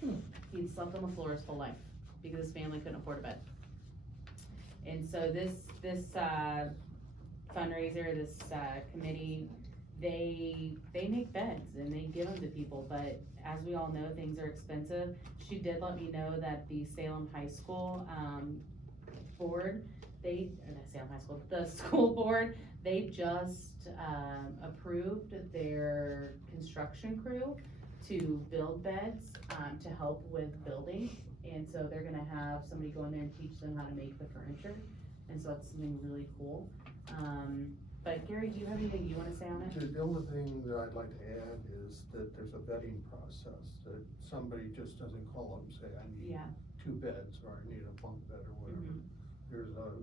He had slept on the floor his whole life because his family couldn't afford a bed. And so this fundraiser, this committee, they make beds and they give them to people, but as we all know, things are expensive. She did let me know that the Salem High School board, the school board, they just approved their construction crew to build beds to help with building. And so they're gonna have somebody go in there and teach them how to make the furniture. And so that's something really cool. But Gary, do you have anything you wanna say on it? The only thing that I'd like to add is that there's a vetting process, that somebody just doesn't call up and say, I need 2 beds, or I need a bunk bed, or whatever. There's a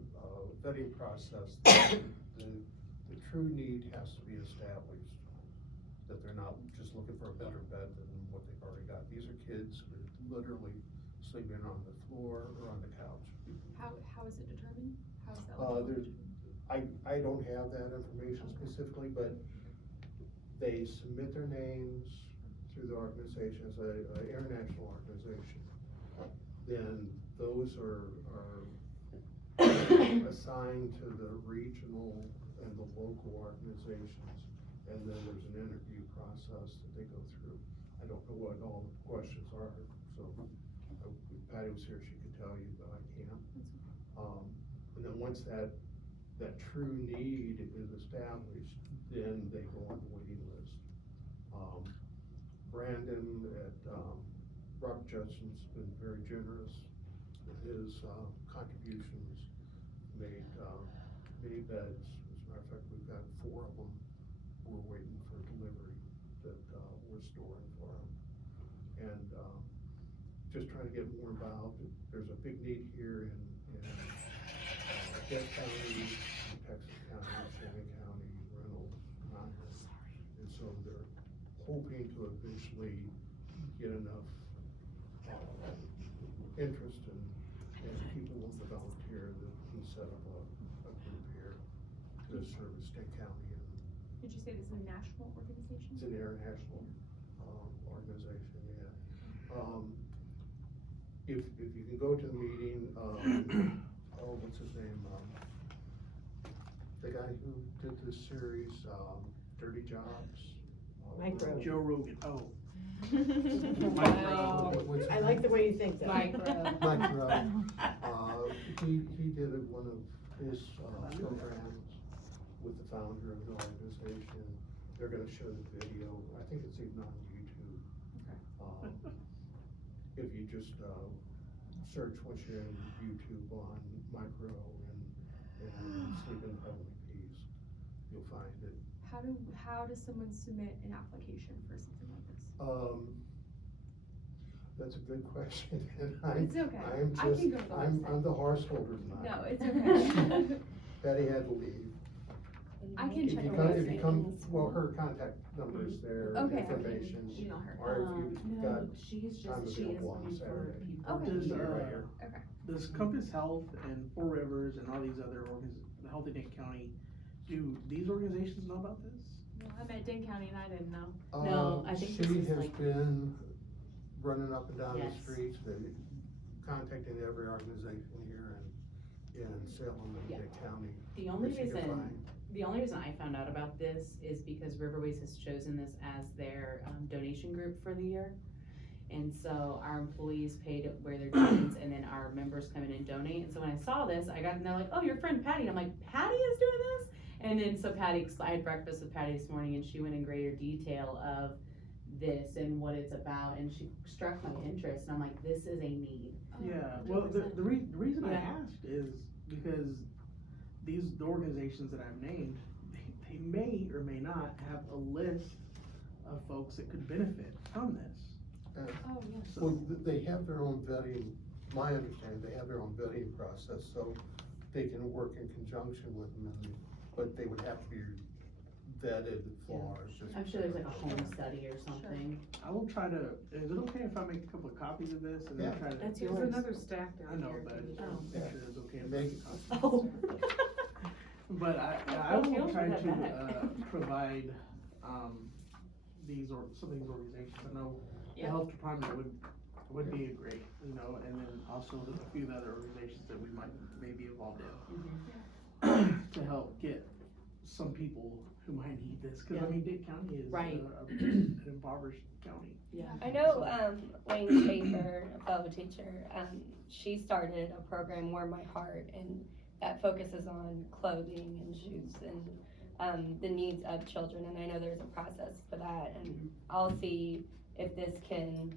vetting process that the true need has to be established, that they're not just looking for a better bed than what they've already got. These are kids who are literally sleeping on the floor or on the couch. How is it determined? How is that? I don't have that information specifically, but they submit their names through the organization, as an international organization. Then those are assigned to the regional and the local organizations, and then there's an interview process that they go through. I don't know what all the questions are, so if Patty was here, she could tell you, but I can't. And then once that true need is established, then they go on the waiting list. Brandon at Robert Judson's been very generous with his contributions, made many beds. As a matter of fact, we've got 4 of them we're waiting for delivery that we're storing for them. And just trying to get more involved. There's a big need here in Kent County, Texas County, Shannon County, Reynolds, Monmouth. And so they're hoping to eventually get enough interest and people want to volunteer that we set up a group here to service Kent County. And Did you say this is a national organization? it's an international organization, yeah. If you can go to the meeting, what's his name? The guy who did this series, Dirty Jobs. Micro. Joe Rogan, I like the way you think though. Micro. He did one of his programs with the founder of the organization. They're gonna show the video. I think it's even on YouTube. If you just search once you're in YouTube on Micro and Sleep in Heavenly Peace, you'll find it. How does someone submit an application for something like this? That's a good question, and It's okay. I'm I can go to the website. I'm the horse holder tonight. No, it's okay. Patty had to leave. I can check the If you website. come, well, her contact number is there, Okay, information. email her. Or if you've got she is time available on looking for Saturday. people. Okay. Does, Right here. Okay. Does Compass Health and Four Rivers and all these other the Health in Dane County, do these organizations know about this? Well, I'm at Dane County and I didn't know. No, I think this is She has like- been running up and down the Yes. streets, contacting every organization here in Salem and Yeah. Dane County. The only that she can reason, find. the only reason I found out about this is because Riverways has chosen this as their donation group for the year. And so our employees pay to wear their jeans, and then our members come in and donate. And so when I saw this, and they're like, oh, your friend Patty. And I'm like, Patty is doing this? And then so I had breakfast with Patty this morning, and she went in greater detail of this and what it's about, and she struck my interest, and I'm like, this is a need. Yeah, well, the reason I Yeah. asked is because the organizations that I've named, they may or may not have a list of folks that could benefit from this. Oh, yeah. So, Well, they have their own vetting, my understanding, they have their own vetting process, so they can work in conjunction with them, but they would have to be vetted for. I'm sure there's like a home study or something. I will try to, is it okay if I make a couple of copies of this and then Yeah. try to? That's There's yours. another stack down I know, here. but I just Oh. want to make sure it's okay. if I Make- make a copy. Oh. But I Oh, will feel try free to to, provide, some of these organizations, I know the Yeah. health department would be a great, and then also a few of the other organizations that we might, be involved in. Mhm. To help get some people who might need this, cause I Yeah. mean, Dick County is Right. an impoverished county. Yeah. I know, Wayne Schaefer, a fellow teacher, she started a program, Warm My Heart, and that focuses on clothing and shoes and, the needs of children, and I know there's a process for that, and I'll see if this can,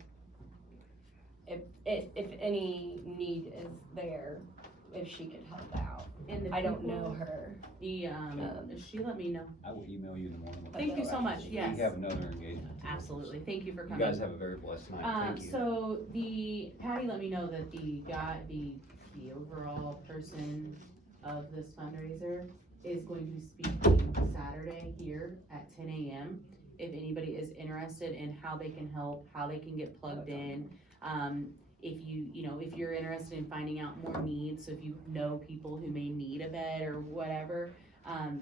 if any need is there, if she could help out. And the I don't know people- her. She let me know. I will email you in the morning. Thank you so much, yes. We have another engagement. Absolutely, thank you for You coming. guys have a very blessed night, thank you. So Patty let me know that the overall person of this fundraiser is going to be speaking Saturday here at 10 a.m. If anybody is interested in how they can help, how they can get plugged in, if you're interested in finding out more needs, so if you know people who may need a bed or whatever,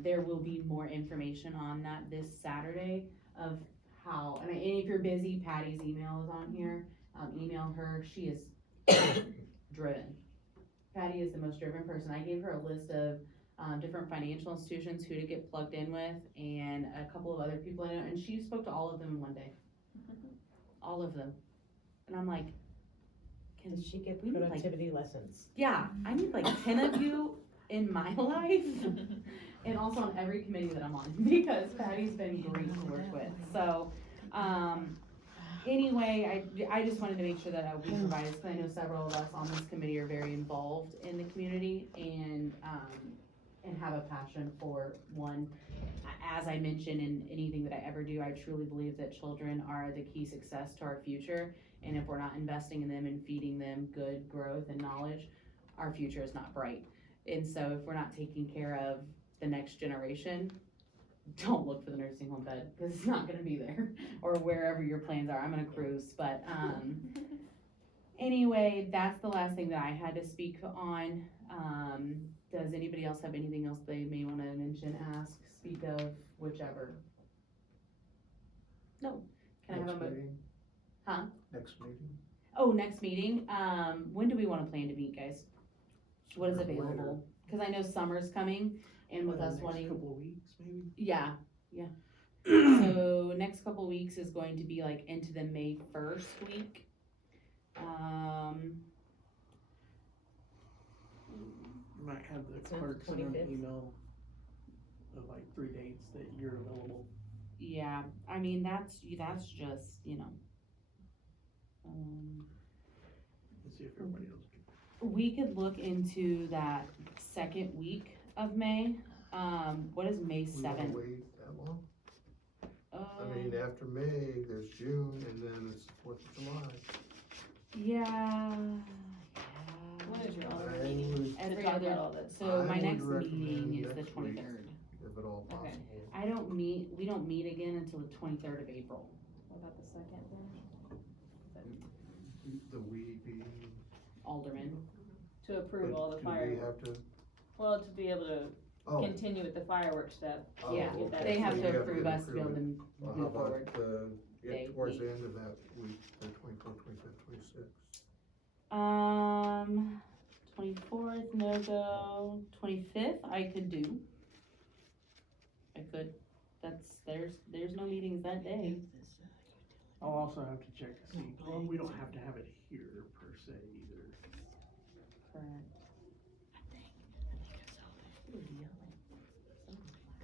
there will be more information on that this Saturday of how, and if you're busy, Patty's email is on here, email her, she is driven. Patty is the most driven person. I gave her a list of, different financial institutions who to get plugged in with, and a couple of other people I know, and she spoke to all of them in one day. All of them. And I'm like, Does she get we need, like- productivity lessons? yeah, I need like 10 of you in my life, and also on every committee that I'm on, because Patty's been great to work with, so, anyway, I just wanted to make sure that we provided, because I know several of us on this committee are very involved in the community, and have a passion for one. As I mentioned, in anything that I ever do, I truly believe that children are the key success to our future, and if we're not investing in them and feeding them good growth and knowledge, our future is not bright. And so if we're not taking care of the next generation, don't look for the nursing home bed, because it's not gonna be there, or wherever your plans are. I'm gonna cruise, but, anyway, that's the last thing that I had to speak on. Does anybody else have anything else they may wanna mention, ask, speak of, whichever? No. Can I have a Next meeting? Huh? Next meeting? Oh, next meeting, when do we wanna plan to meet, guys? What is Sooner than available? Cause I know summer's coming, and with us Next wanting. couple of weeks, maybe? Yeah. So next couple weeks is going to be like into the May 1st week. You might have the It's on the clerk send an 25th. email of like 3 dates that you're available. Yeah, I mean, that's just, Let's see if everybody else can. we could look into that second week of May. What is May We wanna 7th? wait that long? I mean, after May, there's June, and then it's 4th of July. Yeah. When is your I other would- meeting? To Every talk other, about all this? so I my would next recommend meeting is the next week. 23rd. If at all Okay. possible. We don't meet again until the 23rd of April. What about the second then? The we being. Alderman. To approve all the Do we fireworks, have to, well, to be able to oh. continue with the fireworks stuff. Oh, Yeah, get that they have So to you have approve to us to be able to Well, how move forward. about, Day, towards week. the end of that week, the 24th, 25th, 26th? 24th, no go. 25th, I could do. I could. There's no meetings that day. I'll also have to check to see, well, we don't have to have it here per se either. Correct.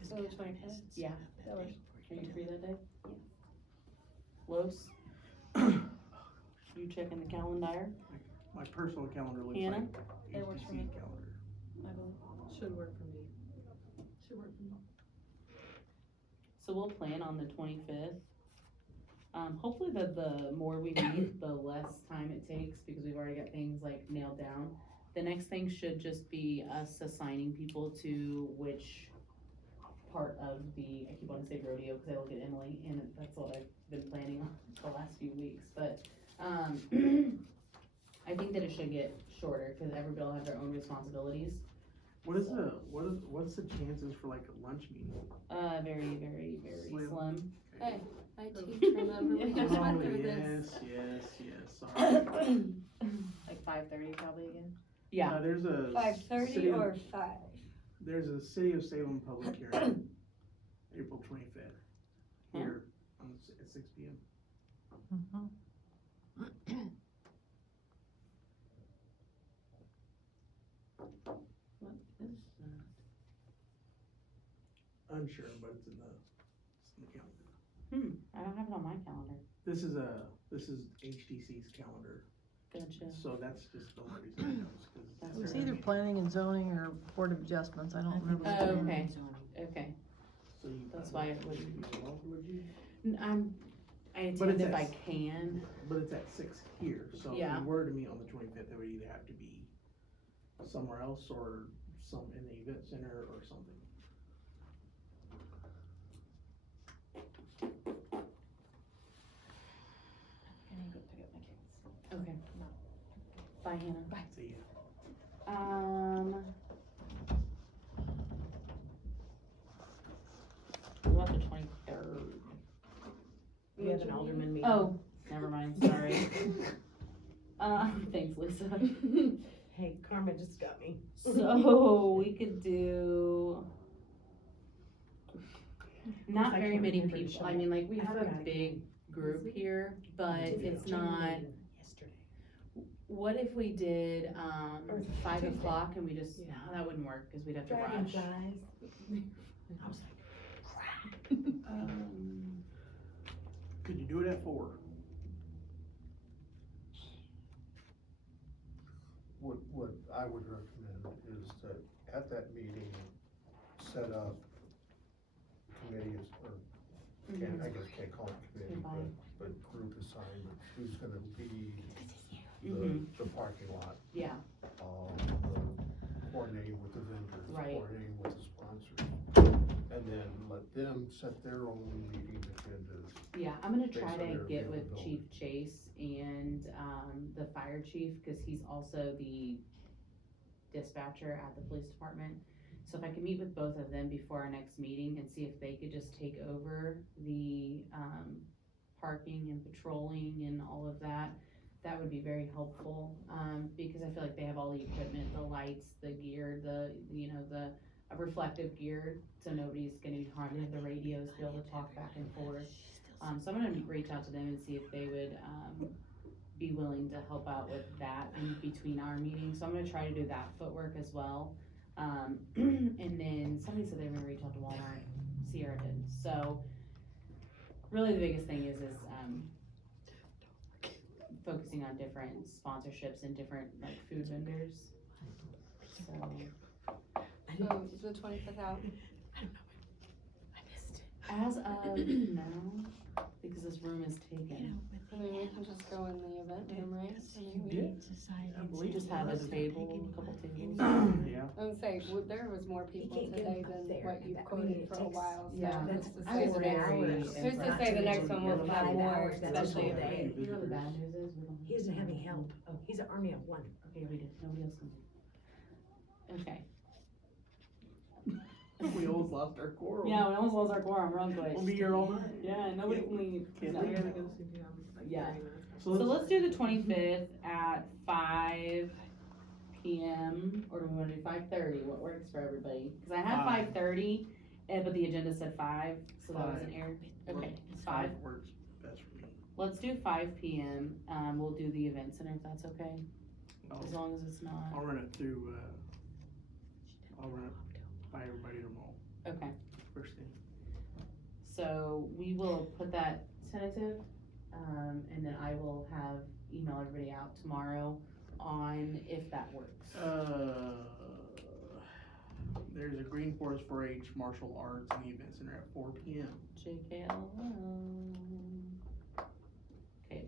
So the 25th? Yeah. That works. Are you free that day? Los? You checking the calendar? My personal calendar looks Hannah? like That works for HTC me. calendar. I believe. Should work for me. Should work for me. So we'll plan on the 25th. Hopefully the more we meet, the less time it takes, because we've already got things like nailed down. The next thing should just be us assigning people to which part of the, I keep wanting to say rodeo, because I look at Emily, and that's what I've been planning on the last few weeks, but, I think that it should get shorter, because everybody will have their own responsibilities. What's the chances for like a lunch meeting? Very, very, very slim. Hey, I teach, remember, we just went through this. Yes, sorry. Like 5:30 probably again? Yeah. There's a 5:30 or 5? There's a City of Salem public hearing, April 25th, here at 6 p.m. What is that? Unsure, but it's in the calendar. I don't have it on my calendar. This is HTC's calendar, Gotcha. so that's just the only reason I know is 'cause That's It was right. either planning and zoning or board of adjustments, I don't remember. Oh, okay, okay. So you That's probably why it would wouldn't- be involved, would you? I But attend it's if at I s- can. But it's at 6 here, so if Yeah. we were to meet on the 25th, it would either have to be somewhere else or in the event center or something. I need to go pick up my kids. Okay. Bye, Hannah. Bye. See ya. What about the 23rd? We have an alderman meeting. Oh, never mind, sorry. Thanks, Lisa. Hey, karma just got me. So we could do, not I very can't many remember to people, show I you. mean, like, we I have a forgot. big group here, but it's not, Yesterday. what if we did, Or 5 Tuesday. o'clock and we just, Yeah. no, that wouldn't work, cause we'd have to rush. Dragonflies. I was like, Could you do it at 4? What I would recommend is that at that meeting, set up committees, or I guess can't call it committee, but group assignment, who's gonna be the parking lot. Yeah, Coordinating with the vendors, Right. coordinating with the sponsors, and then let them set their own meeting agendas. yeah, I'm gonna try Based on to their get with availability. Chief Chase and, the fire chief, cause he's also the dispatcher at the police department. So if I could meet with both of them before our next meeting and see if they could just take over the, parking and patrolling and all of that, that would be very helpful, because I feel like they have all the equipment, the lights, the gear, the reflective gear, so nobody's gonna be harmed, they have the radios to be able to talk back and forth. So I'm gonna reach out to them and see if they would, be willing to help out with that in between our meetings, so I'm gonna try to do that footwork as well. And then somebody said they were gonna reach out to Walmart, Sierra did, so really the biggest thing is focusing on different sponsorships and different like food vendors, so. So is the 25th out? As of now, because this room is taken, I mean, we can just go in the event room, right? I mean, Yeah. we just have a table, a couple tables. Yeah. I would say, there was more people can't get today up than there. what you've I mean, quoted it for a takes- while, so Yeah, who's to I say was the very next, who's to impressed. say the next one won't have 5 more, hours, that's especially all day. You know the bad news is, we don't. He doesn't have any help. Oh, he's an army of one. Okay, we did, nobody else can do. Okay. We almost lost our quorum. Yeah, we almost lost our quorum real quick. We'll be here all night. Yeah, nobody can leave. Can't No. leave. I gotta go sleep in like Yeah. 30 minutes. So let's do the 25th at 5 p.m. or do we wanna do 5:30? What works for everybody? Cause I have 5:30, but the agenda said 5, so that wasn't aired. Okay, 5. Works best for me. Let's do 5 PM, we'll do the event center if that's okay, as long as it's not, I'll run it through, I'll run it by everybody tomorrow, okay. first thing. So we will put that tentative, and then I will email everybody out tomorrow on if that works. There's a Green Forest 4-H martial arts and event center at 4 PM. JKL. Okay.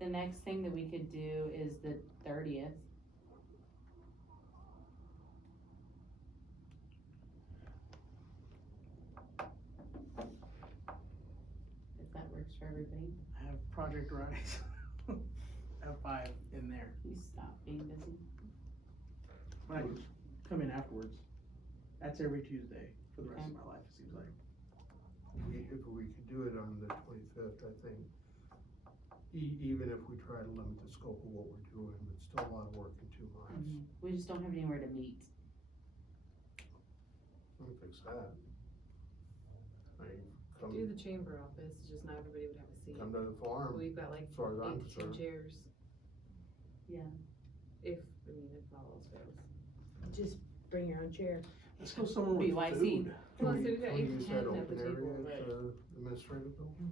The next thing that we could do is the 30th. If that works for everybody. I have Project Rise at 5 in there. Please stop being busy. But I can come in afterwards. That's every Tuesday for the rest of my life, it seems like. If we could do it on the 25th, I think, even if we try to limit the scope of what we're doing, it's still a lot of work in 2 months. We just don't have anywhere to meet. Let me fix that. I mean, come, Do the chamber office, just not everybody would have a seat. come to the farm, We've got like as far as I'm 8 to 10 concerned. chairs, Yeah. if all else fails. Just bring your own chair. Let's go somewhere with BYC. food. Well, so we've got Can we 8 to use 10 that at the open area table, at but the administrative building?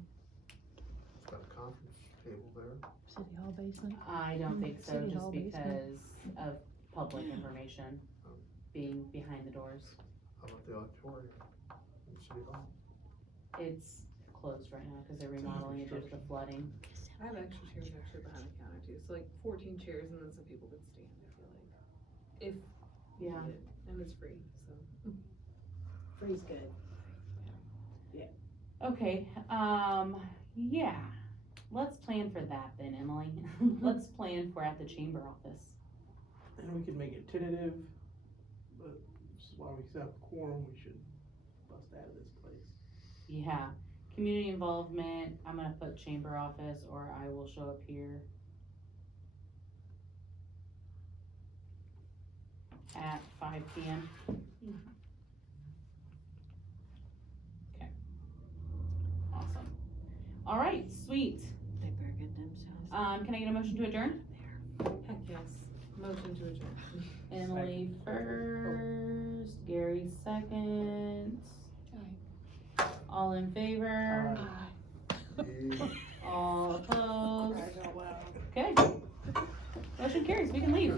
It's got a conference table there. City Hall basement. I don't think so, City just Hall because of public information being behind the doors. How about the auditorium in City Hall? It's closed right now because they're remodeling it due to the flooding. I have extra chairs actually behind the counter too, so like 14 chairs and then some people could stand, I feel like. If Yeah. needed, and it's free, so. Free's good. Okay, yeah, let's plan for that then, Emily. Let's plan for at the chamber office. And we could make it tentative, but this is why we set up a quorum, we should bust out of this place. Yeah, community involvement, I'm gonna put chamber office or I will show up here. At 5 PM. Okay. Awesome. All right, sweet. They better get themselves. Can I get a motion to adjourn? Heck yes, motion to adjourn. Emily first, Gary second. All in favor? All opposed? Okay. Motion carries, we can leave.